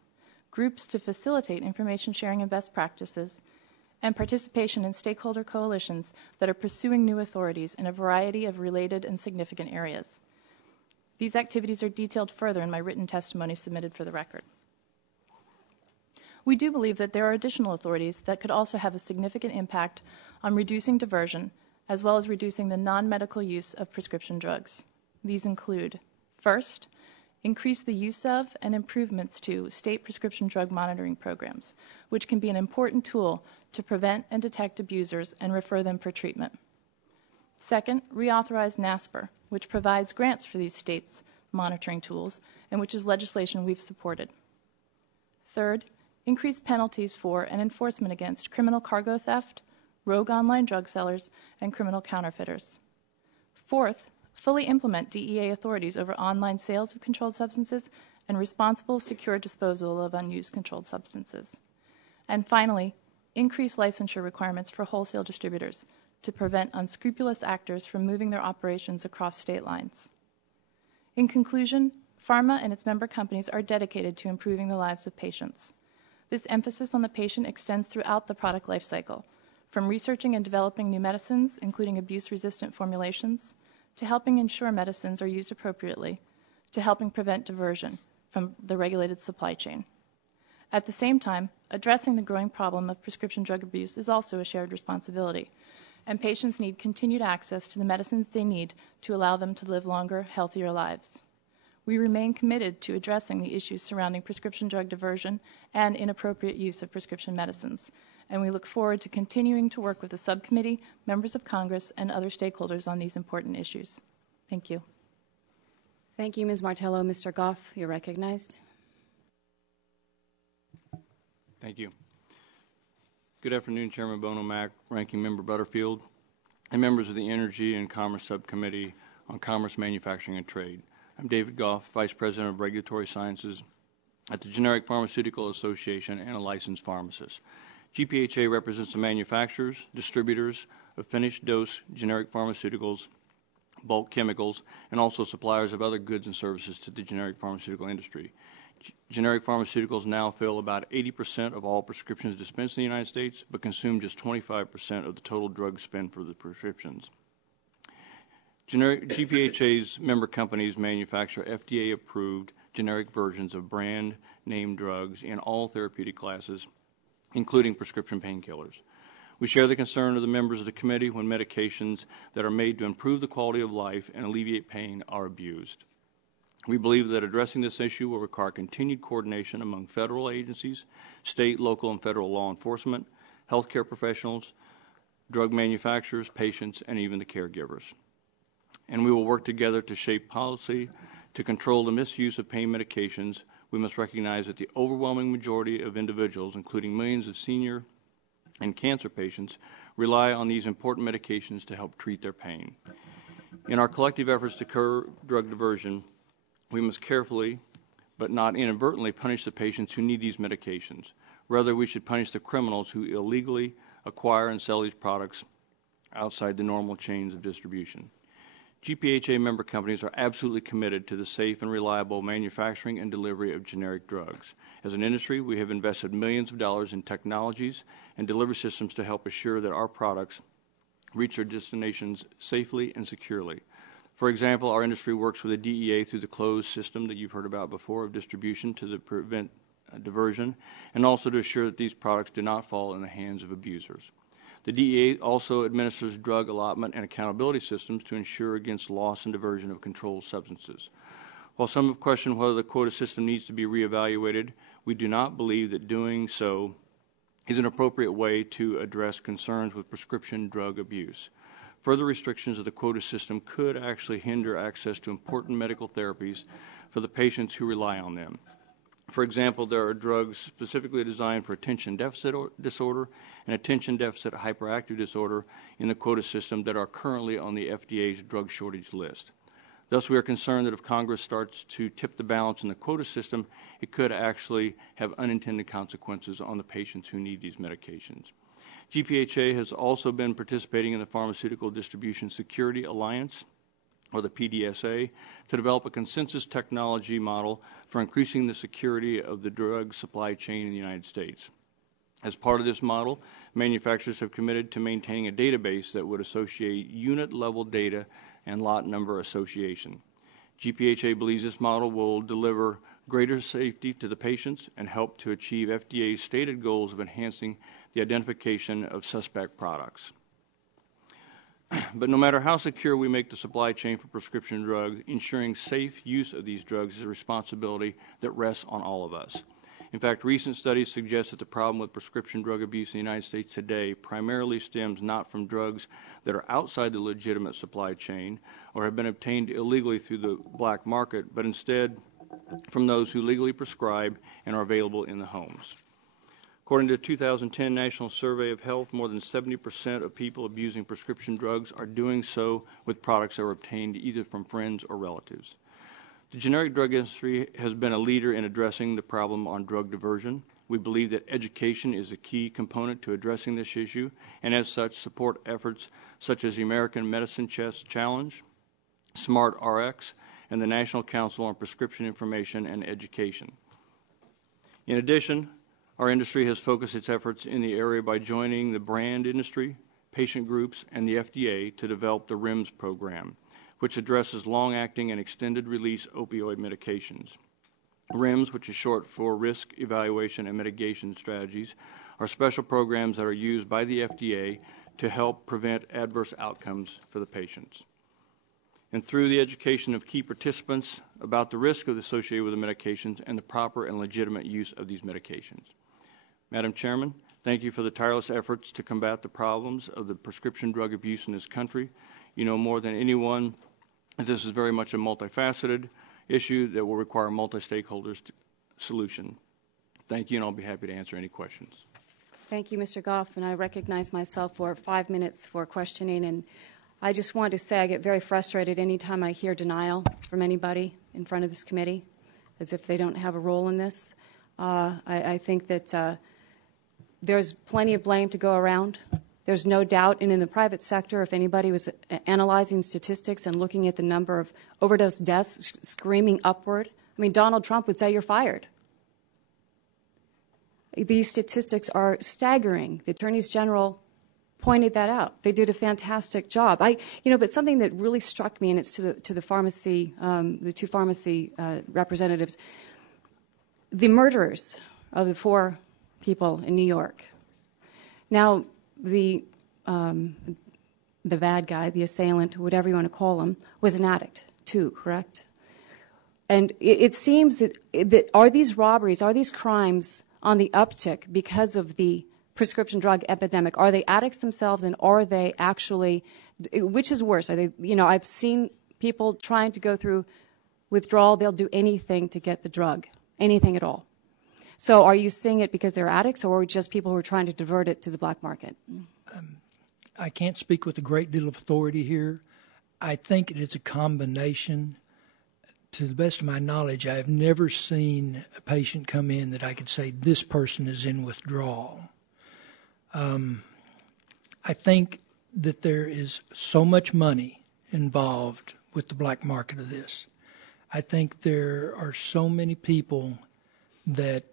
groups to facilitate information sharing and best practices, and participation in stakeholder coalitions that are pursuing new authorities in a variety of related and significant areas. These activities are detailed further in my written testimony submitted for the record. We do believe that there are additional authorities that could also have a significant impact on reducing diversion, as well as reducing the non-medical use of prescription drugs. These include, first, increase the use of and improvements to state prescription drug monitoring programs, which can be an important tool to prevent and detect abusers and refer them for treatment. Second, reauthorize NASPR, which provides grants for these states' monitoring tools and which is legislation we've supported. Third, increase penalties for and enforcement against criminal cargo theft, rogue online drug sellers, and criminal counterfeiters. Fourth, fully implement DEA authorities over online sales of controlled substances and responsible, secure disposal of unused controlled substances. And finally, increase licensure requirements for wholesale distributors to prevent unscrupulous actors from moving their operations across state lines. In conclusion, PhRMA and its member companies are dedicated to improving the lives of patients. This emphasis on the patient extends throughout the product life cycle, from researching and developing new medicines, including abuse-resistant formulations, to helping ensure medicines are used appropriately, to helping prevent diversion from the regulated supply chain. At the same time, addressing the growing problem of prescription drug abuse is also a shared responsibility, and patients need continued access to the medicines they need to allow them to live longer, healthier lives. We remain committed to addressing the issues surrounding prescription drug diversion and inappropriate use of prescription medicines, and we look forward to continuing to work with the subcommittee, members of Congress, and other stakeholders on these important issues. Thank you. Thank you, Ms. Martello. Mr. Goff, you're recognized. Thank you. Good afternoon, Chairman Bono Mack, Ranking Member Butterfield, and members of the Energy and Commerce Subcommittee on Commerce, Manufacturing, and Trade. I'm David Goff, Vice President of Regulatory Sciences at the Generic Pharmaceutical Association and a licensed pharmacist. GPHA represents the manufacturers, distributors of finished dose generic pharmaceuticals, bulk chemicals, and also suppliers of other goods and services to the generic pharmaceutical industry. Generic pharmaceuticals now fill about 80% of all prescriptions dispensed in the United States, but consume just 25% of the total drug spend for the prescriptions. GPHA's member companies manufacture FDA-approved generic versions of brand name drugs in all therapeutic classes, including prescription painkillers. We share the concern of the members of the committee when medications that are made to improve the quality of life and alleviate pain are abused. We believe that addressing this issue will require continued coordination among federal agencies, state, local, and federal law enforcement, healthcare professionals, drug manufacturers, patients, and even the caregivers. And we will work together to shape policy to control the misuse of pain medications. We must recognize that the overwhelming majority of individuals, including millions of senior and cancer patients, rely on these important medications to help treat their pain. In our collective efforts to curb drug diversion, we must carefully, but not inadvertently, punish the patients who need these medications. Rather, we should punish the criminals who illegally acquire and sell these products outside the normal chains of distribution. GPHA member companies are absolutely committed to the safe and reliable manufacturing and delivery of generic drugs. As an industry, we have invested millions of dollars in technologies and delivery systems to help assure that our products reach their destinations safely and securely. For example, our industry works with the DEA through the closed system that you've heard about before of distribution to prevent diversion, and also to assure that these products do not fall in the hands of abusers. The DEA also administers drug allotment and accountability systems to ensure against loss and diversion of controlled substances. While some have questioned whether the quota system needs to be reevaluated, we do not believe that doing so is an appropriate way to address concerns with prescription drug abuse. Further restrictions of the quota system could actually hinder access to important medical therapies for the patients who rely on them. For example, there are drugs specifically designed for attention deficit disorder and attention deficit hyperactive disorder in the quota system that are currently on the FDA's drug shortage list. Thus, we are concerned that if Congress starts to tip the balance in the quota system, it could actually have unintended consequences on the patients who need these medications. GPHA has also been participating in the Pharmaceutical Distribution Security Alliance, or the PDSA, to develop a consensus technology model for increasing the security of the drug supply chain in the United States. As part of this model, manufacturers have committed to maintaining a database that would associate unit-level data and lot number association. GPHA believes this model will deliver greater safety to the patients and help to achieve FDA's stated goals of enhancing the identification of suspect products. But no matter how secure we make the supply chain for prescription drugs, ensuring safe use of these drugs is a responsibility that rests on all of us. In fact, recent studies suggest that the problem with prescription drug abuse in the United States today primarily stems not from drugs that are outside the legitimate supply chain or have been obtained illegally through the black market, but instead from those who legally prescribe and are available in the homes. According to a 2010 National Survey of Health, more than 70% of people abusing prescription drugs are doing so with products that were obtained either from friends or relatives. The generic drug industry has been a leader in addressing the problem on drug diversion. We believe that education is a key component to addressing this issue, and as such, support efforts such as the American Medicine Chest Challenge, Smart RX, and the National Council on Prescription Information and Education. In addition, our industry has focused its efforts in the area by joining the brand industry, patient groups, and the FDA to develop the REMS program, which addresses long-acting and extended-release opioid medications. REMS, which is short for Risk Evaluation and Mitigation Strategies, are special programs that are used by the FDA to help prevent adverse outcomes for the patients. And through the education of key participants about the risk associated with the medications and the proper and legitimate use of these medications. Madam Chairman, Thank you for the tireless efforts to combat the problems of the prescription drug abuse in this country. You know more than anyone that this is very much a multifaceted issue that will require multi-stakeholders solution. Thank you, and I'll be happy to answer any questions. Thank you, Mr. Goff, and I recognize myself for 5 minutes for questioning. And I just wanted to say I get very frustrated anytime I hear denial from anybody in front of this committee, as if they don't have a role in this. I think that there's plenty of blame to go around. There's no doubt, and in the private sector, if anybody was analyzing statistics and looking at the number of overdose deaths screaming upward, I mean, Donald Trump would say you're fired. These statistics are staggering. The attorneys general pointed that out. They did a fantastic job. But something that really struck me, and it's to the pharmacy, the two pharmacy representatives, the murderers of the 4 people in New York. Now, the bad guy, the assailant, whatever you want to call him, was an addict too, correct? And it seems that are these robberies, are these crimes on the uptick because of the prescription drug epidemic? Are they addicts themselves, and are they actually, which is worse? Are they, I've seen people trying to go through withdrawal. They'll do anything to get the drug, anything at all. So are you seeing it because they're addicts, or just people who are trying to divert it to the black market? I can't speak with a great deal of authority here. I think it is a combination. To the best of my knowledge, I have never seen a patient come in that I could say this person is in withdrawal. I think that there is so much money involved with the black market of this. I think there are so many people that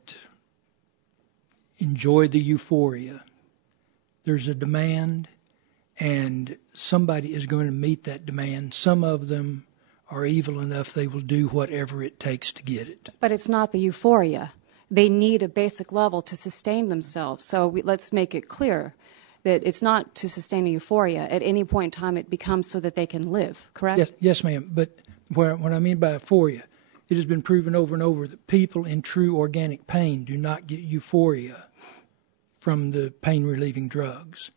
enjoy the euphoria. There's a demand, and somebody is going to meet that demand. Some of them are evil enough they will do whatever it takes to get it. But it's not the euphoria. They need a basic level to sustain themselves. So let's make it clear that it's not to sustain a euphoria. At any point in time, it becomes so that they can live, correct? Yes, ma'am. But what I mean by euphoria, it has been proven over and over that people in true organic pain do not get euphoria from the pain-relieving drugs.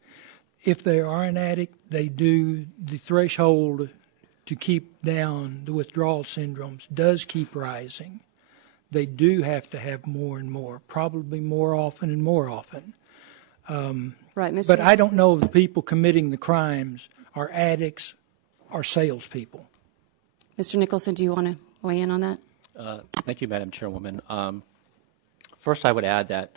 If they are an addict, they do. The threshold to keep down the withdrawal syndromes does keep rising. They do have to have more and more, probably more often and more often. Right, Mr. But I don't know if the people committing the crimes are addicts or salespeople. Mr. Nicholson, do you want to weigh in on that? Thank you, Madam Chairwoman. First, I would add that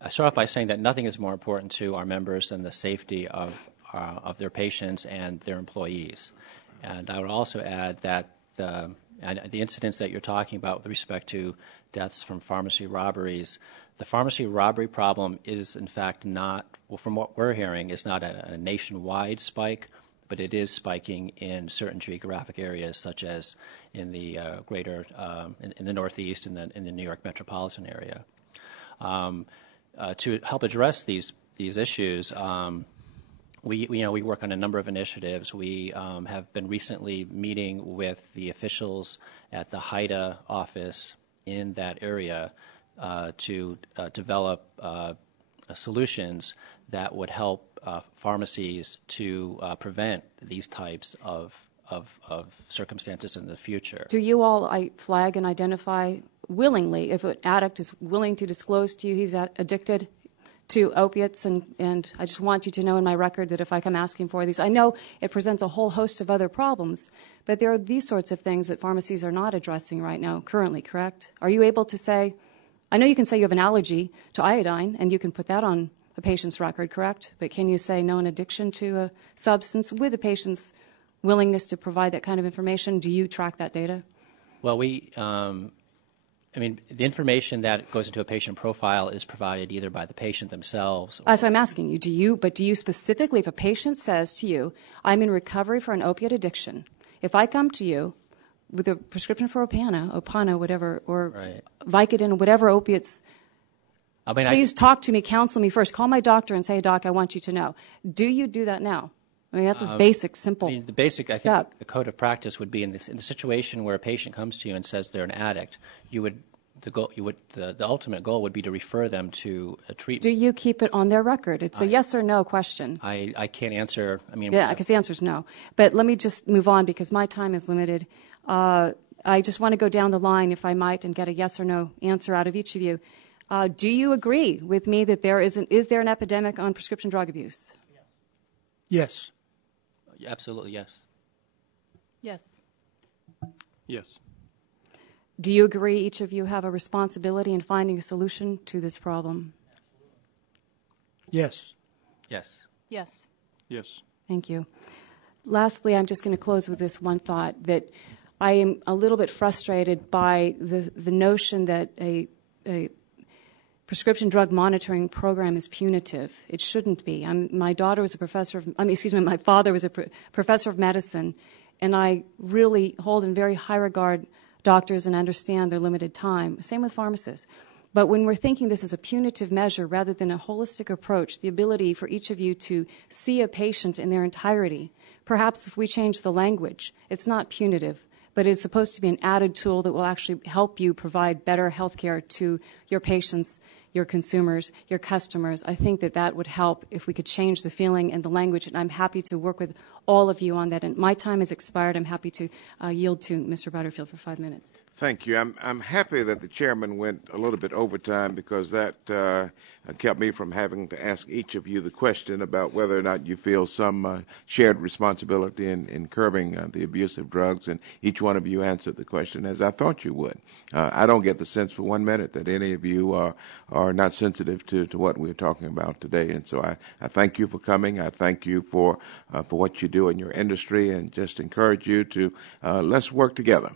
I start off by saying that nothing is more important to our members than the safety of their patients and their employees. And I would also add that the incidents that you're talking about with respect to deaths from pharmacy robberies, the pharmacy robbery problem is, in fact, not, well, from what we're hearing, is not a nationwide spike, but it is spiking in certain geographic areas, such as in the greater, in the Northeast and in the New York metropolitan area. To help address these issues, we work on a number of initiatives. We have been recently meeting with the officials at the HIDA office in that area to develop solutions that would help pharmacies to prevent these types of circumstances in the future. Do you all flag and identify willingly if an addict is willing to disclose to you he's addicted to opiates? And I just want you to know in my record that if I come asking for these, I know it presents a whole host of other problems, but there are these sorts of things that pharmacies are not addressing right now currently, correct? Are you able to say, I know you can say you have an allergy to iodine, and you can put that on a patient's record, correct? But can you say known addiction to a substance with a patient's willingness to provide that kind of information? Do you track that data? Well, the information that goes into a patient profile is provided either by the patient themselves. That's what I'm asking you. Do you specifically, if a patient says to you, I'm in recovery for an opiate addiction, if I come to you with a prescription for Opana, whatever, or right, Vicodin, whatever opiates, please talk to me, counsel me first. Call my doctor and say, Doc, I want you to know. Do you do that now? I mean, that's a basic, simple the basic, I step. think the code of practice would be in the situation where a patient comes to you and says they're an addict, you would the ultimate goal would be to refer them to a treatment. Do you keep it on their record? It's a yes or no question. I can't answer. I mean, yeah, because the answer is no. But let me just move on because my time is limited. I just want to go down the line, if I might, and get a yes or no answer out of each of you. Do you agree with me that is there an epidemic on prescription drug abuse? Yes. Absolutely, yes. Yes. Yes. Do you agree each of you have a responsibility in finding a solution to this problem? Yes. Yes. Yes. Yes. Thank you. Lastly, I'm just going to close with this one thought, that I am a little bit frustrated by the notion that a prescription drug monitoring program is punitive. It shouldn't be. My father was a professor of medicine, and I really hold in very high regard doctors and understand their limited time. Same with pharmacists. But when we're thinking this is a punitive measure rather than a holistic approach, the ability for each of you to see a patient in their entirety, perhaps if we change the language, it's not punitive, but it's supposed to be an added tool that will actually help you provide better health care to your patients, your consumers, your customers. I think that would help if we could change the feeling and the language, and I'm happy to work with all of you on that. And my time has expired. I'm happy to yield to Mr. Butterfield for 5 minutes. Thank you. I'm happy that the chairman went a little bit over time because that kept me from having to ask each of you the question about whether or not you feel some shared responsibility in curbing the abuse of drugs, and each one of you answered the question as I thought you would. I don't get the sense for 1 minute that any of you are not sensitive to what we're talking about today, and so I thank you for coming. I thank you for what you do in your industry, and just encourage you to let's work together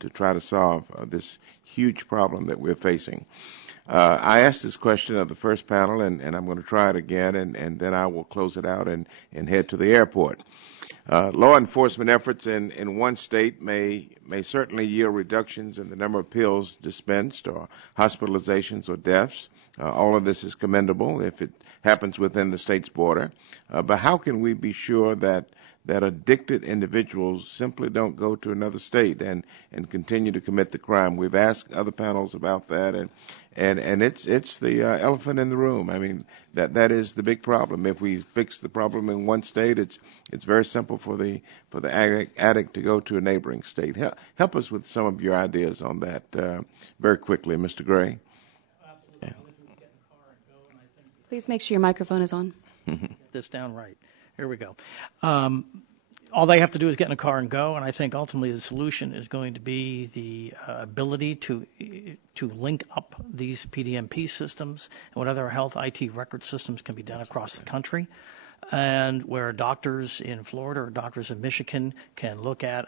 to try to solve this huge problem that we're facing. I asked this question of the first panel, and I'm going to try it again, and then I will close it out and head to the airport. Law enforcement efforts in one state may certainly yield reductions in the number of pills dispensed or hospitalizations or deaths. All of this is commendable if it happens within the state's border. But how can we be sure that addicted individuals simply don't go to another state and continue to commit the crime? We've asked other panels about that, and it's the elephant in the room. I mean, that is the big problem. If we fix the problem in one state, it's very simple for the addict to go to a neighboring state. Help us with some of your ideas on that very quickly, Mr. Gray. Please make sure your microphone is on. Get this down right. Here we go. All they have to do is get in a car and go, and I think ultimately the solution is going to be the ability to link up these PDMP systems and what other health IT record systems can be done across the country, and where doctors in Florida or doctors in Michigan can look at,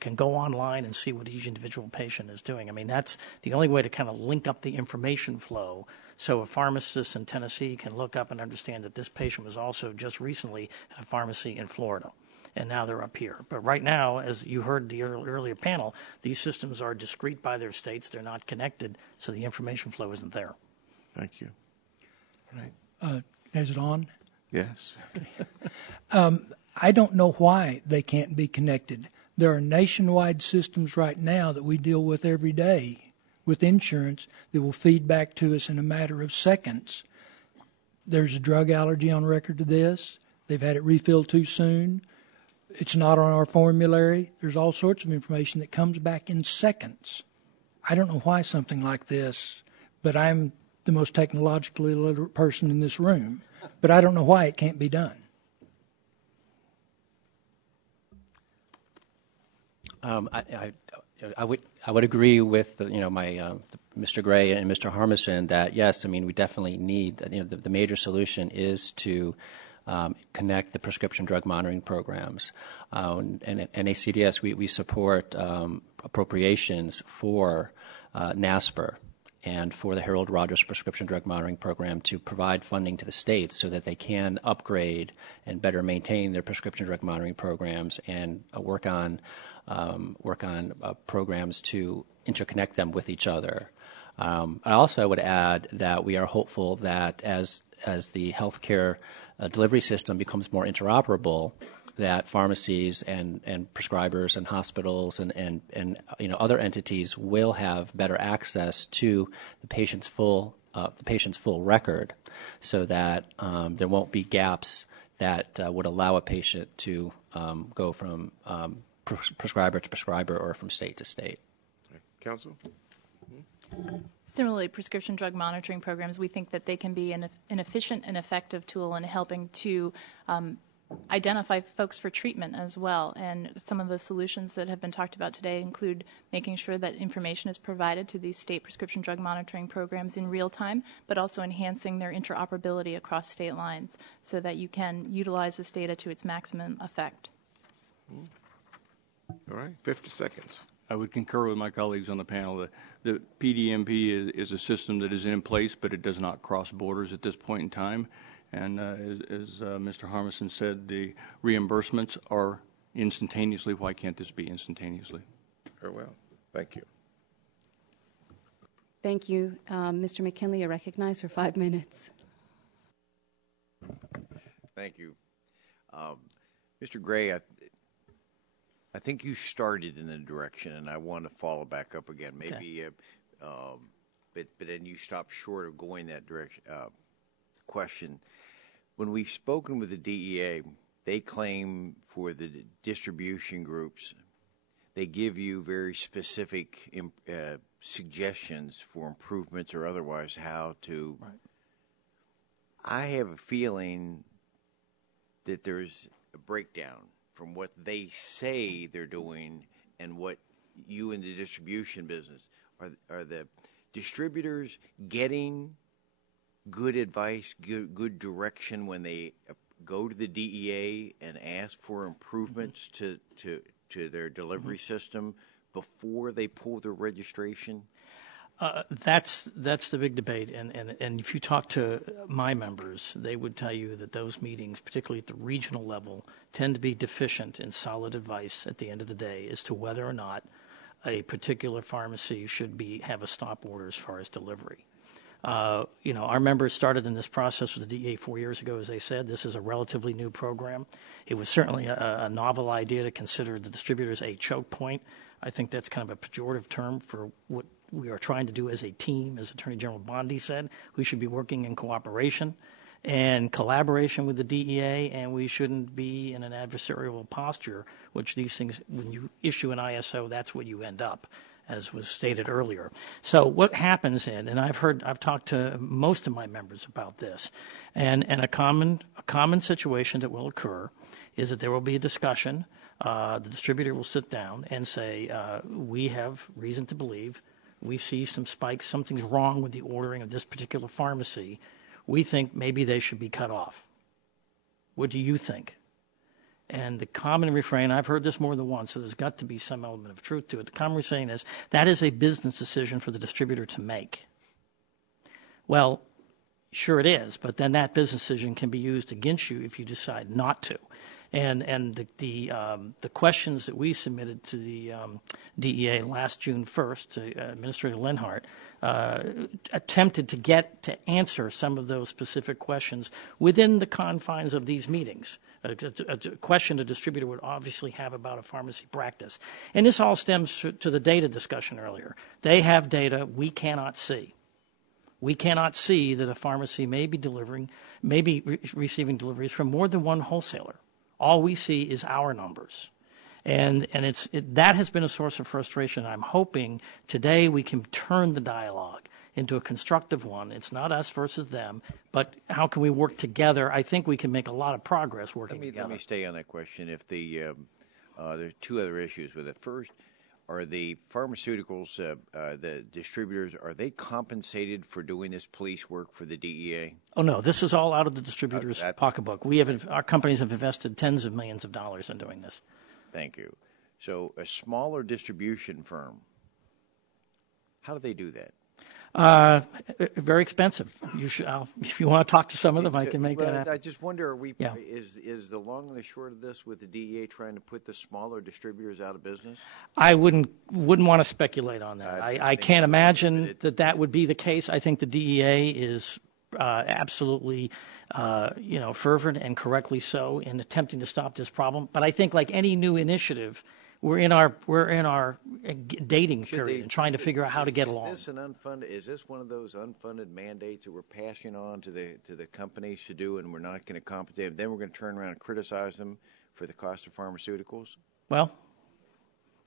can go online and see what each individual patient is doing. I mean, that's the only way to kind of link up the information flow. So a pharmacist in Tennessee can look up and understand that this patient was also just recently at a pharmacy in Florida, and now they're up here. But right now, as you heard the earlier panel, these systems are discrete by their states. They're not connected, so the information flow isn't there. Thank you. Right. Is it on? Yes. I don't know why they can't be connected. There are nationwide systems right now that we deal with every day with insurance that will feed back to us in a matter of seconds. There's a drug allergy on record to this. They've had it refilled too soon. It's not on our formulary. There's all sorts of information that comes back in seconds. I don't know why something like this, but I'm the most technologically literate person in this room. But I don't know why it can't be done. I would agree with Mr. Gray and Mr. Harmison that yes, I mean we definitely need the major solution is to connect the prescription drug monitoring programs. And at NACDS we support appropriations for NASPR and for the Harold Rogers prescription drug monitoring program to provide funding to the states so that they can upgrade and better maintain their prescription drug monitoring programs and work on programs to interconnect them with each other. I would add that we are hopeful that as the healthcare delivery system becomes more interoperable, that pharmacies and prescribers and hospitals and other entities will have better access to the patient's full record, so that there won't be gaps that would allow a patient to go from prescriber to prescriber or from state to state. Counsel? Similarly, prescription drug monitoring programs, we think that they can be an efficient and effective tool in helping to identify folks for treatment as well. And some of the solutions that have been talked about today include making sure that information is provided to these state prescription drug monitoring programs in real time, but also enhancing their interoperability across state lines so that you can utilize this data to its maximum effect. All right, 50 seconds. I would concur with my colleagues on the panel. The PDMP is a system that is in place, but it does not cross borders at this point in time. And as Mr. Harmison said, the reimbursements are instantaneously. Why can't this be instantaneously? Very well. Thank you. Thank you. Mr. McKinley, you're recognized for 5 minutes. Thank you. Mr. Gray, I think you started in a direction, and I want to follow back up again. Maybe, but then you stopped short of going that direction. Question. When we've spoken with the DEA, they claim for the distribution groups, they give you very specific suggestions for improvements or otherwise how to. Right. I have a feeling that there's a breakdown from what they say they're doing and what you in the distribution business are the distributors getting good advice, good direction when they go to the DEA and ask for improvements to their delivery system before they pull their registration? That's the big debate, and if you talk to my members, they would tell you that those meetings, particularly at the regional level, tend to be deficient in solid advice at the end of the day as to whether or not a particular pharmacy should have a stop order as far as delivery. Our members started in this process with the DEA 4 years ago, as they said. This is a relatively new program. It was certainly a novel idea to consider the distributors a choke point. I think that's kind of a pejorative term for what we are trying to do as a team. As Attorney General Bondi said, we should be working in cooperation and collaboration with the DEA, and we shouldn't be in an adversarial posture, which these things, when you issue an ISO, that's what you end up, as was stated earlier. So what happens and I've talked to most of my members about this, and a common situation that will occur is that there will be a discussion. The distributor will sit down and say, we have reason to believe we see some spikes, something's wrong with the ordering of this particular pharmacy. We think maybe they should be cut off. What do you think? And the common refrain, I've heard this more than once, so there's got to be some element of truth to it. The common refrain is, that is a business decision for the distributor to make. Well, sure it is, but then that business decision can be used against you if you decide not to. And the questions that we submitted to the DEA last June 1st to Administrator Lenhart attempted to answer some of those specific questions within the confines of these meetings. A question a distributor would obviously have about a pharmacy practice. And this all stems to the data discussion earlier. They have data we cannot see. We cannot see that a pharmacy may be receiving deliveries from more than one wholesaler. All we see is our numbers. And that has been a source of frustration. I'm hoping today we can turn the dialogue into a constructive one. It's not us versus them, but how can we work together? I think we can make a lot of progress working together. Let me stay on that question. If there are two other issues with it. First, are the pharmaceuticals, the distributors, are they compensated for doing this police work for the DEA? Oh, no. This is all out of the distributor's pocketbook. Our companies have invested tens of millions of dollars in doing this. Thank you. So a smaller distribution firm, how do they do that? Very expensive. If you want to talk to some of them, I can make that happen. I just wonder, is the long and the short of this with the DEA trying to put the smaller distributors out of business? I wouldn't want to speculate on that. I can't imagine that would be the case. I think the DEA is absolutely, fervent and correctly so in attempting to stop this problem. But I think, like any new initiative, we're in our dating period and trying to figure out how to get along. Is this one of those unfunded mandates that we're passing on to the companies to do, and we're not going to compensate them? Then we're going to turn around and criticize them for the cost of pharmaceuticals? Well,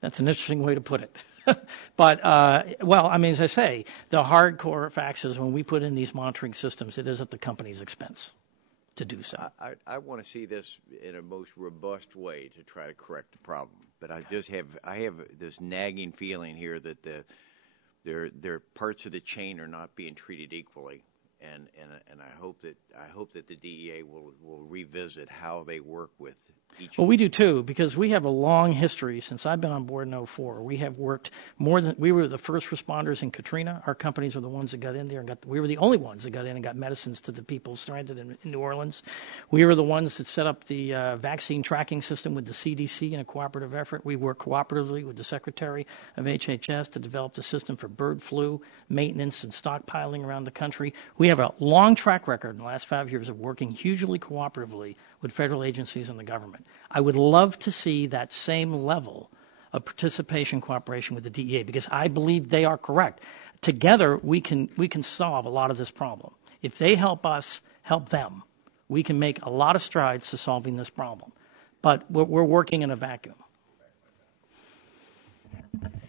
that's an interesting way to put it. But, as I say, the hardcore facts is when we put in these monitoring systems, it is at the company's expense to do so. I want to see this in a most robust way to try to correct the problem. But I have this nagging feeling here that there parts of the chain are not being treated equally. And I hope that the DEA will revisit how they work with each. Well, we do too, because we have a long history since I've been on board in 2004. We have worked we were the first responders in Katrina. Our companies were the ones that got in there and we were the only ones that got in and got medicines to the people stranded in New Orleans. We were the ones that set up the vaccine tracking system with the CDC in a cooperative effort. We worked cooperatively with the Secretary of HHS to develop the system for bird flu maintenance and stockpiling around the country. We have a long track record in the last 5 years of working hugely cooperatively with federal agencies and the government. I would love to see that same level of participation cooperation with the DEA, because I believe they are correct. Together, we can solve a lot of this problem. If they help us help them, we can make a lot of strides to solving this problem. But we're working in a vacuum.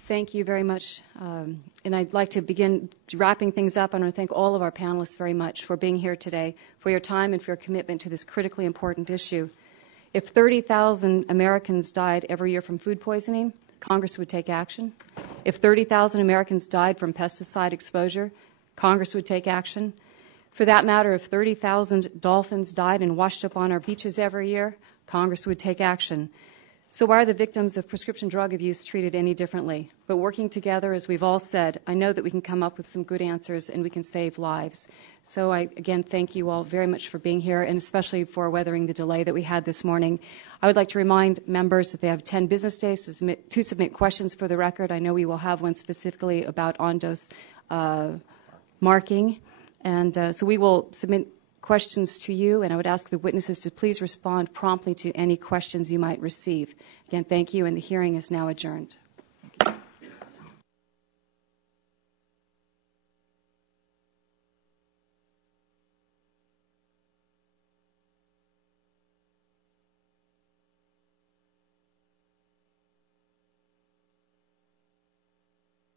Thank you very much. And I'd like to begin wrapping things up. I want to thank all of our panelists very much for being here today, for your time and for your commitment to this critically important issue. If 30,000 Americans died every year from food poisoning, Congress would take action. If 30,000 Americans died from pesticide exposure, Congress would take action. For that matter, if 30,000 dolphins died and washed up on our beaches every year, Congress would take action. So why are the victims of prescription drug abuse treated any differently? But working together, as we've all said, I know that we can come up with some good answers and we can save lives. So I, again, thank you all very much for being here, and especially for weathering the delay that we had this morning. I would like to remind members that they have 10 business days to submit questions for the record. I know we will have one specifically about on-dose marking. And so we will submit questions to you, and I would ask the witnesses to please respond promptly to any questions you might receive. Again, thank you, and the hearing is now adjourned.